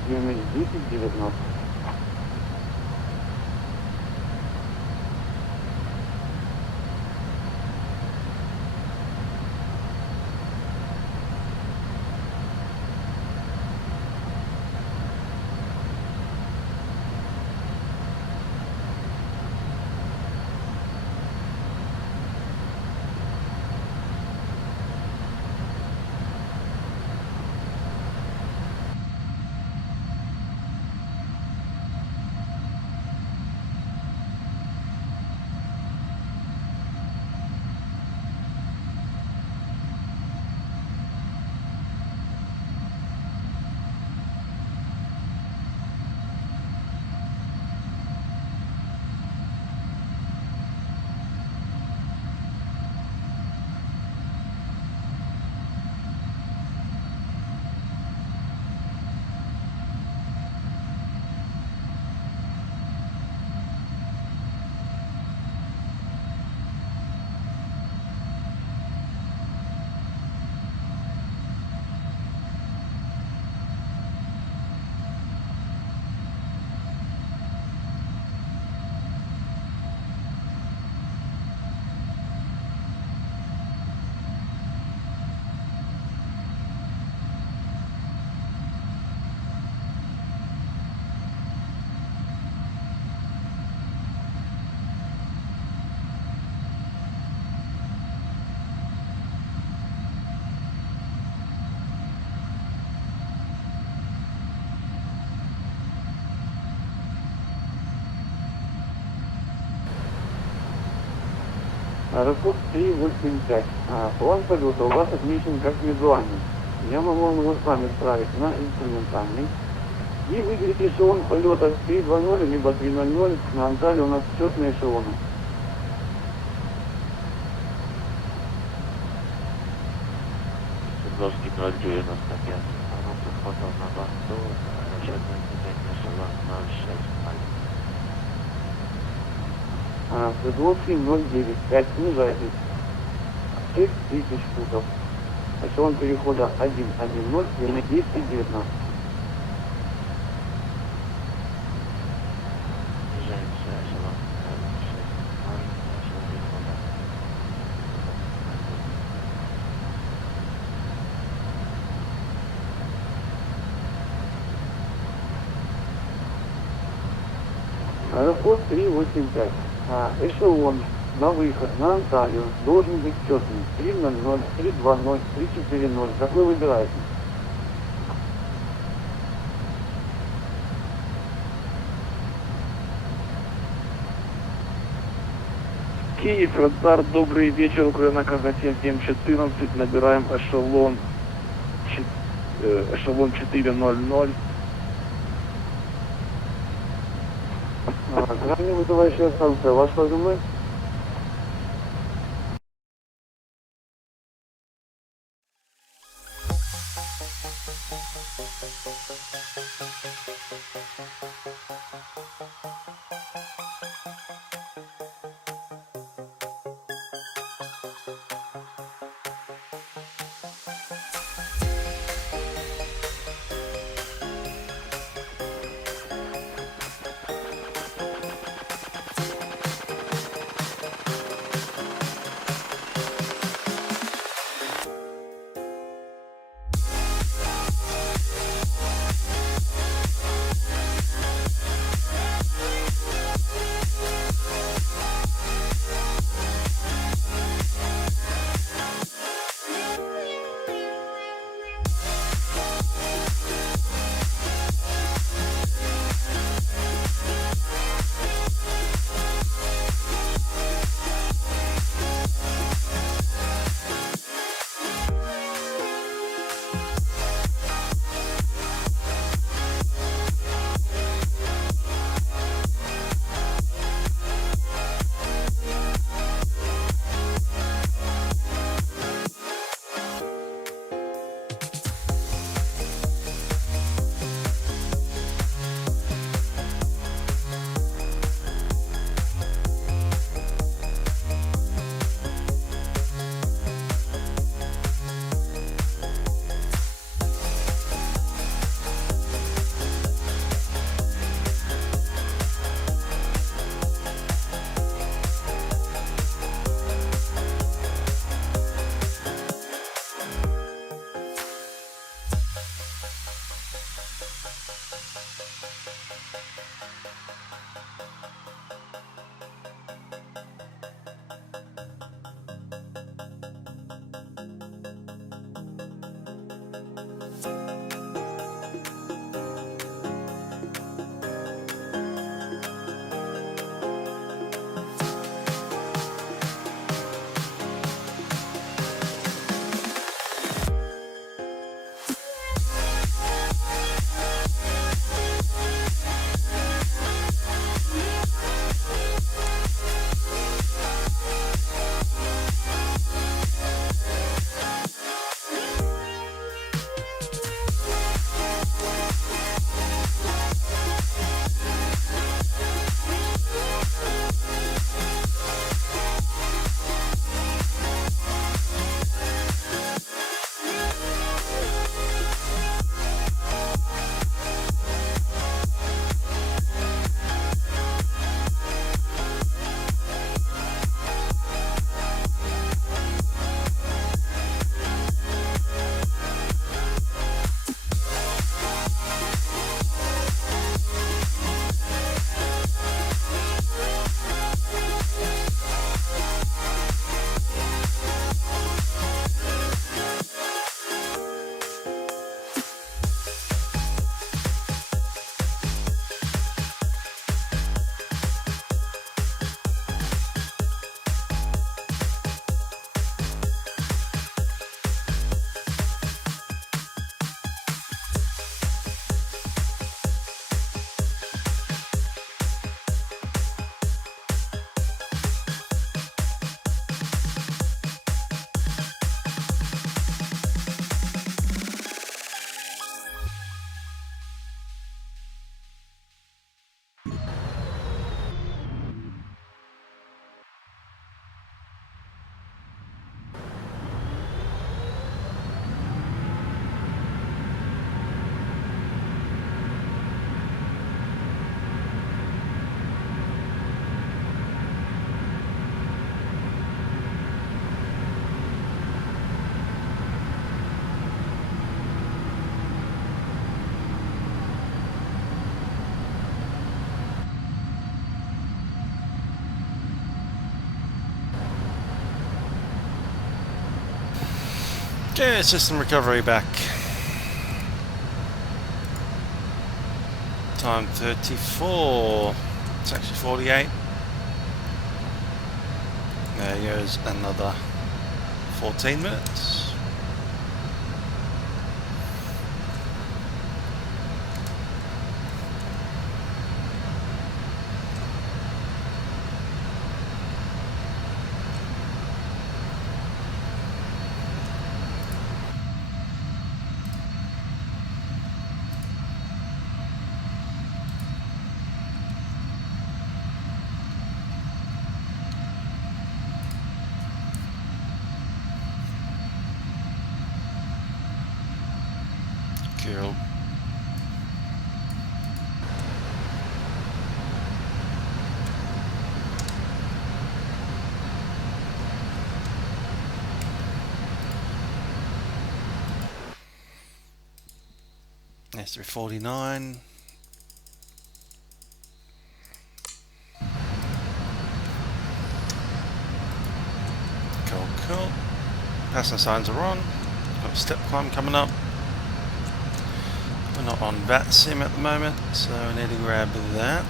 верныч 10-19. Аэропорт 385. План полета у вас отмечен как визуальный. Я могу его с вами отправить на инструментальный. И выберите эшелон полета 320 либо 300. На Анталии у нас четные эшелоны. Свердловский 095. Анонс фото на борту. Расчетный движение эшелон 065. Свердловский 095. Снижайтесь. 6000 футов. Эшелон перехода 110, время 10:19. Снижаемся эшелон 065. Аэропорт 385. Эшелон на выход на Анталию должен быть четный. 300, 320, 340. Какой выбираете? Киев, Радар, добрый вечер, Украина, Казахстан 714, набираем эшелон 400. Ранее вызывающая станция. Ваш позывной? Okay, system recovery back. Time 34. It's actually 48. There goes another 14 minutes. Cool. Needs to be 49. Cool. Passenger signs are on. Got a step climb coming up. We're not on VAT sim at the moment, so I need to grab that.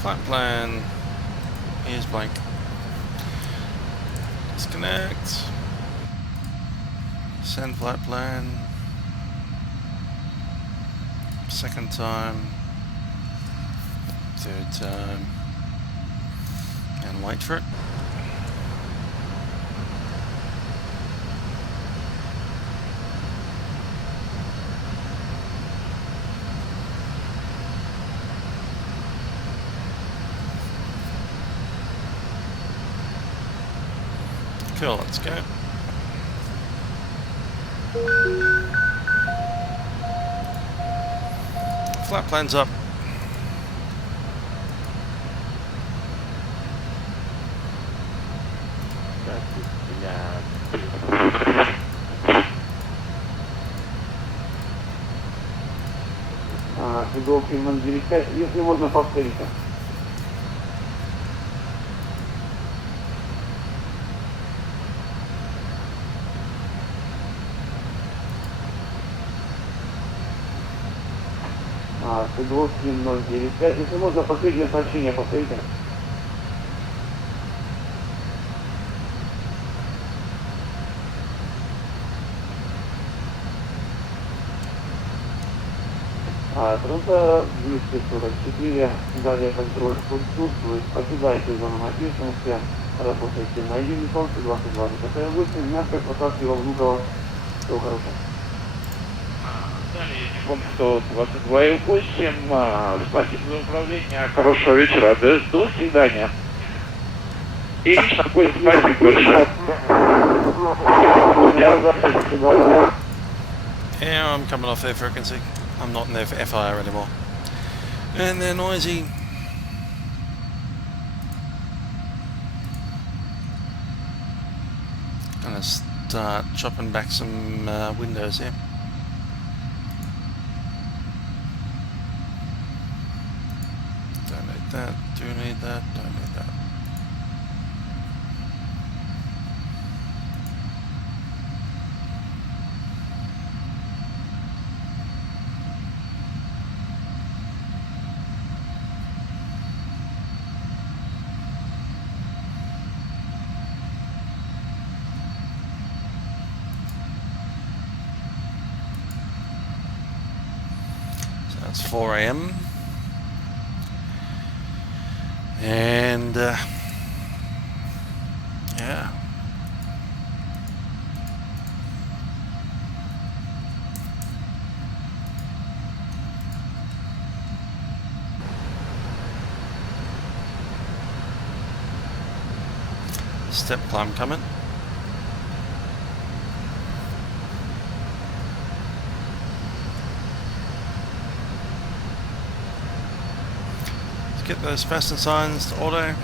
Flight plan is blank. Disconnect. Send flight plan. Second time. Third time. And wait for it. Cool, let's go. Flight plan's up. До PMDG, если можно повторить. Свердловский 095. Если можно, последнее сообщение повторите. Трасса 244, далее контроль отсутствует. Покидайте зону ответственности, работайте на июне солнце 22. Такая 8, мягкой посадки во Внуково. Всего хорошего. Далее, фонд 122,8. Спасибо за управление. Хорошего вечера. До свидания. И такой спасибо большое. Yeah, I'm coming off their frequency. I'm not in their FIR anymore. And they're noisy. Gonna start chopping back some windows here. Don't need that, do need that, don't need that. It's 4 AM and yeah, step climb coming. get those fasten signs to auto.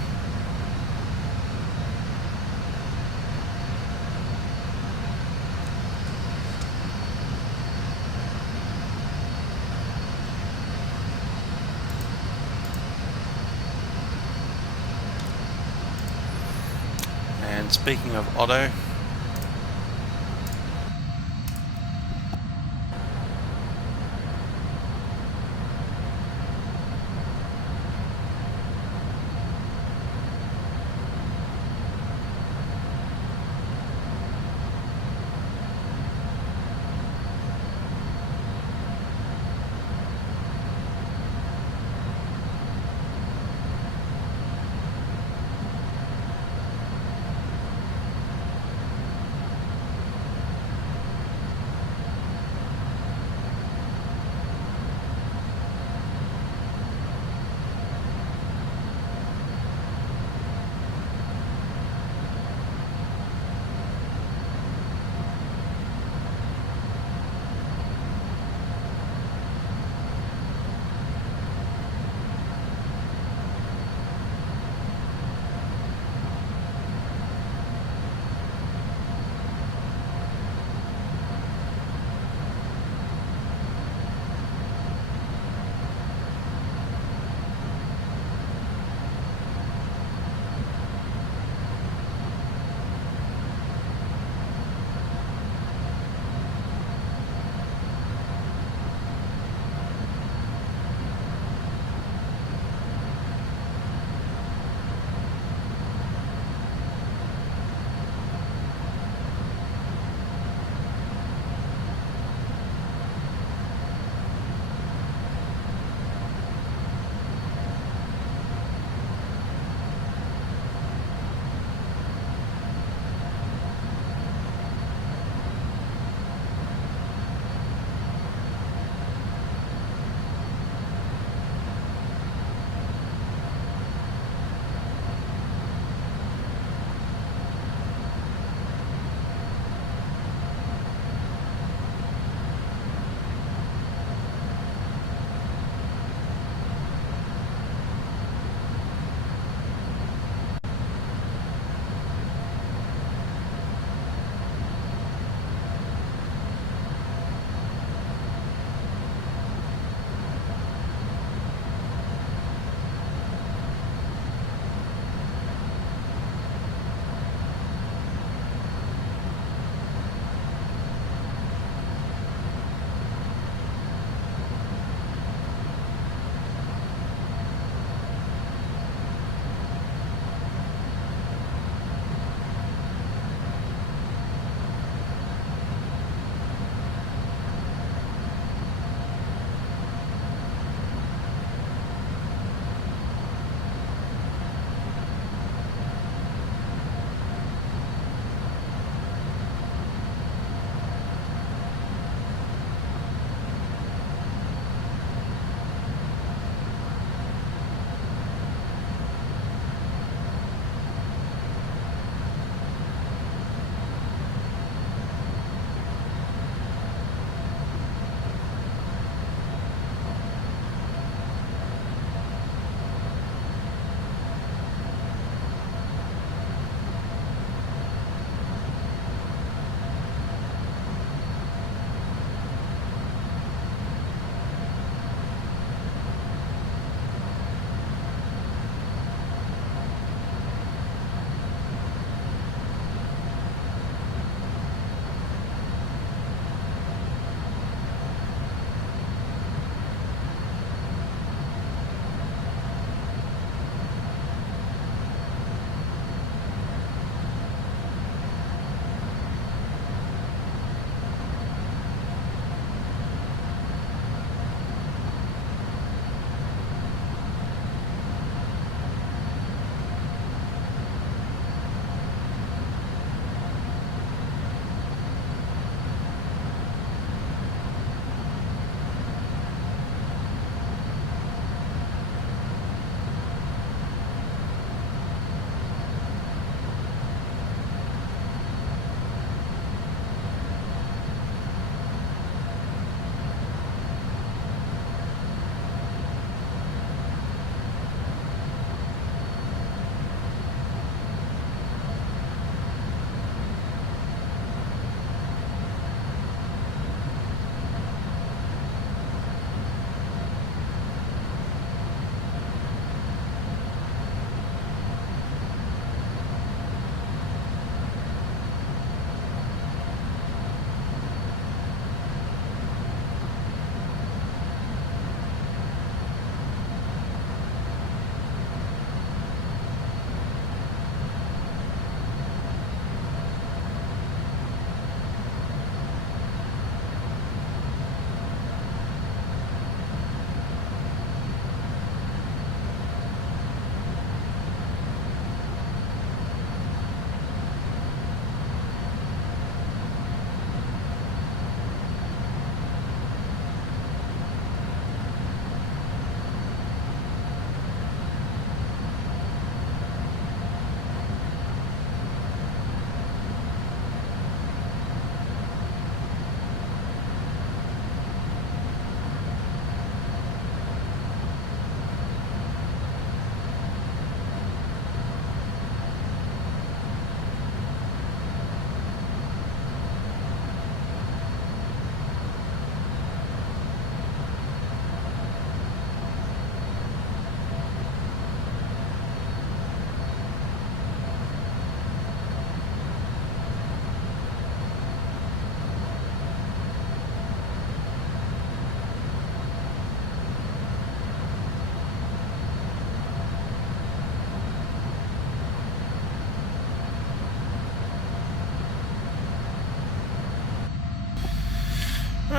And speaking of auto,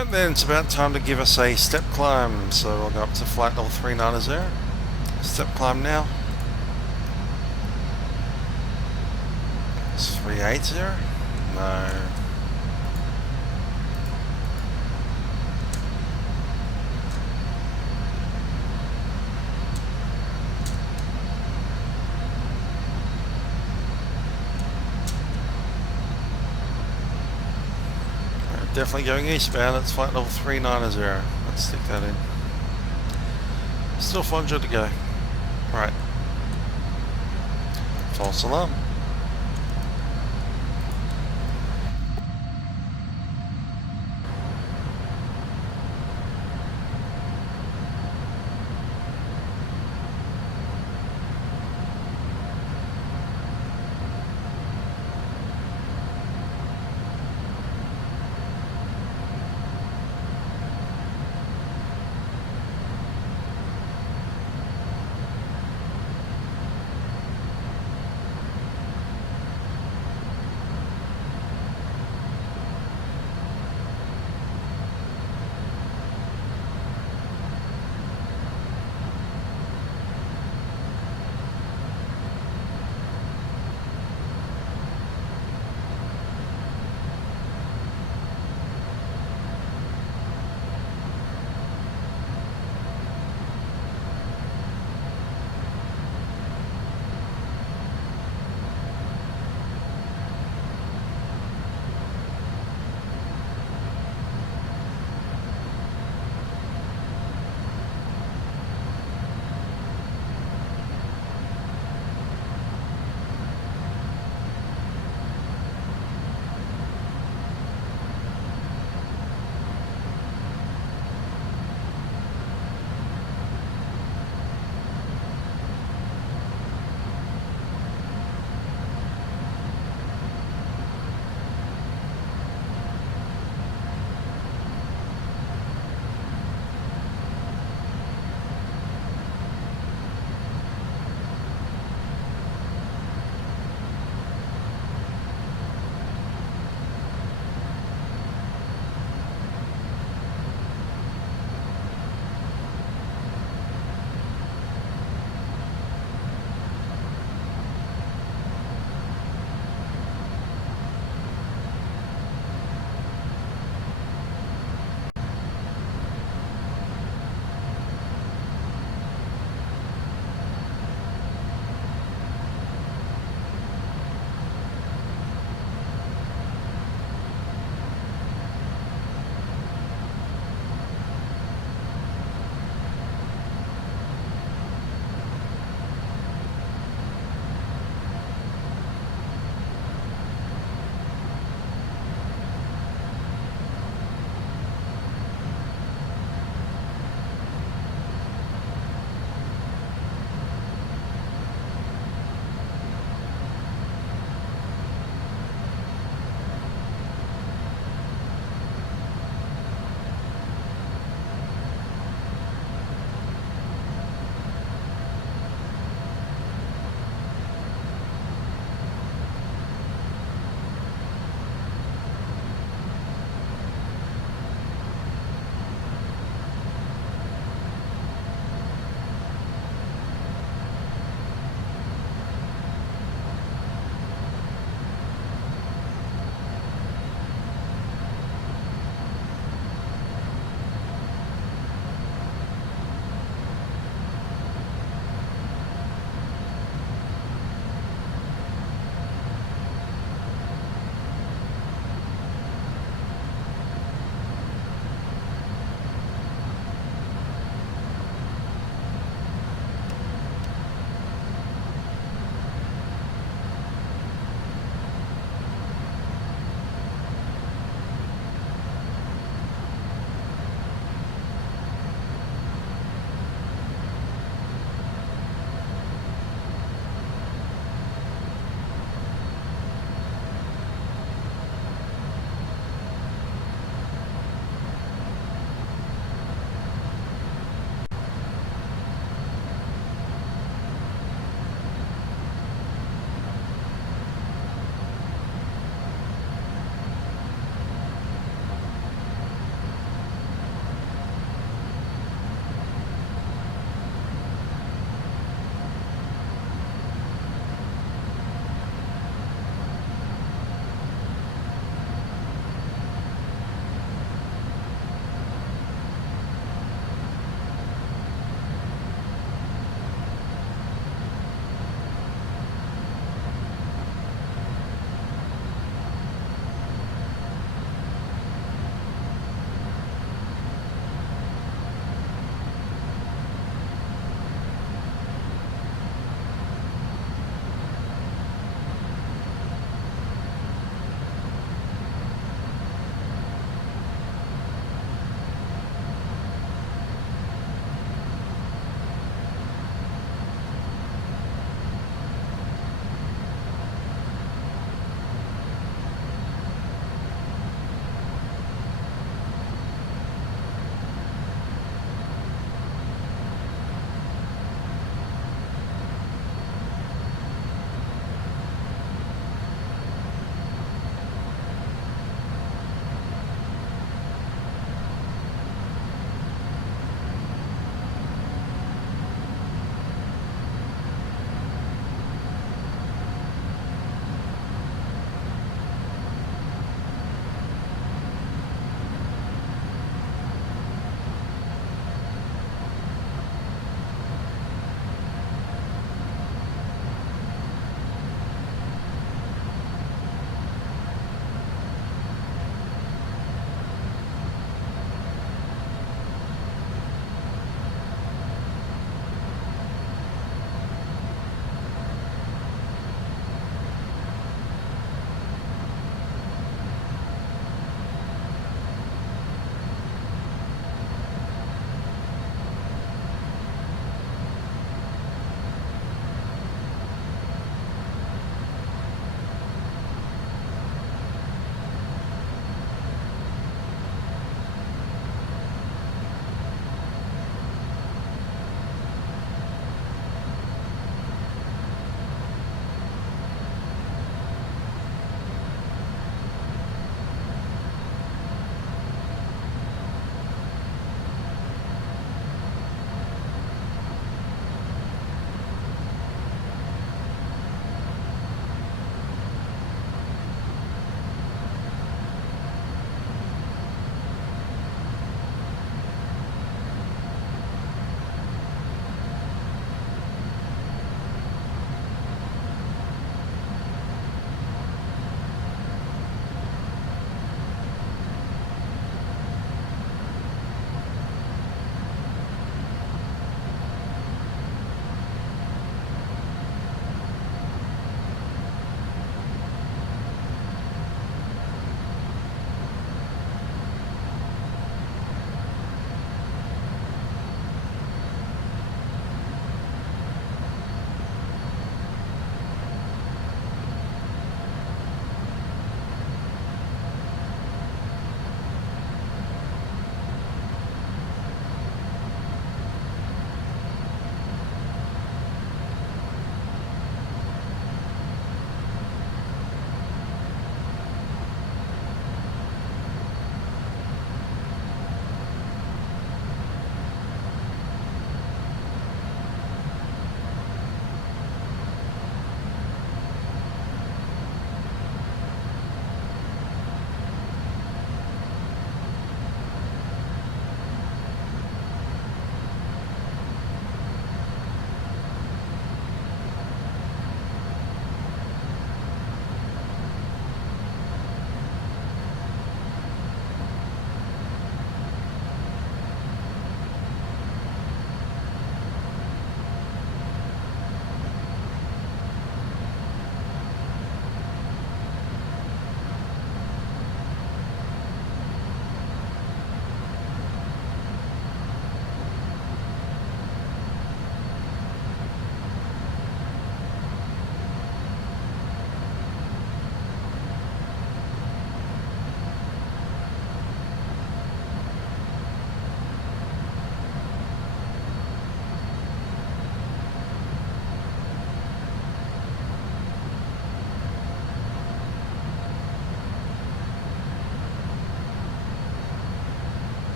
Alright then, it's about time to give us a step climb, so I'll go up to flight level 390. Step climb now. It's 380? No. Definitely going eastbound, it's flight level 390. Let's stick that in. Still 400 to go. Right. False alarm.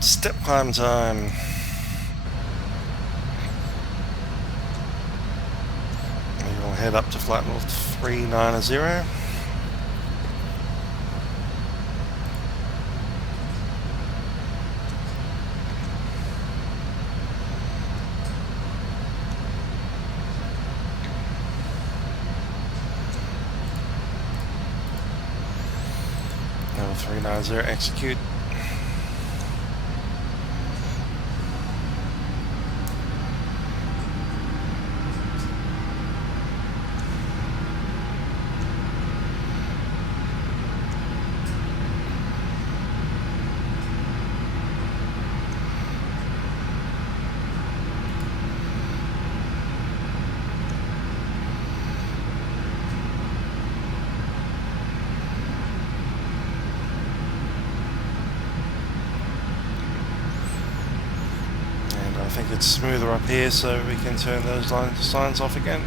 Step climb time. We will head up to flight level 390. Level 390, execute. I think it's smoother up here, so we can turn those signs off again.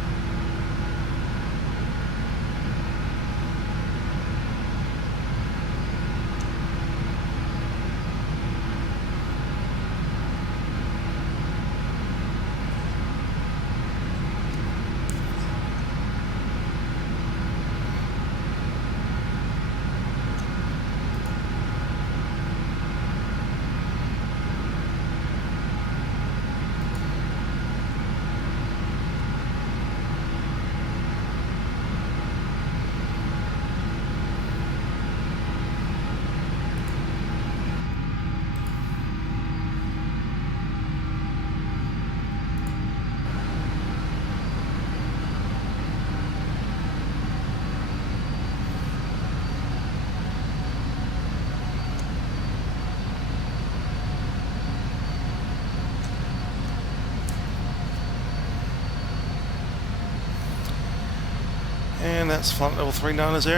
And that's flight level 390.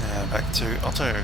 Now back to Otto.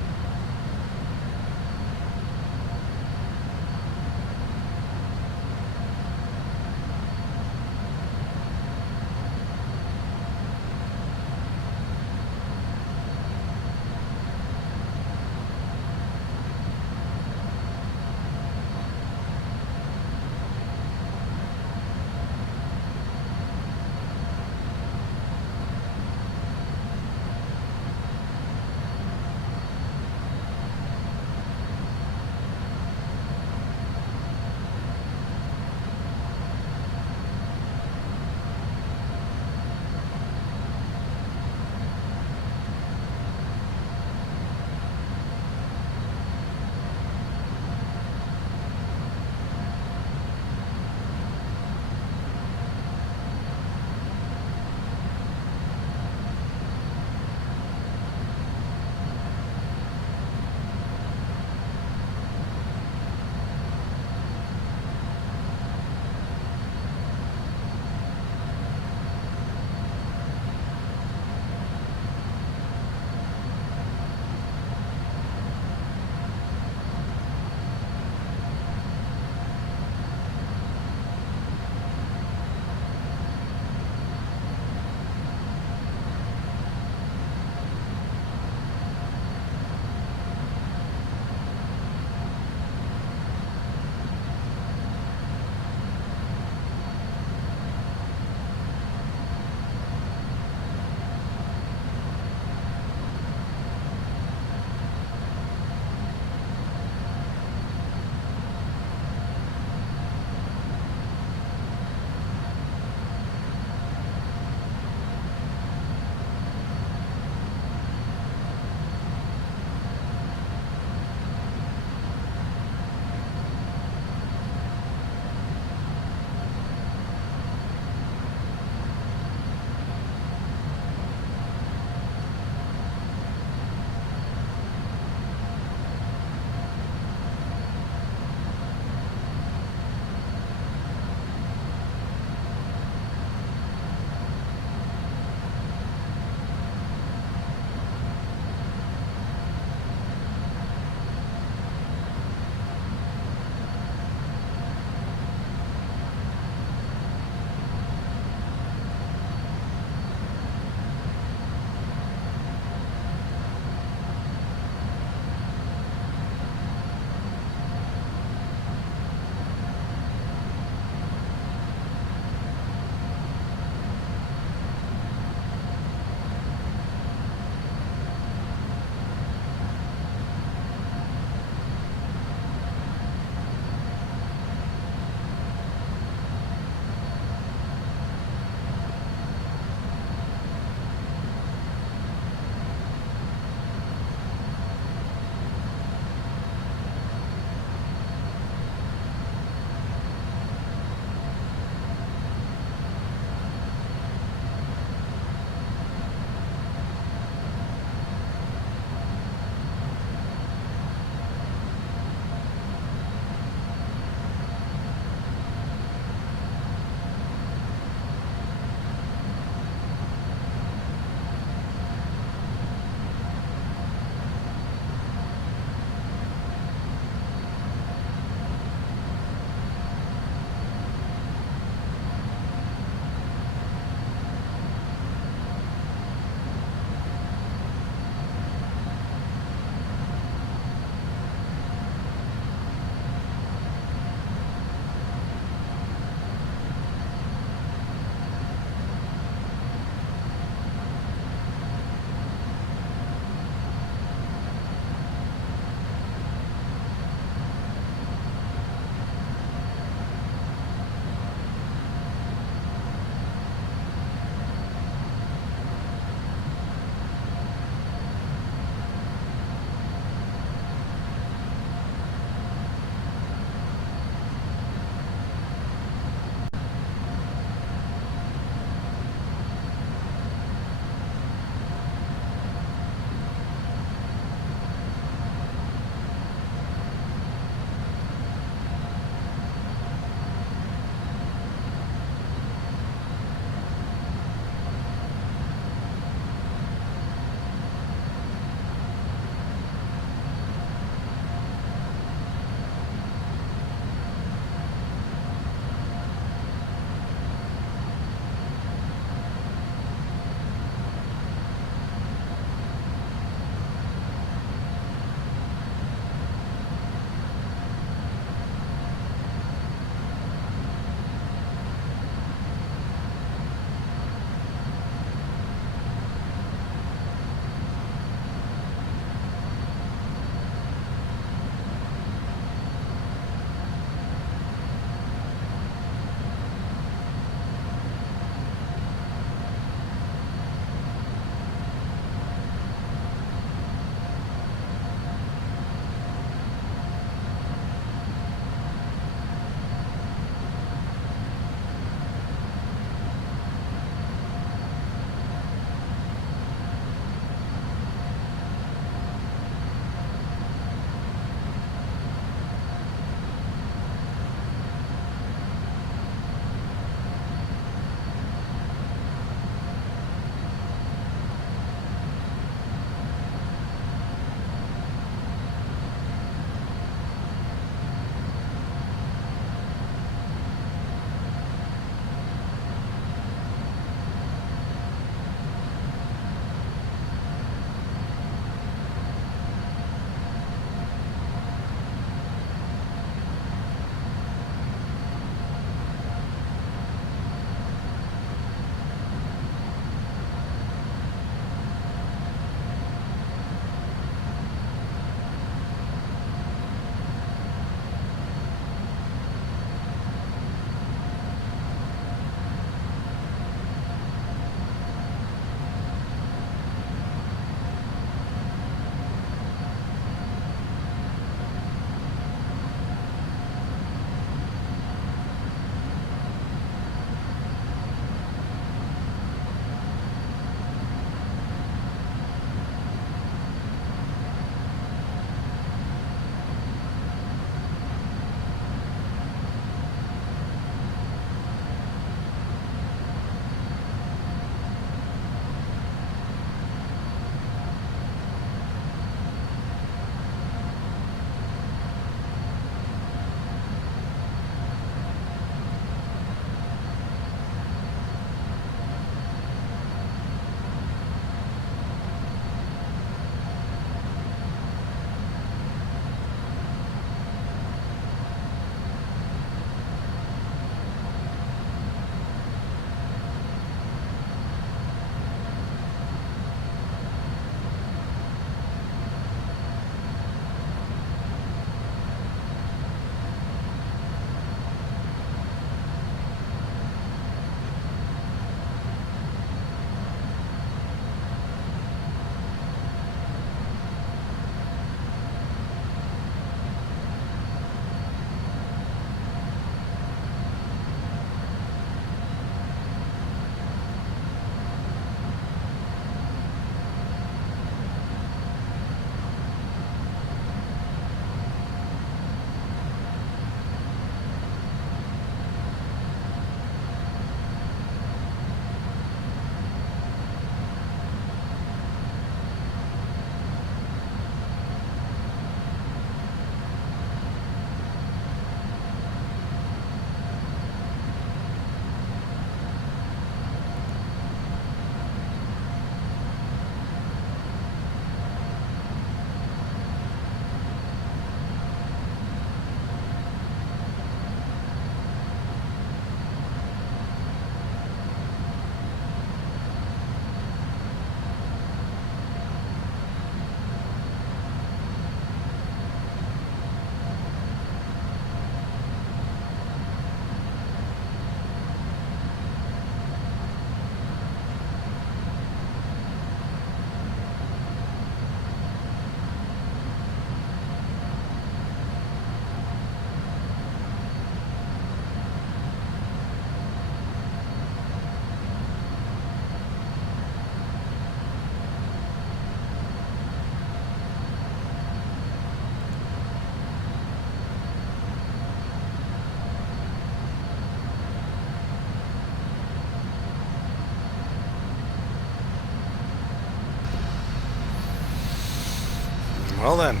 Well then.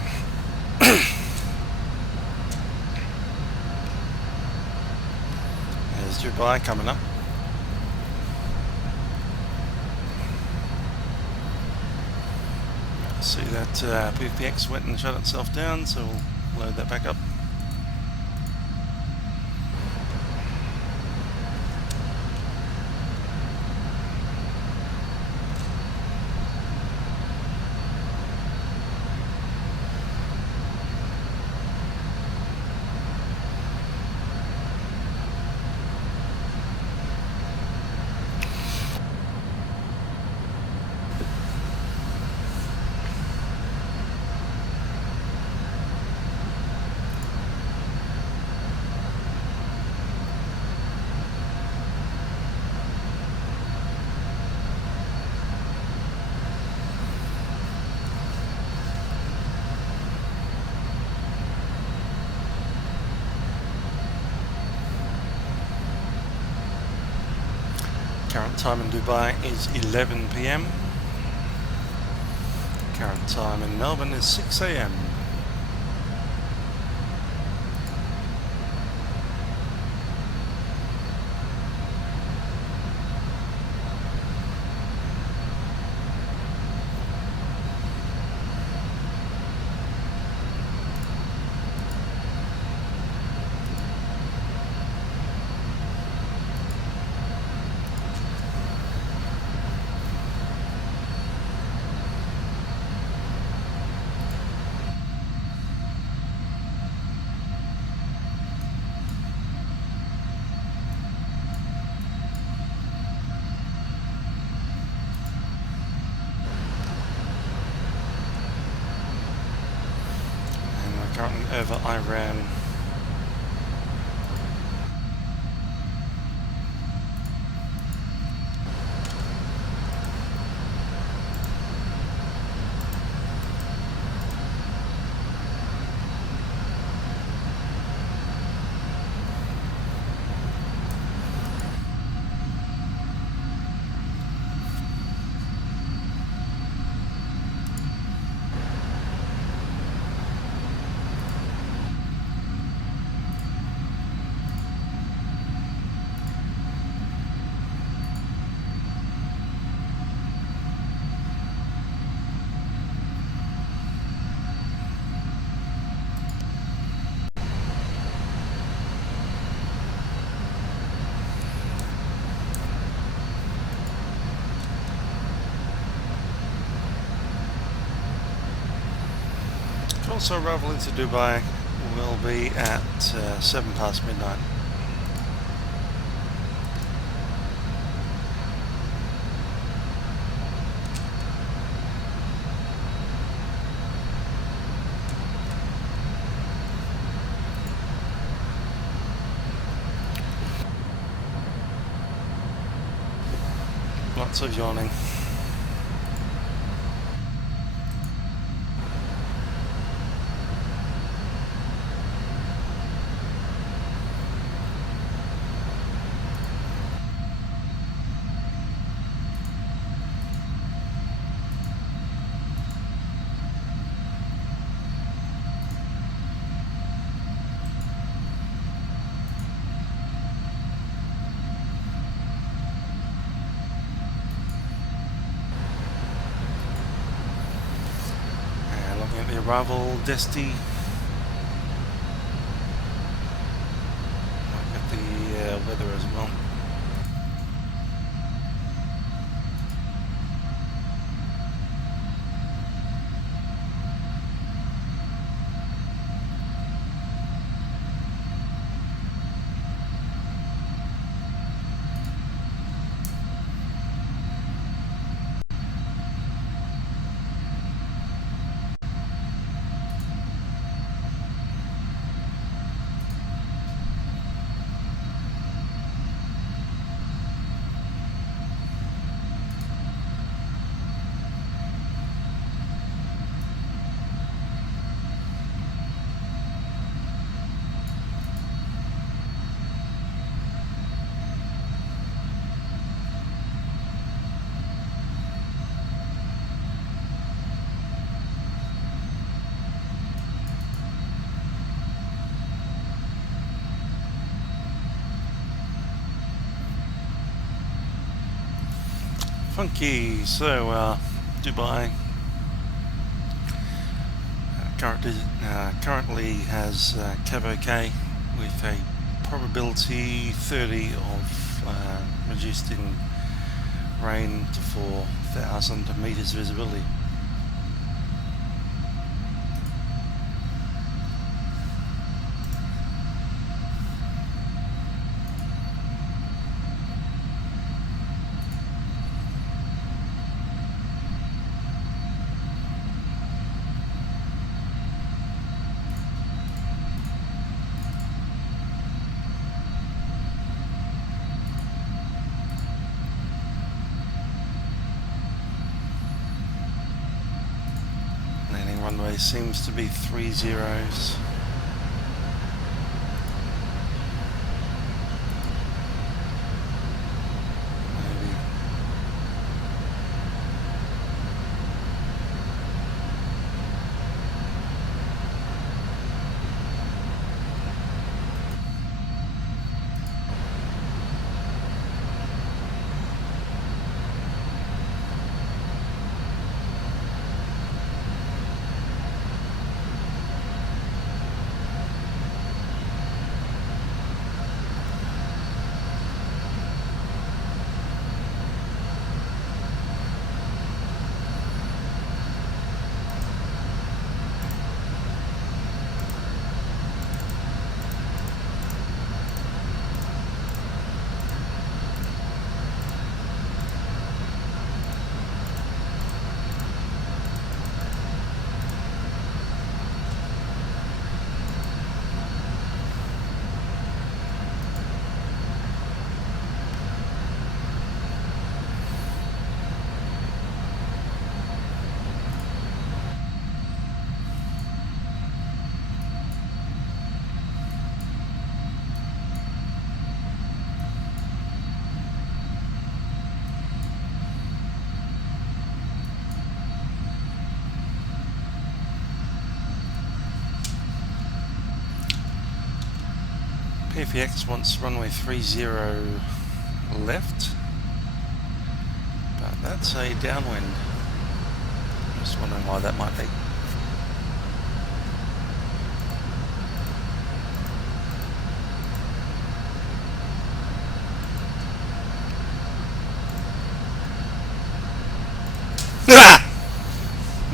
There's Dubai coming up. See that PFPX went and shut itself down, so we'll load that back up. Current time in Dubai is 11 PM. Current time in Melbourne is 6 AM. Currently over Iran. Also arrival into Dubai will be at 7 past midnight. Lots of yawning. The arrival Desti. Look at the weather as well. Funky. So, Dubai currently has KVK with a probability 30 of reduced in rain to 4,000 meters visibility. Landing runway seems to be 3 zeros. Maybe. PFX wants runway 30 left, but that's a downwind. Just wondering why that might be.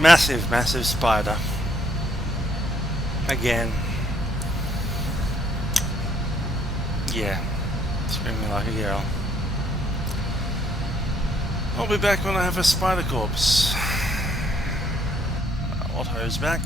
Massive, massive spider. Again. Yeah, screaming like a girl. I'll be back when I have a spider corpse. Otto's back.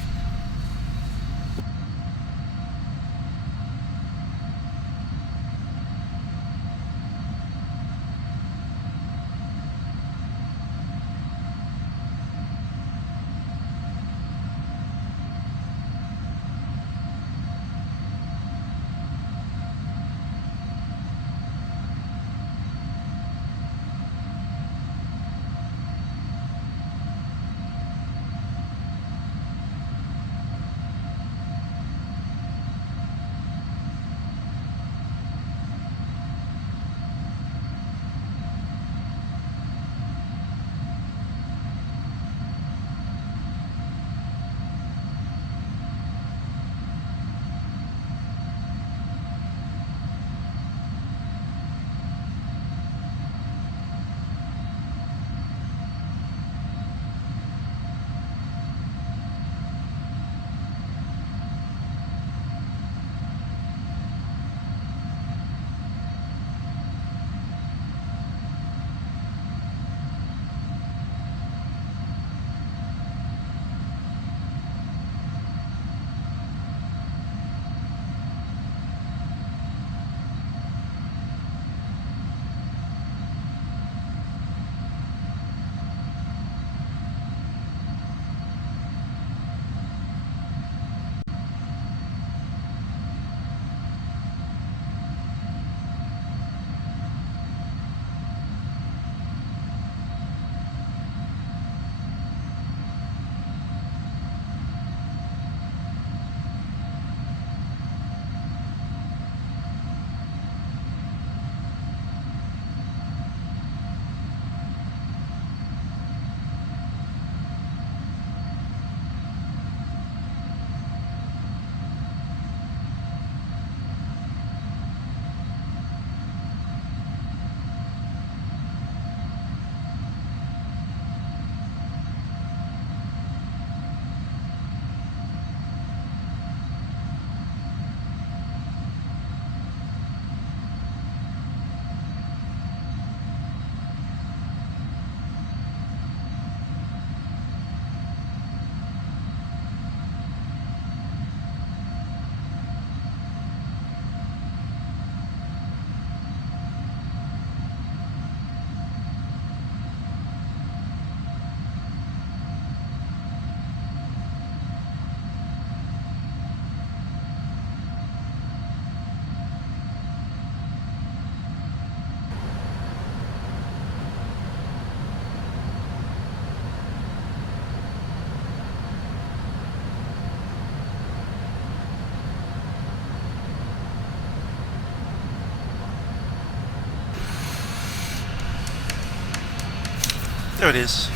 There it is.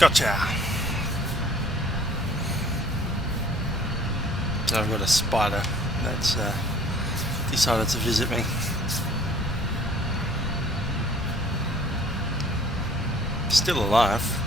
Gotcha. So I've got a spider that's decided to visit me. Still alive.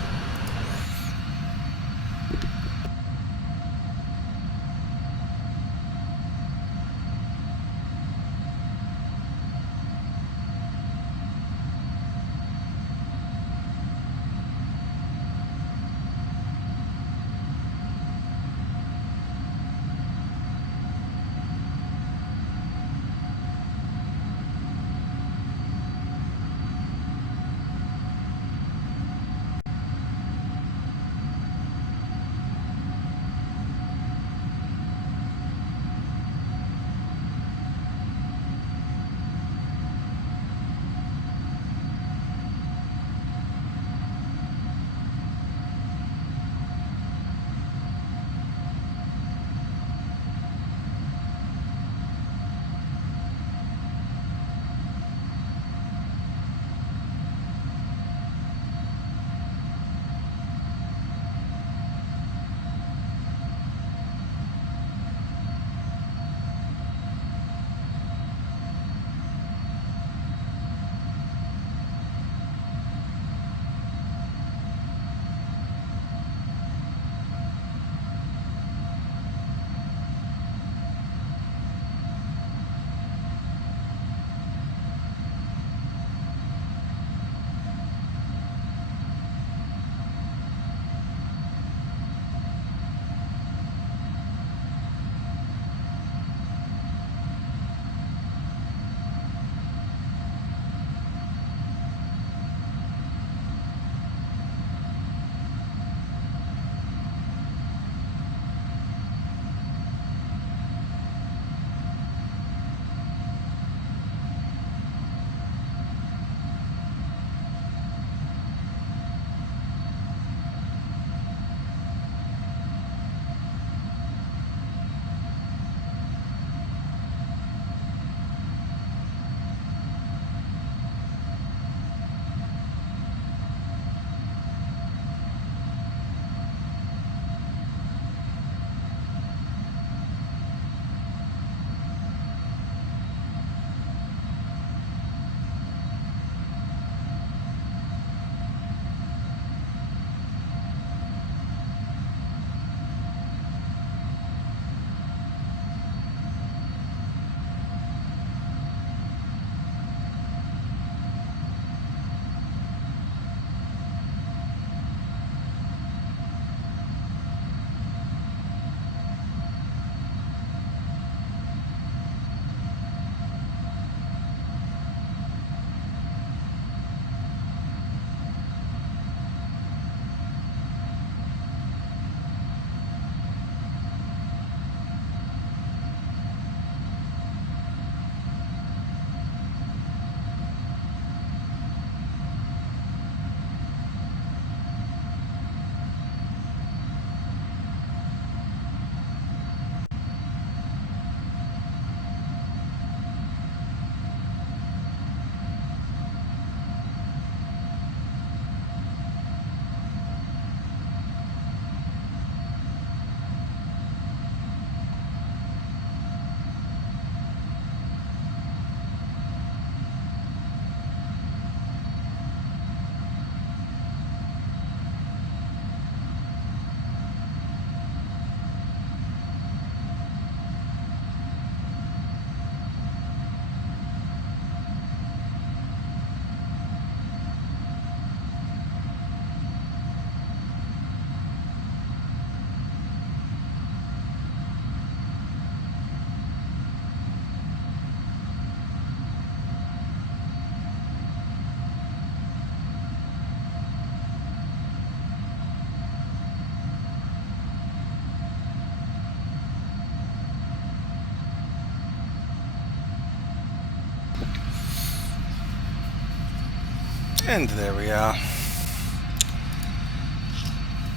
And there we are.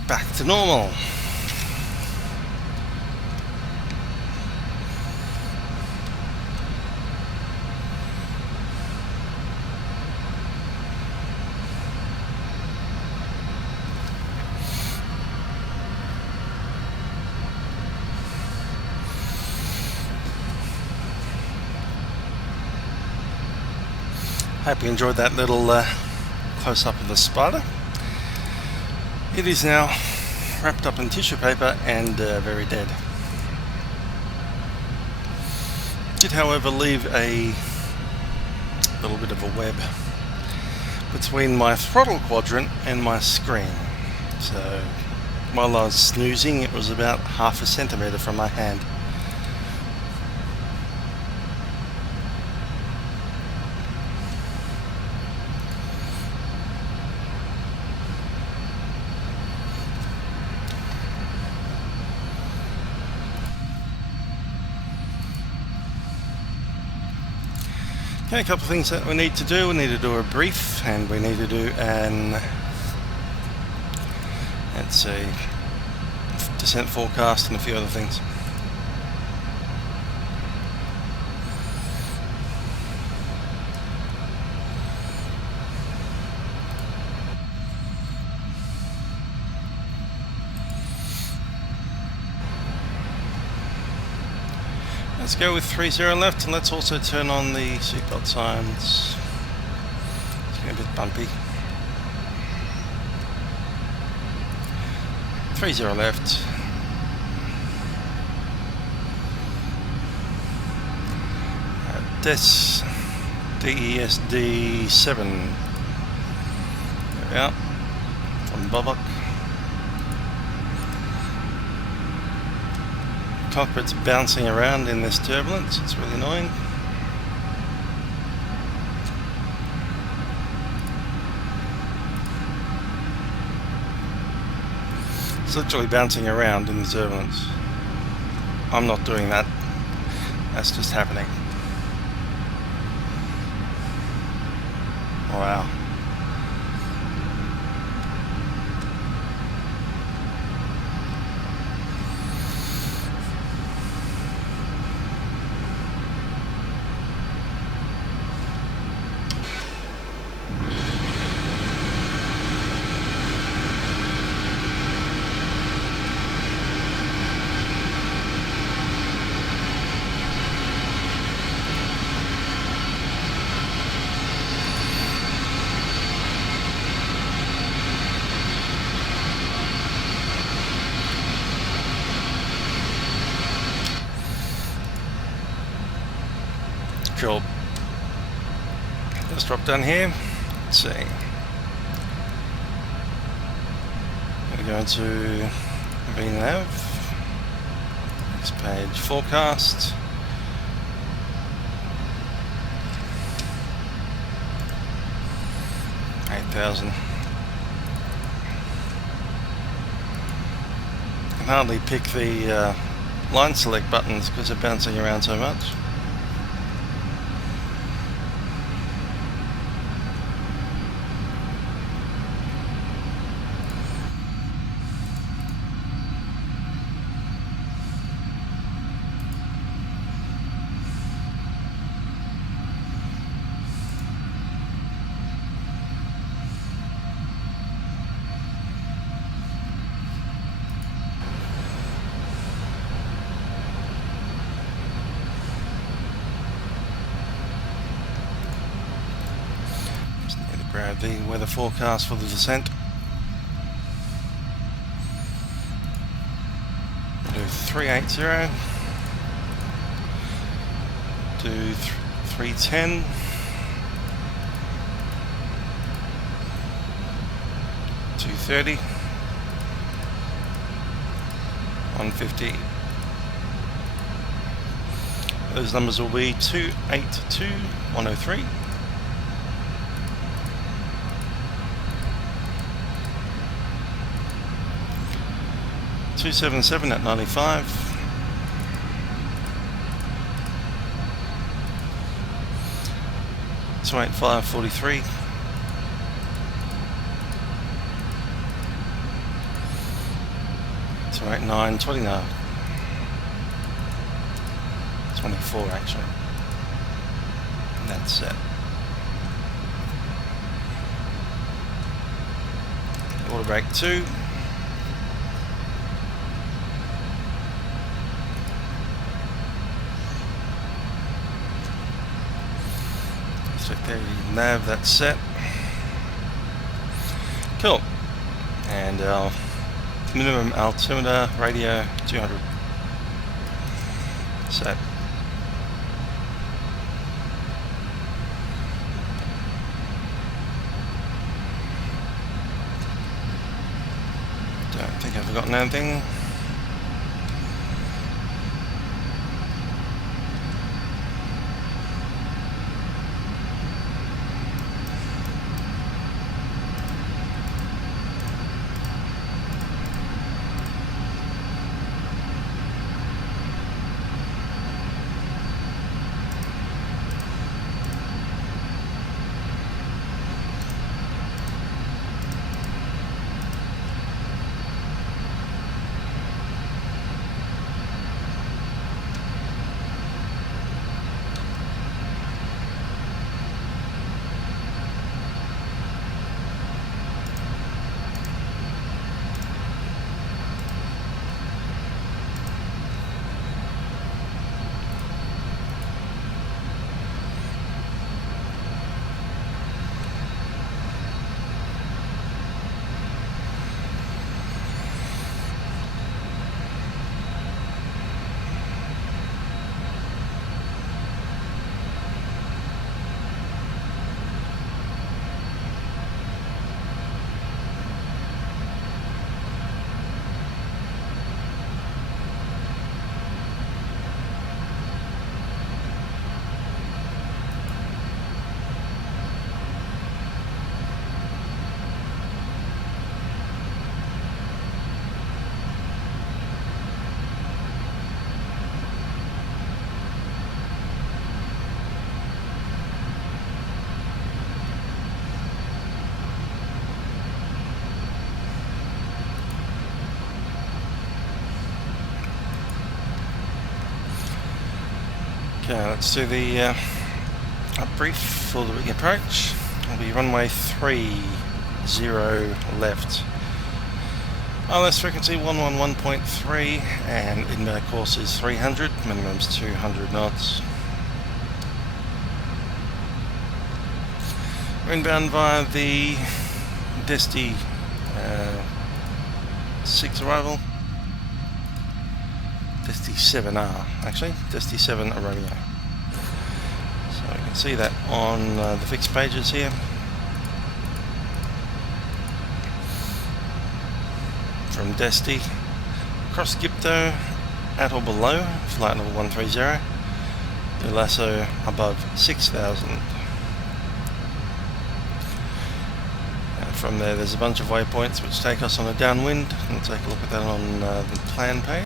Back to normal. Hope you enjoyed that little close-up of the spider. It is now wrapped up in tissue paper and very dead. Did, however, leave a little bit of a web between my throttle quadrant and my screen. So while I was snoozing, it was about half a centimetre from my hand. Okay, a couple of things that we need to do. We need to do a brief, and we need to do an, let's see, descent forecast and a few other things. Let's go with 30 left, and let's also turn on the seatbelt signs. It's getting a bit bumpy. 30 left. DESD 7. There we are. From Bobok. Cockpit's bouncing around in this turbulence, it's really annoying. It's literally bouncing around in the turbulence. I'm not doing that, that's just happening. Wow. Cool. Let's drop down here. Let's see. We're going to VNav. Next page, forecast. $8,000. I can hardly pick the line select buttons because they're bouncing around so much. Grab the weather forecast for the descent. We'll do 380, do 310, 230, 150. Those numbers will be 282, 103. 277 at 95, 285 43, 289 29, 24 actually, and that's it. Auto brake 2. check the nav, that's set. Cool. And our minimum altimeter radio 200 set. Don't think I've forgotten anything. Okay, let's do the brief for the wing approach. It'll be runway 30 left. ILS frequency 111.3 and inbound course is 300, minimum's 200 knots. We're inbound via the Desti 6 arrival. Desti 7R actually, Desti 7 Romeo. So you can see that on the fixed pages here. From Desti across Gipto at or below flight level 130, the lasso above 6,000. From there there's a bunch of waypoints which take us on a downwind. We'll take a look at that on the plan page.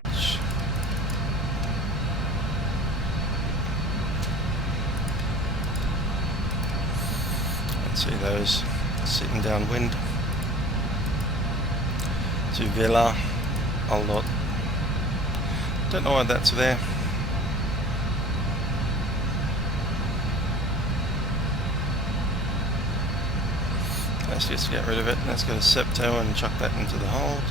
See those sitting downwind to Villa a lot. Don't know why that's there. Let's just get rid of it. Let's go to Septo and chuck that into the hold.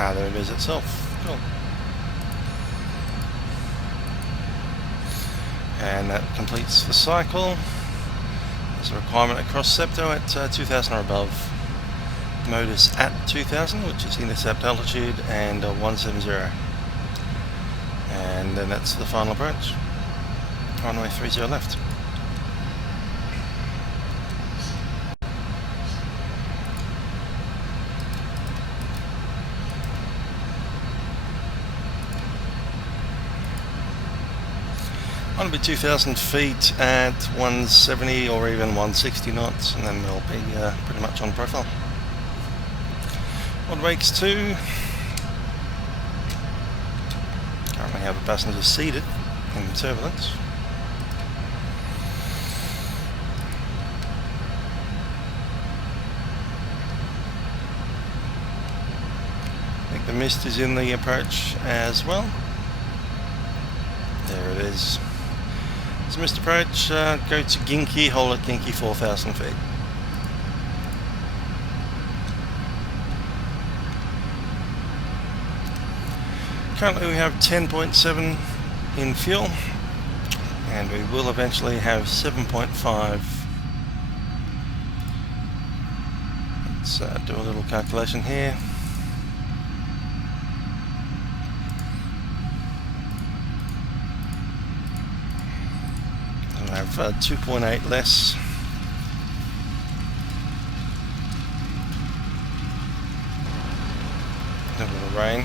Ah, there it is itself. Cool. And that completes the cycle. There's a requirement across Septo at 2000 or above. Modus at 2000, which is intercept altitude, and 170. And then that's the final approach. Runway 30 left. It'll be 2,000 feet at 170 or even 160 knots, and then we'll be pretty much on profile. Odd wakes 2. Currently have the passengers seated in the turbulence. the mist is in the approach as well. There it is. So mist approach, go to Ginki, hold at Ginki 4,000 feet. Currently we have 10.7 in fuel, and we will eventually have 7.5. Let's do a little calculation here. I have 2.8 less. A little rain.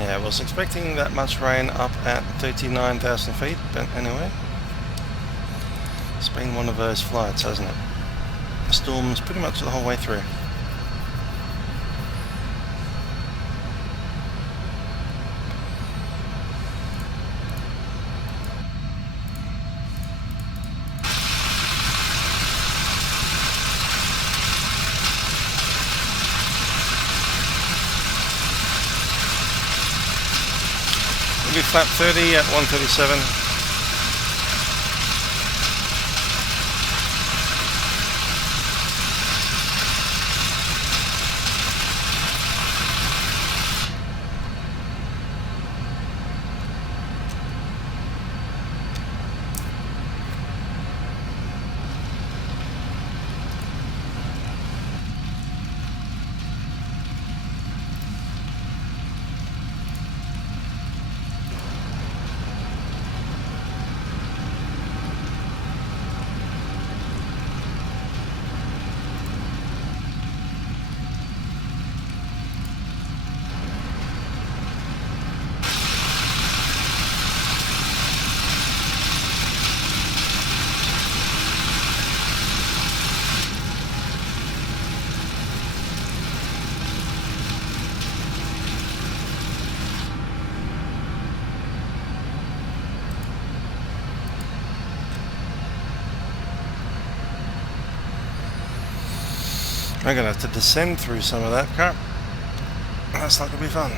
Yeah, I was expecting that much rain up at 39,000 feet, but anyway, it's been one of those flights, hasn't it? Storms pretty much the whole way through. We'll be flap 30 at 137. I'm going to have to descend through some of that crap. That's not going to be fun.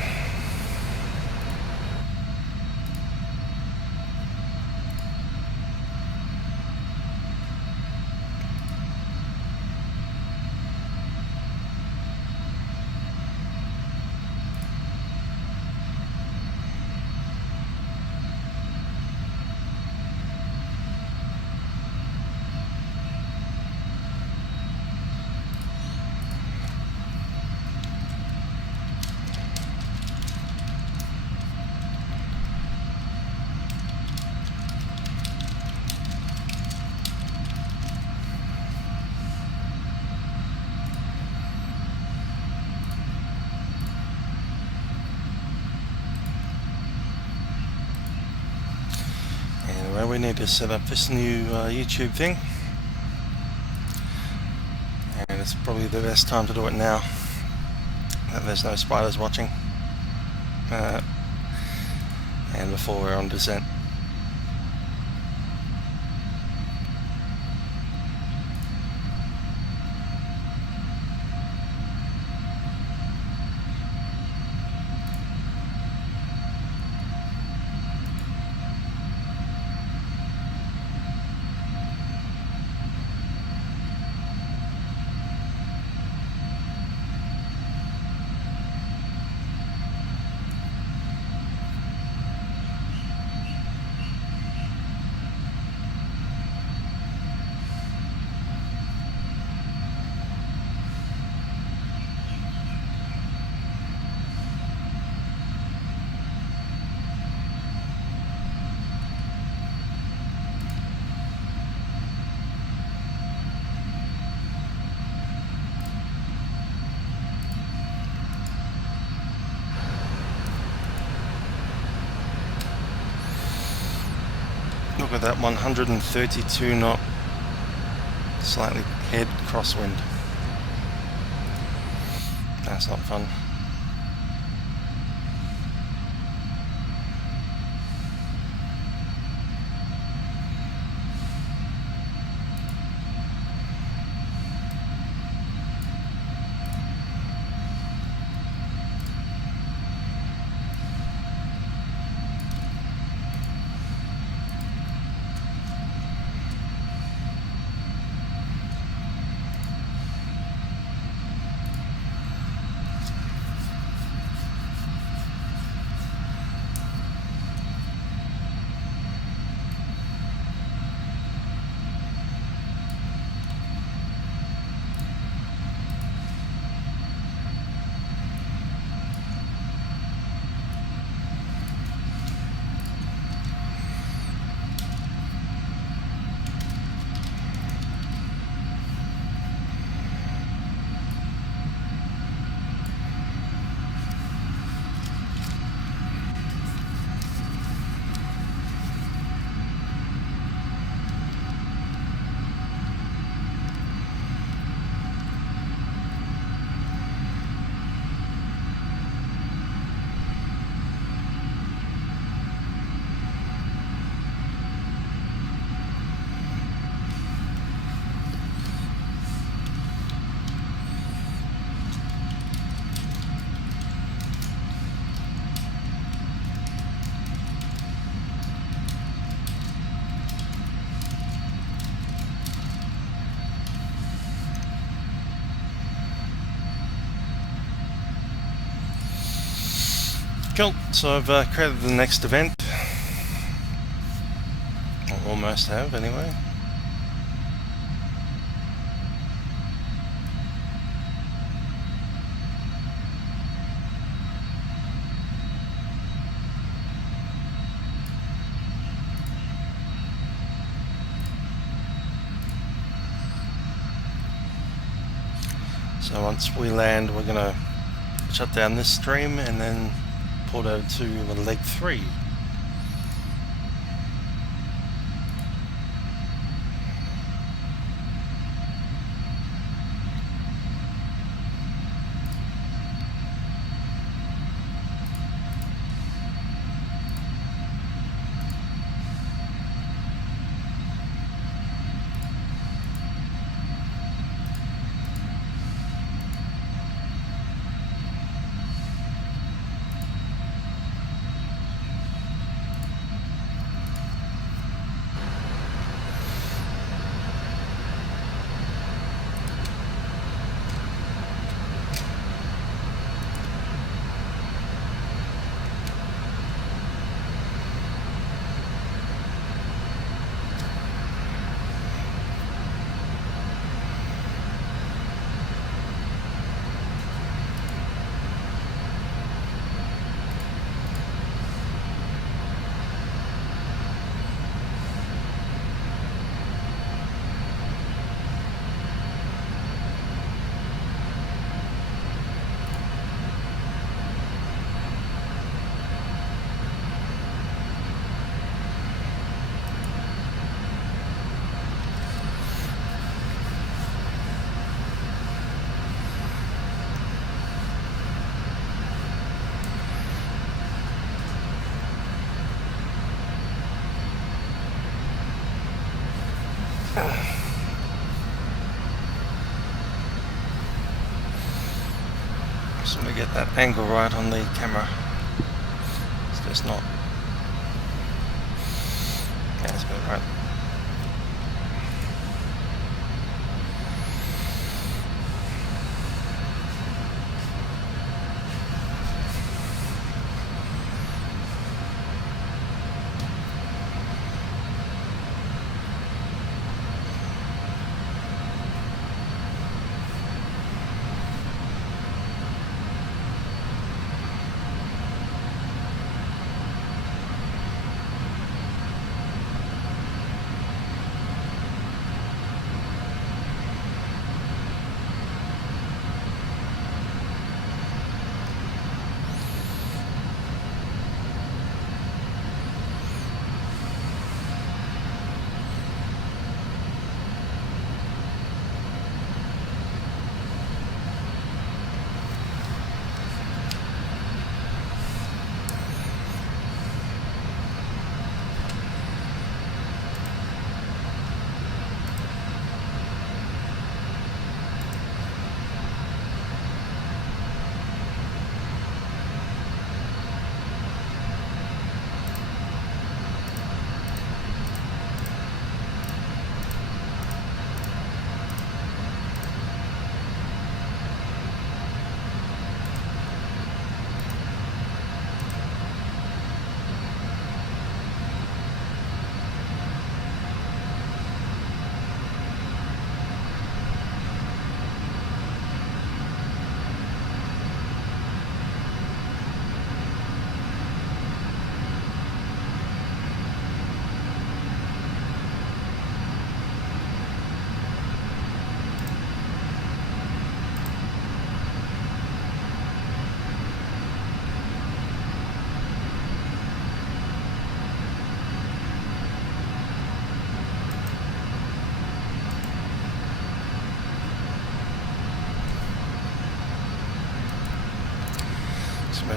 We need to set up this new YouTube thing, and it's probably the best time to do it now that there's no spiders watching and before we're on descent. look at that 132 knot, slightly head crosswind. That's not fun. Cool, so I've created the next event, or almost have anyway. So once we land, we're going to shut down this stream and then port over to leg 3. Just want to get that angle right on the camera. It's just not. Yeah, it's about right.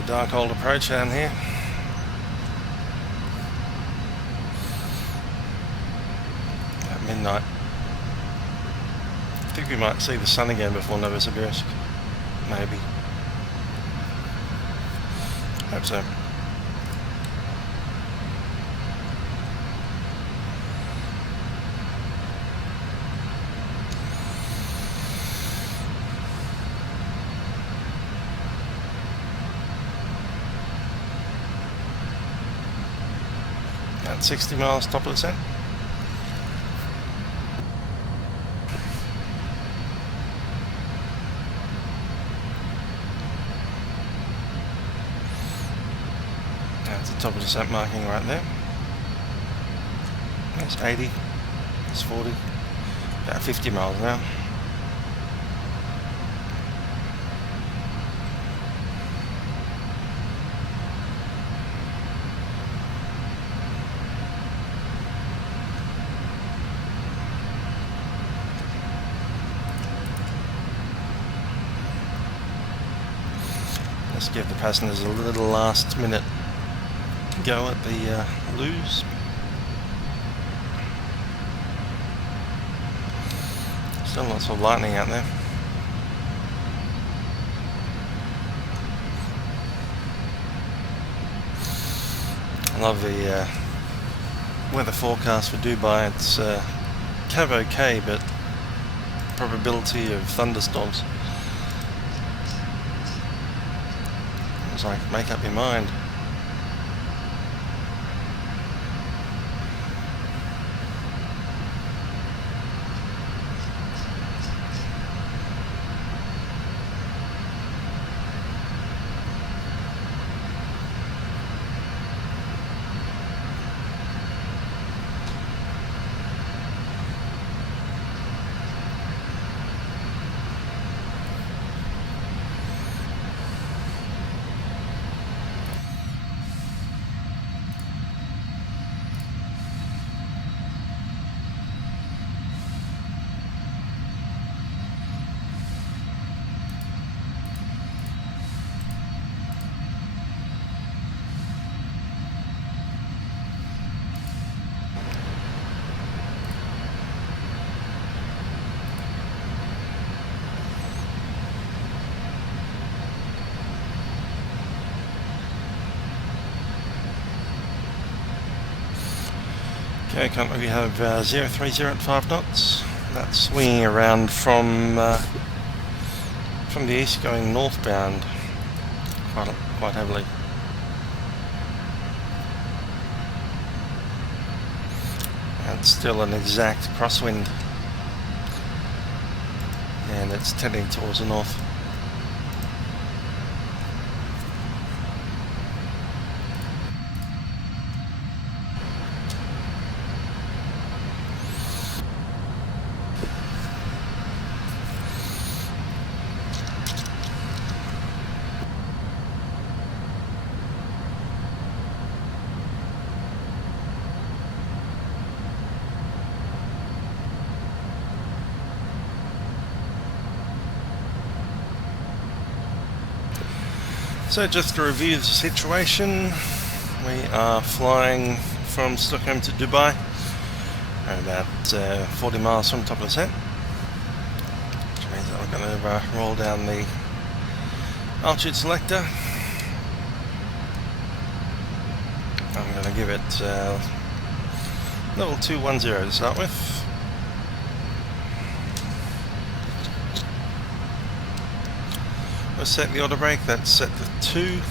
dark old approach down here. At midnight. I think we might see the sun again before Novosibirsk. Maybe. Hope so. At 60 miles top of the set. That's the top of the set marking right there. That's 80, that's 40, about 50 miles now. Let's give the passengers a little last minute go at the loos. Still lots of lightning out there. I love the weather forecast for Dubai. It's kind of okay, but probability of thunderstorms. It's like, make up your mind. Okay, currently we have 030 at 5 knots. That's swinging around from the east going northbound quite heavily. And still an exact crosswind. And it's tending towards the north. So just to review the situation, we are flying from Stockholm to Dubai, about 40 miles from the top of the set, which means that we're going to roll down the altitude selector. I'm going to give it level 210 to start with. We'll set the auto brake, that's set to 2.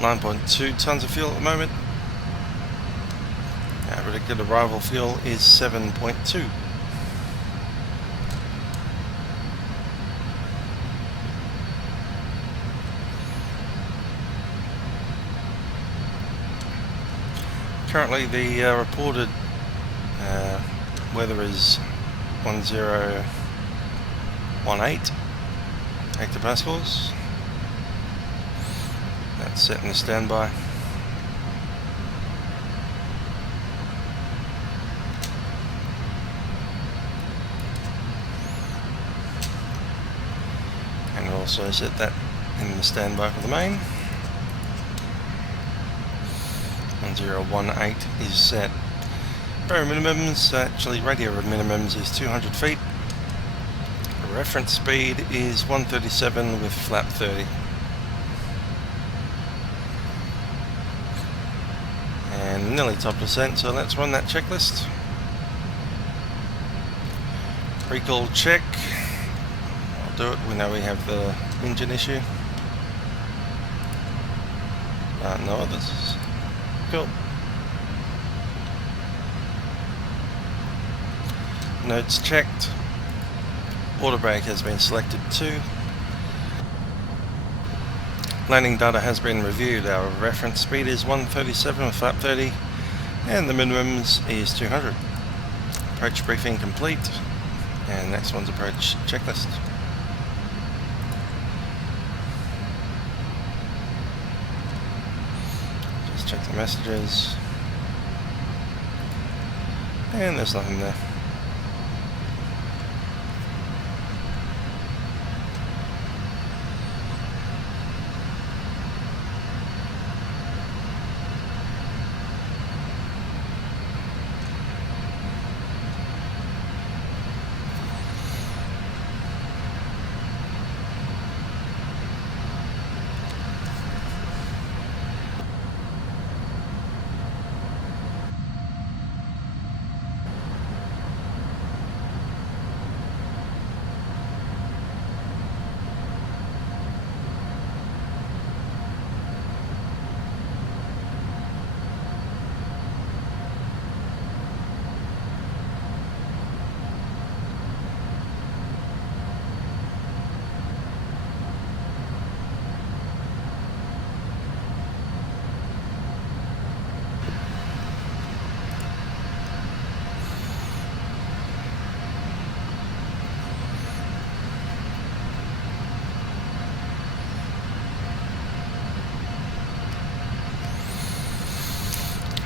9.2 tons of fuel at the moment. Our predicted arrival fuel is 7.2. Currently the reported weather is 1018 hectopascals. That's set in the standby. And we'll also set that in the standby for the main. 1018 is set. Baro minimums, actually radio minimums is 200 feet. Reference speed is 137 with flap 30. And nearly top descent, so let's run that checklist. Recall check. I'll do it. We know we have the engine issue. No others. Cool. Notes checked. Auto brake has been selected too. Landing data has been reviewed. Our reference speed is 137 with flap 30 and the minimums is 200. Approach briefing complete, and next one's approach checklist. Just check the messages, and there's nothing there.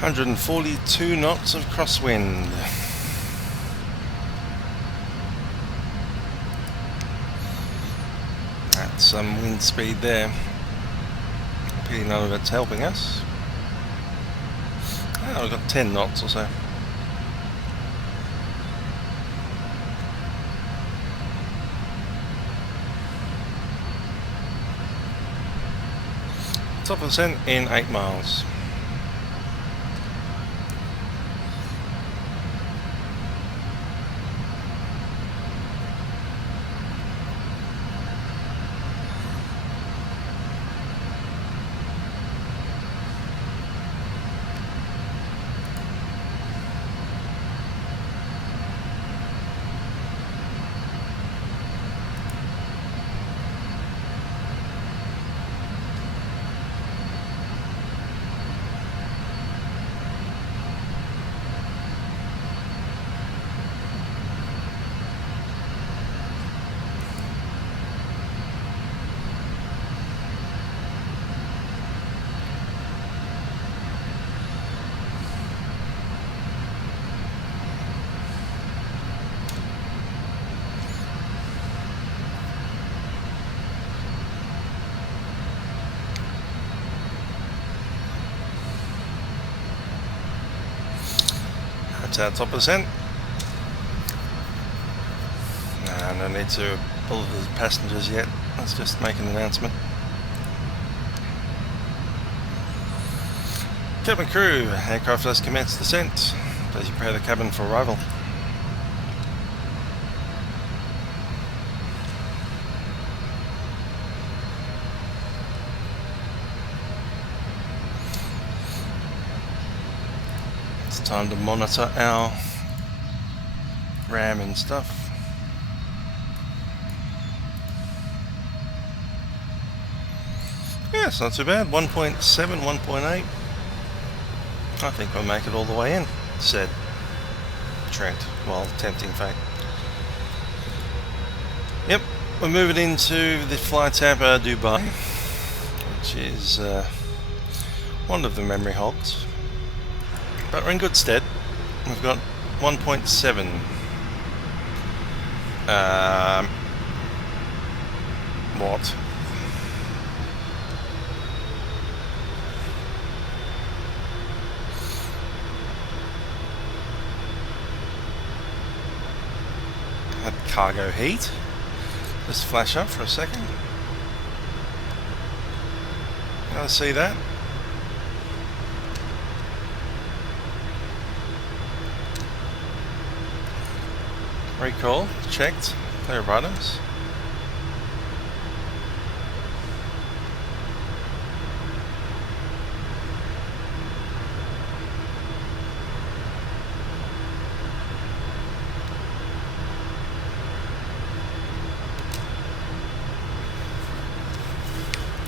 .142 knots of crosswind. That's some wind speed there. Pity none of it's helping us. Oh, we've got 10 knots or so. Top of descent in 8 miles. That's our top percent. No need to pull the passengers yet. Let's just make an announcement. Cabin crew, aircraft has commenced descent. Please prepare the cabin for arrival. It's time to monitor our RAM and stuff. Yeah, it's not too bad. 1.7, 1.8. I think we'll make it all the way in, said Trent, while tempting fate. Yep, we're moving into the Flytapper Dubai, which is one of the memory hogs. But we're in good stead. We've got 1.7 watt cargo heat. Just flash up for a second. I'll see that. Recall, checked, clear of items.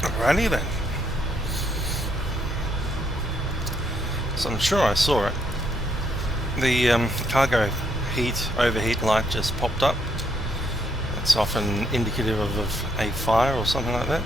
Alrighty then. So I'm sure I saw it. The cargo overheat light just popped up. It's often indicative of a fire or something like that.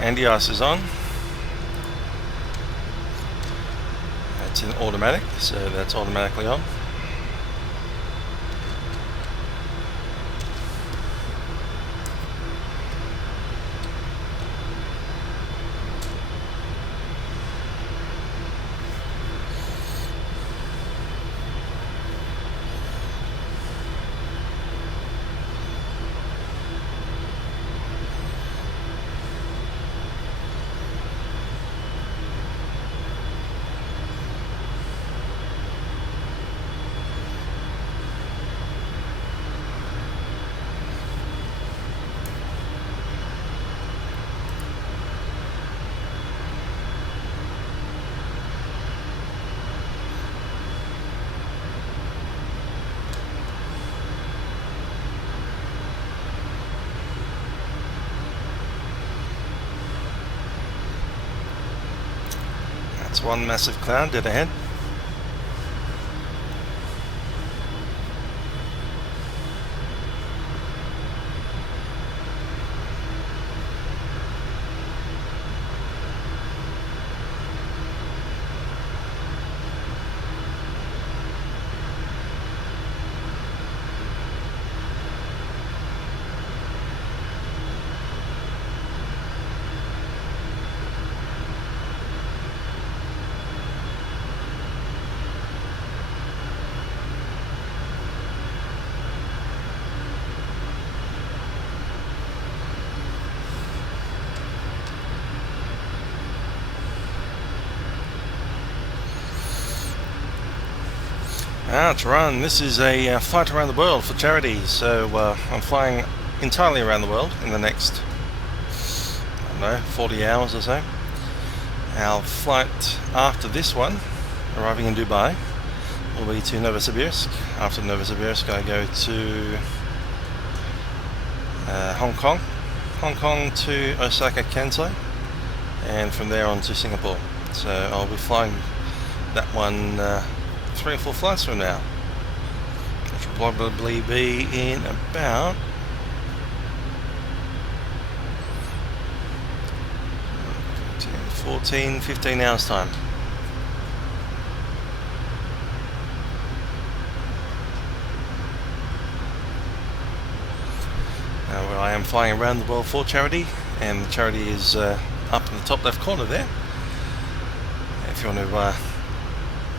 Anti-ice is on. It's in automatic, so that's automatically on. That's one massive cloud dead ahead. To run. This is a flight around the world for charity, so I'm flying entirely around the world in the next, I don't know, 40 hours or so. Our flight after this one, arriving in Dubai, will be to Novosibirsk. After Novosibirsk I go to Hong Kong to Osaka, Kansai, and from there on to Singapore. So I'll be flying that one 3 or 4 flights from now, which will probably be in about 14, 15 hours time. Now I am flying around the world for charity, and the charity is up in the top left corner there. If you want to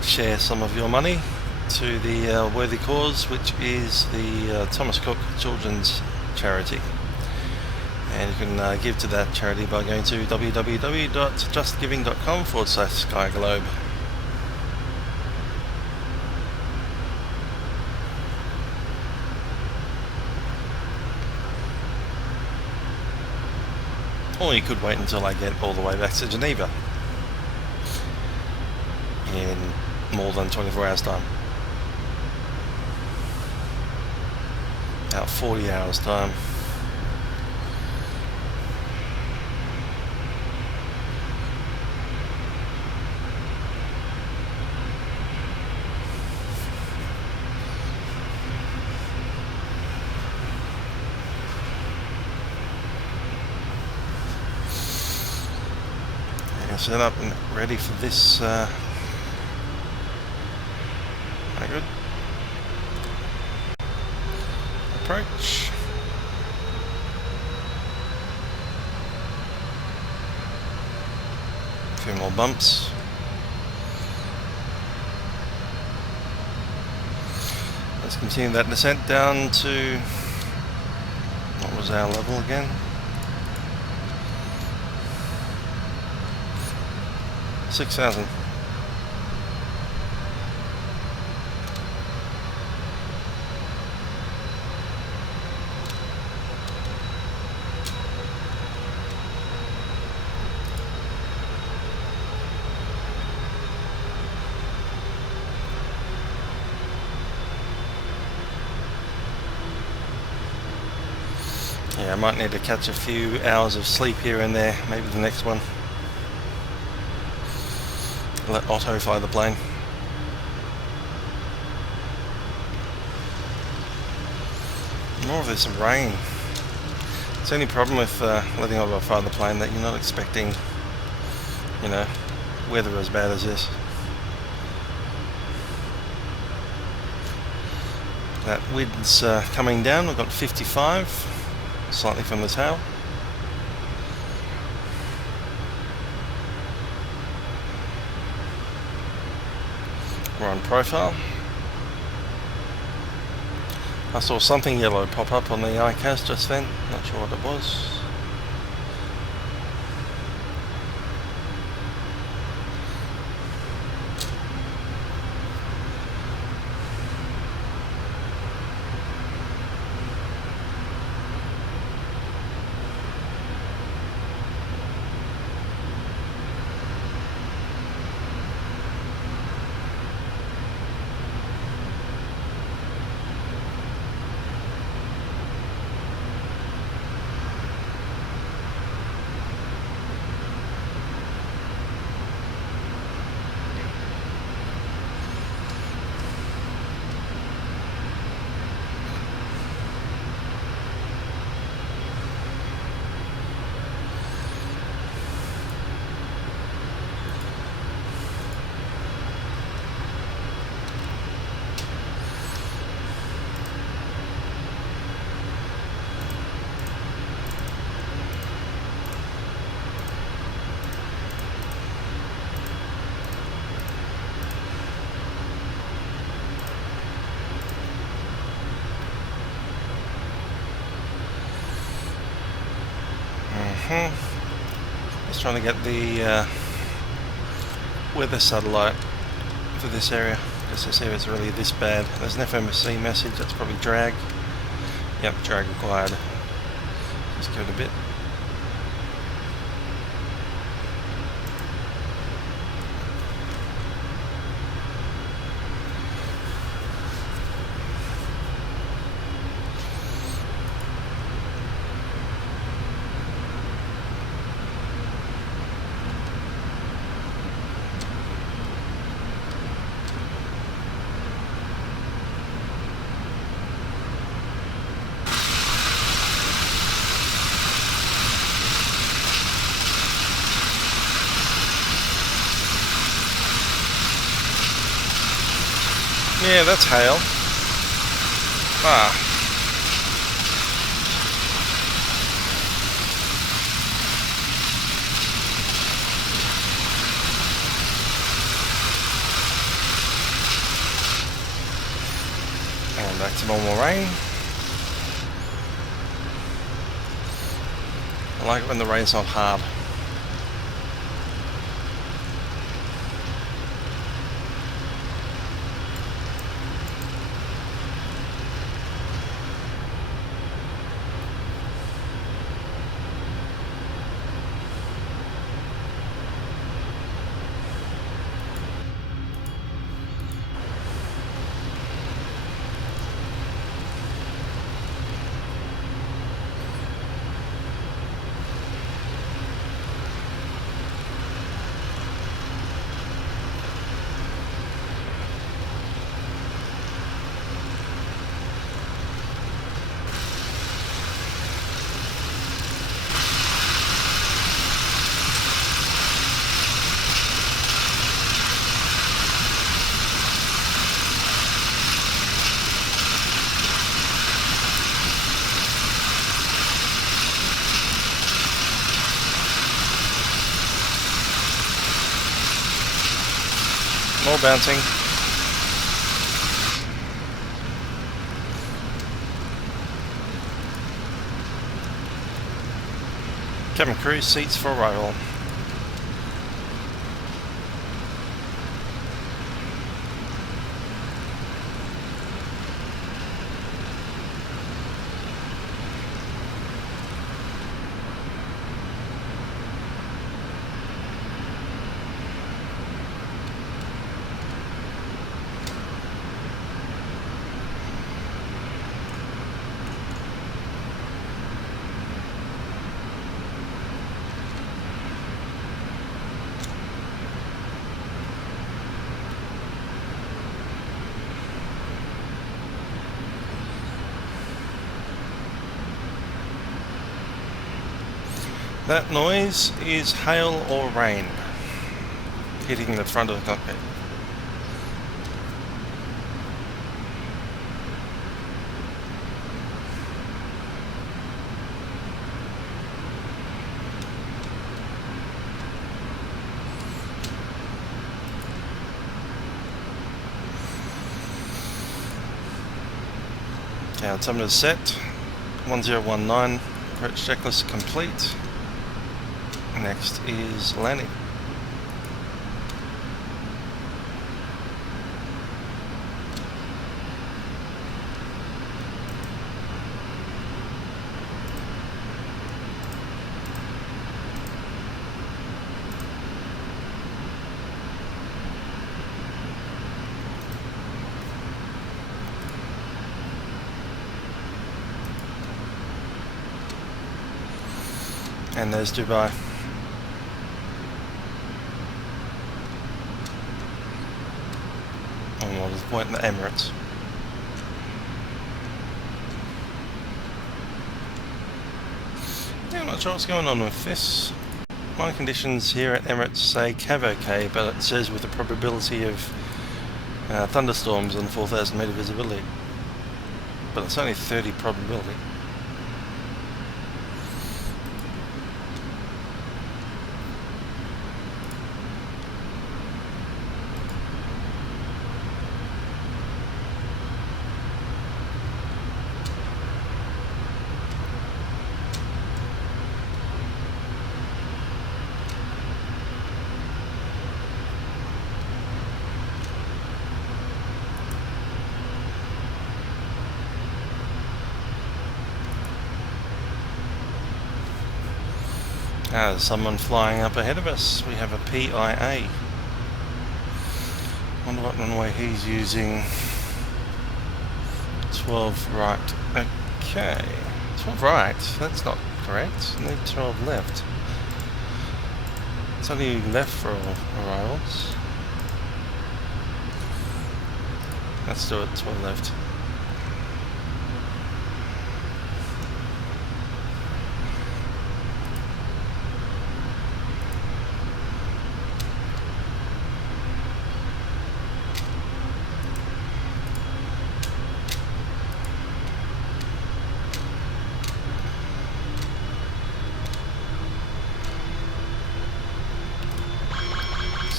share some of your money to the worthy cause, which is the Thomas Cook Children's Charity, and you can give to that charity by going to www.justgiving.com/skyglobe. Or you could wait until I get all the way back to Geneva in more than 24 hours time. About 40 hours time. everything set up and ready for this. Very good. Approach. A few more bumps. Let's continue that descent down to, what was our level again? 6,000. Yeah, I might need to catch a few hours of sleep here and there, maybe the next one. Let Otto fly the plane. More of this rain. It's the only problem with letting Otto fly the plane, that you're not expecting, you know, weather as bad as this. That wind's coming down. We've got 55. Slightly from the tail. We're on profile. I saw something yellow pop up on the iCast just then, not sure what it was. Just trying to get the weather satellite for this area, just to see if it's really this bad. There's an FMC message, that's probably drag. Yep, drag required. Just give it a bit. Yeah, that's hail. Ah. And back to normal rain. I like it when the rain's not hard. More bouncing. Cabin crew, seats for arrival. That noise is hail or rain hitting the front of the cockpit. Okay, altimeter set, 1019, approach checklist complete. Next is landing. And there's Dubai. And what is the point in the Emirates? Yeah, I'm not sure what's going on with this. My conditions here at Emirates say CAV OK, but it says with the probability of thunderstorms and 4,000 metre visibility. But it's only 30 probability. There's someone flying up ahead of us. We have a PIA. Wonder what runway he's using. 12 right. Okay. 12 right. That's not correct. I need 12 left. It's only left for all arrivals. Let's do it. 12 left.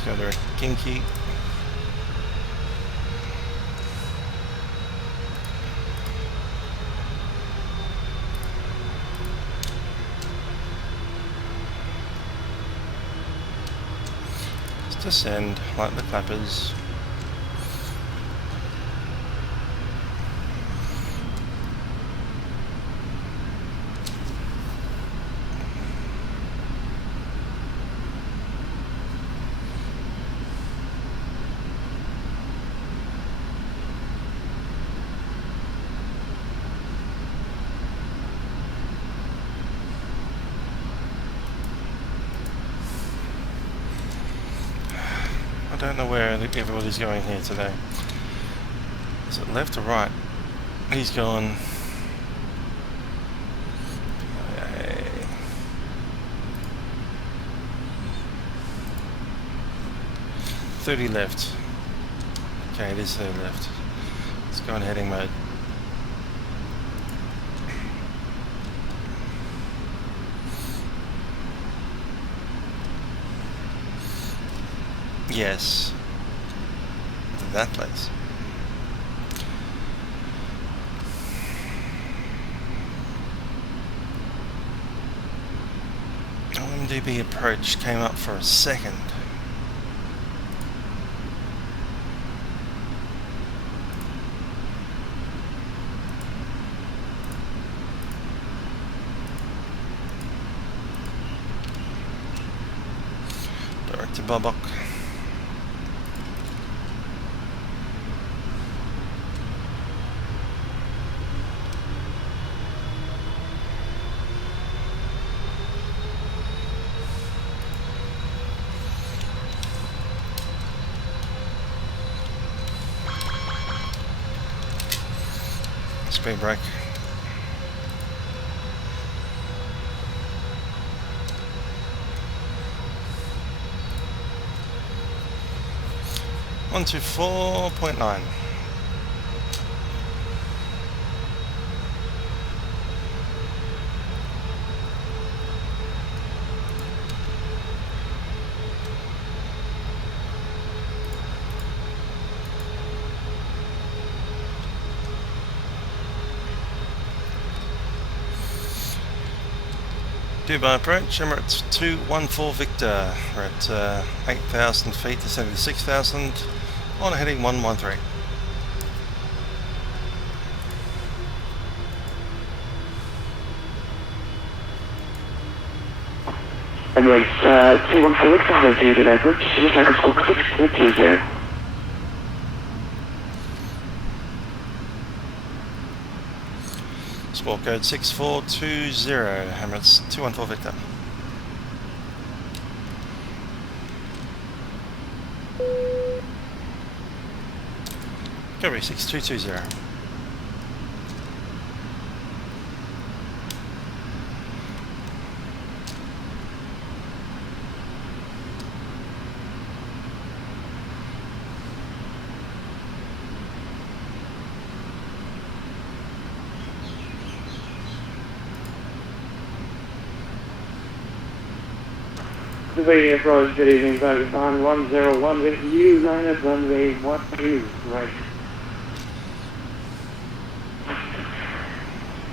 Go to Kinky. Let's descend like the clappers. I don't know where everybody's going here today. Is it left or right? He's going... 30 left. Okay, it is 30 left. Let's go in heading mode. Yes. that place. OMDB approach came up for a second. Direct to Bobok. Speed brake. On to 4.9. Dubai approach, Emirates 214 Victor. We're at 8,000 feet to 76,000 on a heading 113. Emirates 214 Victor has a good average. Just like a score 620. Sport code 6420, Emirates 214 Victor. Coverage 6220. Dubai approach, good evening, Pakistan 101 with you, line up runway 12, right.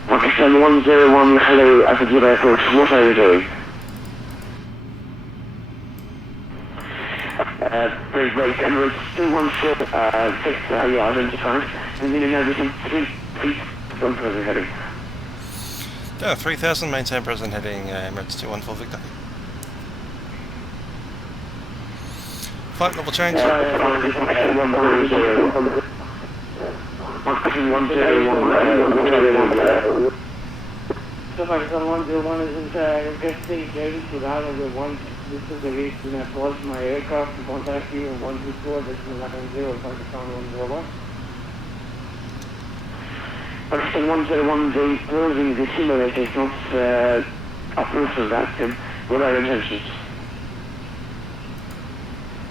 Pakistan 101, hello, at the Dubai approach, what are you doing? Break, Emirates 214, Victor, how you identified, and meaning everything 3 feet from present heading. 3,000, maintain present heading, Emirates 214 Victor. Flight level change. Pakistan 101, So Pakistan 101 is in guest stage, ready to dial over 1. This is the reach to approach my aircraft to contact you in 124, this is 110, Pakistan 101. Pakistan 101, the closing the simulator is not approved of that. What are your intentions?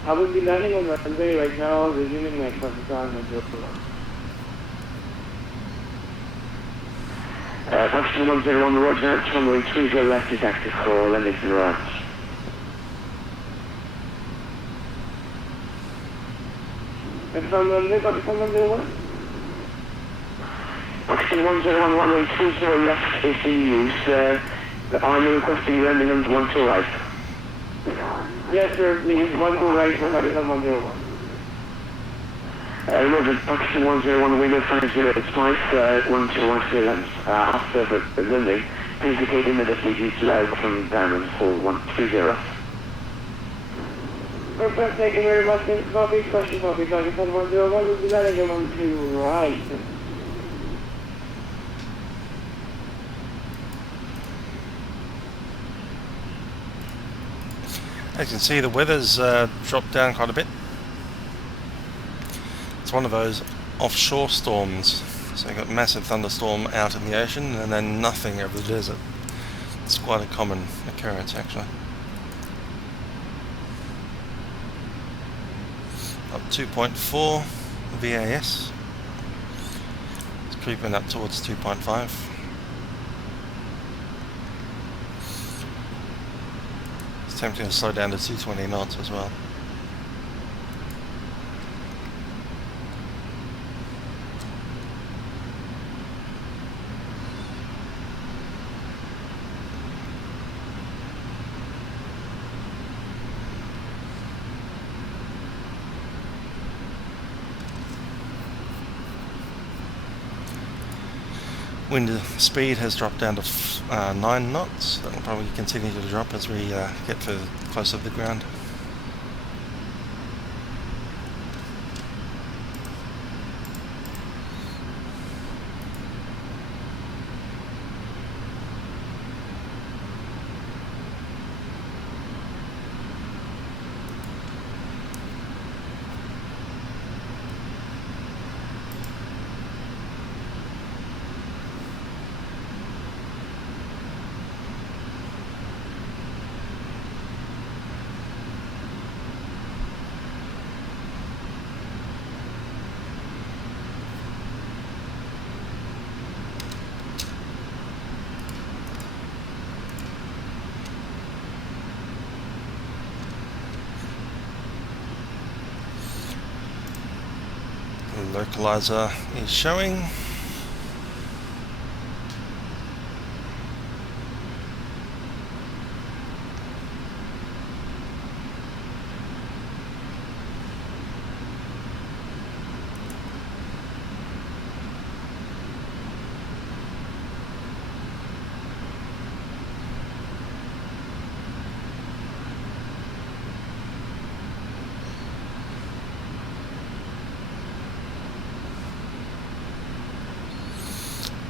I will be landing on the runway right now, resuming my Pakistan 101. Pakistan 101, roger, runway 30 left is active for landing to the right. Pakistan runway, Pakistan 101. Pakistan 101, runway 30 left is in use. I'm requesting landing on 12 right. Yes sir, please, 12 right for Pakistan 101. Roger, Pakistan 101, window 5085, 1210 lands. After the landing, please indicate immediately due to loud from down for 120. Perfect, thank you very much. Copy, question copy. Pakistan 101 will be landing on 2 right. As you can see, the weather's dropped down quite a bit. It's one of those offshore storms. So you've got massive thunderstorm out in the ocean and then nothing over the desert. It's quite a common occurrence actually. Up 2.4 VAS. It's creeping up towards 2.5. Attempting to slow down to 220 knots as well. Wind speed has dropped down to 9 knots. That will probably continue to drop as we get further closer to the ground. Localizer is showing.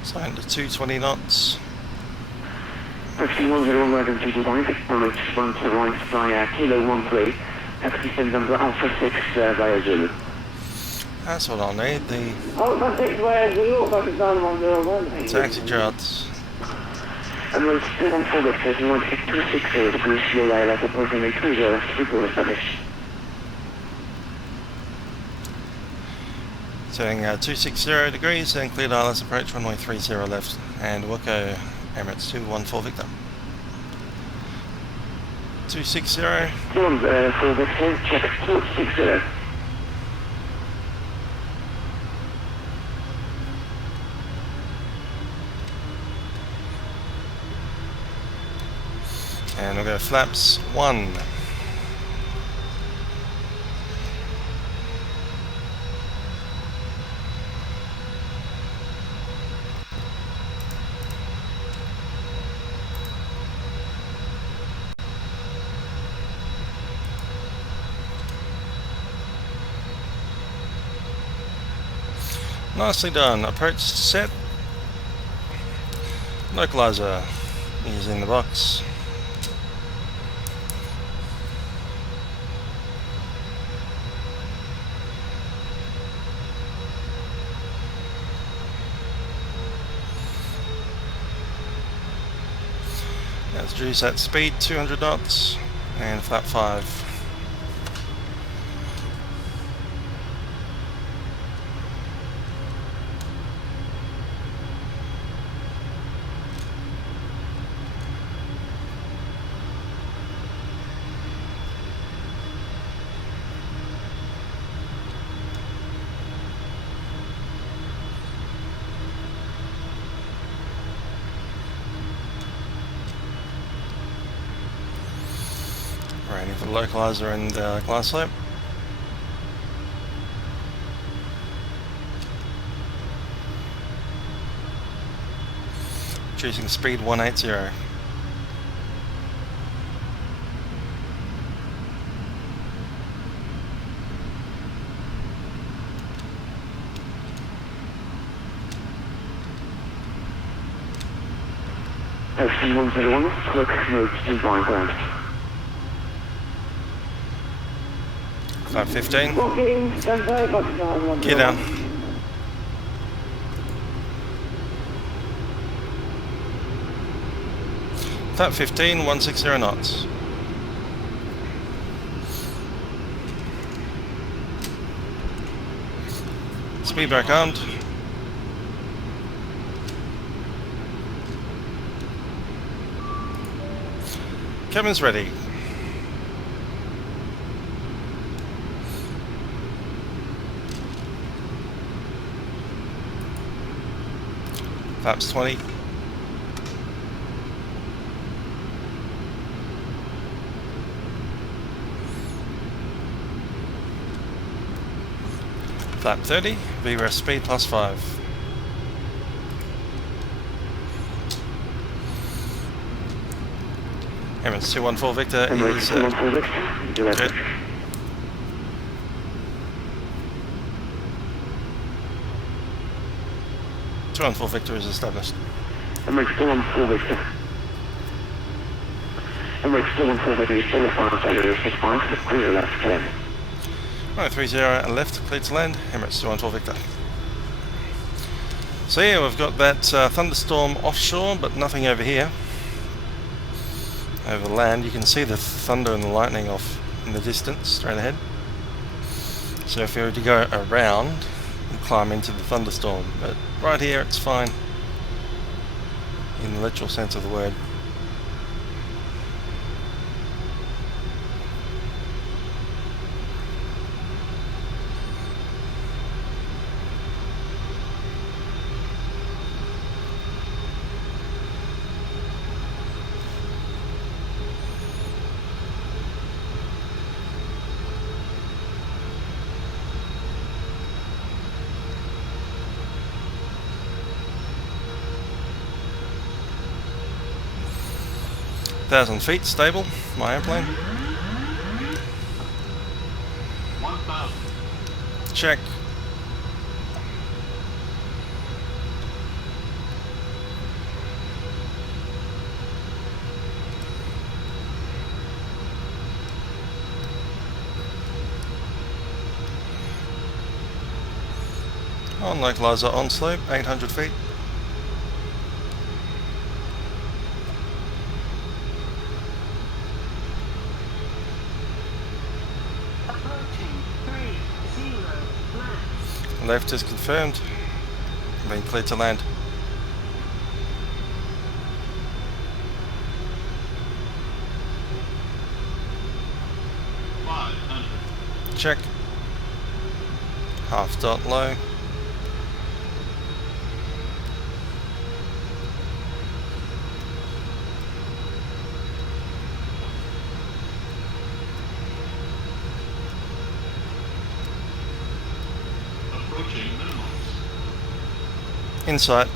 Sign to 220 knots. Taxi 101, welcome to Dubai. Approach 1 to right via Kilo 13. Taxi send number Alpha 6 via Zulu. That's what I'll need, the Alpha 6 via Zulu, Pakistan 101. taxi charts. And road 214 Victor, 260 degrees, fuel level approaching 20, report established. Turning 260 degrees and cleared ILS approach runway 30 left and Wilco Emirates 214 Victor. 260. 214 Victor, check 260. And we'll go flaps 1. Nicely done. Approach set. Localizer is in the box. Let's reduce that speed 200 knots and flap 5. Waiting for the localizer and glass slope. Choosing speed 180. Taxi 101, clock mode to blind ground. 515. Okay, stand by, Pakistan 101. Gear down. Flap 15, 160 knots. Speed brake armed. Cabin's ready. Flaps 20. Flap 30, VREF speed plus 5. Emirates 214 Victor Emirates is 214 Victor, do that. good. Emirates 214 Victor is established. Emirates 214 Victor. Emirates 214 Victor, you still final failure, 65, clear left, clear. Right, 30 and left, clear to land, Emirates 214 Victor. So yeah, we've got that thunderstorm offshore, but nothing over here. Over land, you can see the thunder and the lightning off in the distance, straight ahead. So if you were to go around, you climb into the thunderstorm, but right here it's fine, in the literal sense of the word. Feet stable, my airplane. 1,000. Check. On localizer on slope, 800 feet. Left is confirmed. Being cleared to land. Check. Half dot low. Insight.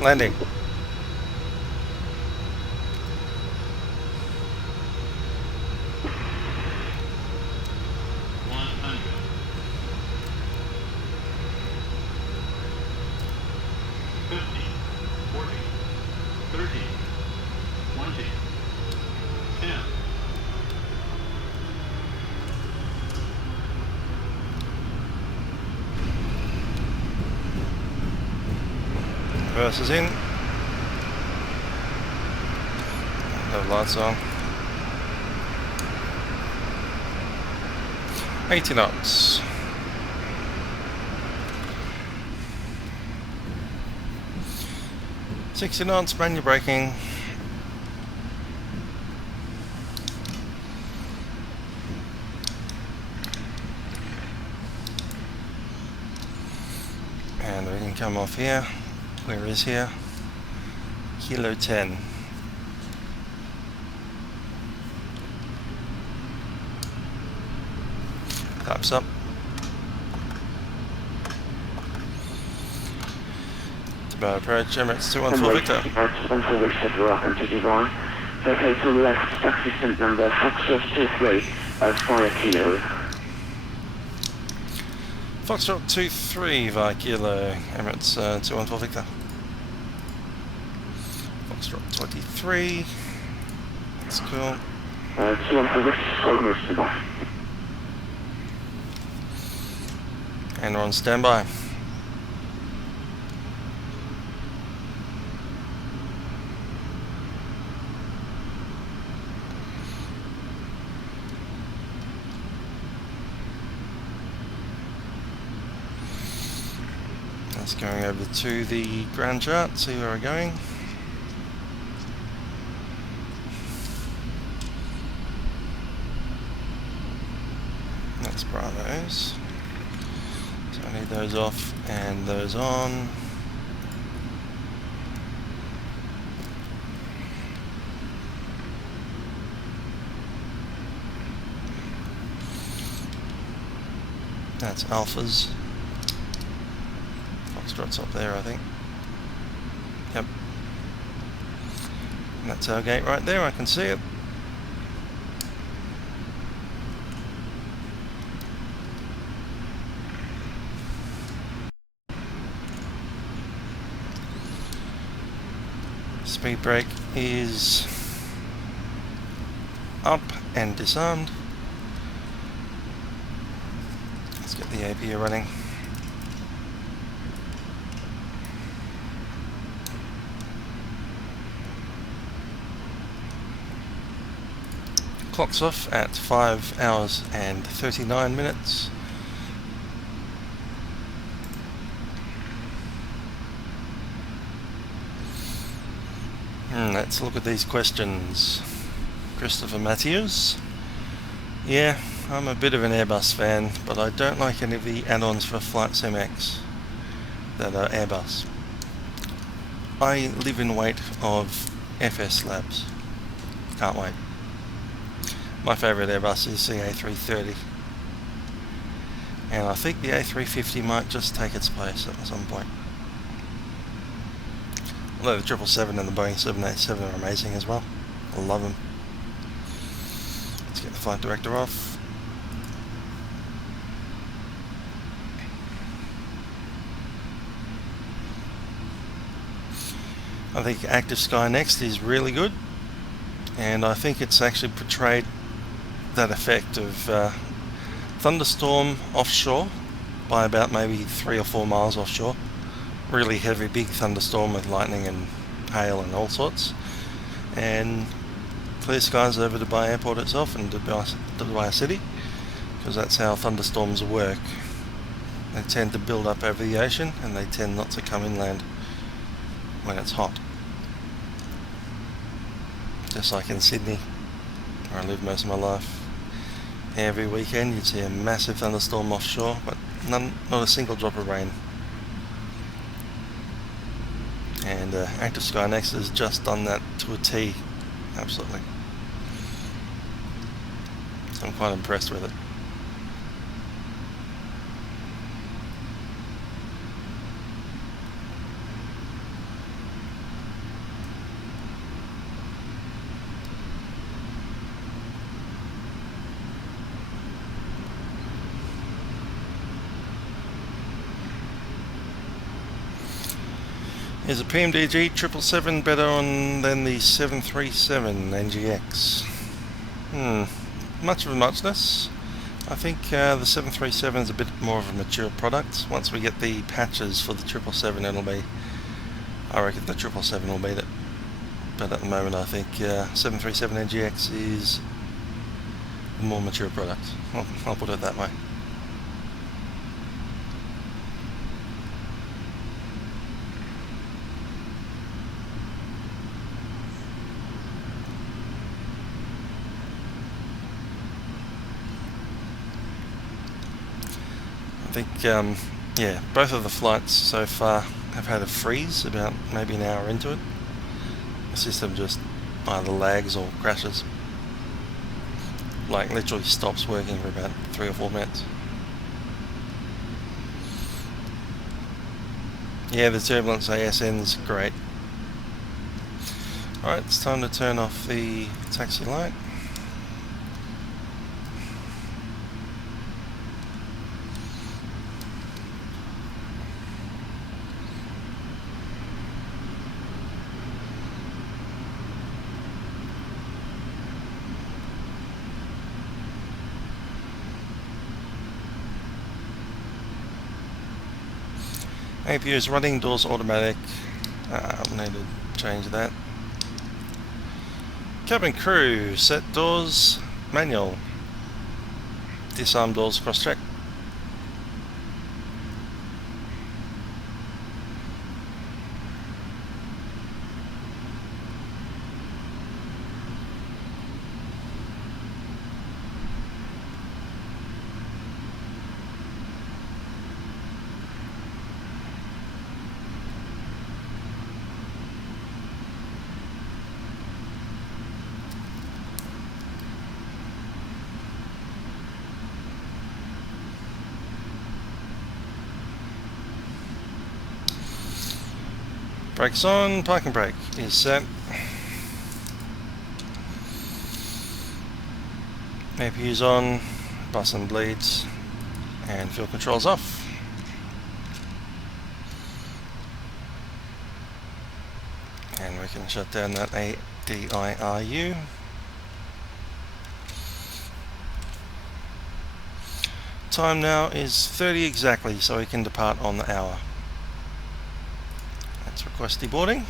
Landing. Reverse is in. No lights on. 80 knots. $60 knots, manual braking. And we can come off here. Where is here? Kilo 10. Flaps up. It's about approach, Emirates 214 Victor. 214 Victor, welcome to Dubai. Okay, to the left, taxi descent number Foxtrot 23, 5 kilo. Foxtrot 23 via Kilo, Emirates 214 Victor. Foxtrot 23, that's cool. 214 Victor, Stockholm, Dubai. And we're on standby. That's going over to the ground chart, see where we're going. That's Bravos. So I need those off and those on. That's Alphas. Foxtrot's up there, I think. Yep. That's our gate right there, I can see it. Speed brake is up and disarmed. Let's get the APU running. Clock's off at 5 hours and 39 minutes. Let's look at these questions. Christopher Matthews. Yeah, I'm a bit of an Airbus fan, but I don't like any of the add-ons for Flight Sim X that are Airbus. I live in wait of FS Labs. Can't wait. My favourite Airbus is the A330. And I think the A350 might just take its place at some point. Although the 777 and the Boeing 787 are amazing as well. I love them. Let's get the flight director off. I think ActiveSky Next is really good, and I think it's actually portrayed that effect of thunderstorm offshore by about maybe 3 or 4 miles offshore. Really heavy, big thunderstorm with lightning and hail and all sorts, and clear skies over Dubai Airport itself and Dubai City, because that's how thunderstorms work. They tend to build up over the ocean and they tend not to come inland when it's hot. Just like in Sydney, where I live most of my life. Every weekend you'd see a massive thunderstorm offshore, but not a single drop of rain. And ActiveSky Next has just done that to a T, absolutely. So I'm quite impressed with it. Is a PMDG 777 better than the 737 NGX? Much of a muchness. I think the 737 is a bit more of a mature product. Once we get the patches for the 777, it'll be, I reckon the 777 will beat it. But at the moment I think 737 NGX is a more mature product. I'll put it that way. I think, yeah, both of the flights so far have had a freeze about maybe an hour into it. The system just either lags or crashes. Like literally stops working for about 3 or 4 minutes. Yeah, the turbulence ASN's great. Alright, it's time to turn off the taxi light. APU is running, doors automatic. Need to change that. Cabin crew, set doors manual. Disarm doors cross check. Brakes on, parking brake is set. APU's on, bus and bleeds, and fuel controls off. And we can shut down that ADIRU. Time now is 30 exactly, so we can depart on the hour. Let's request deboarding.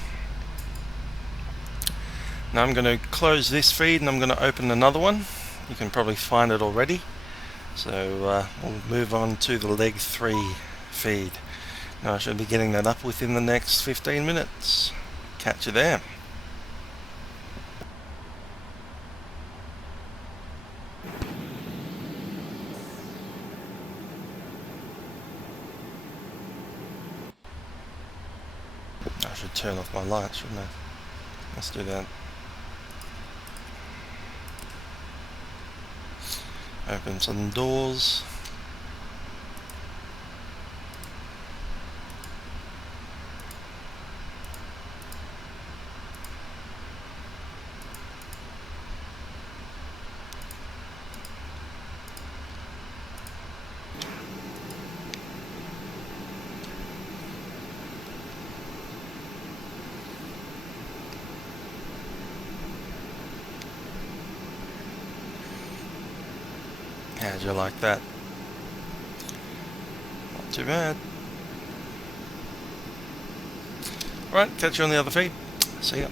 Now I'm going to close this feed and I'm going to open another one. You can probably find it already. So we'll move on to the leg 3 feed. Now I should be getting that up within the next 15 minutes. Catch you there. I should turn off my lights, shouldn't I? Let's do that. Open some doors. How'd you like that? Not too bad. Right, catch you on the other feed. See ya.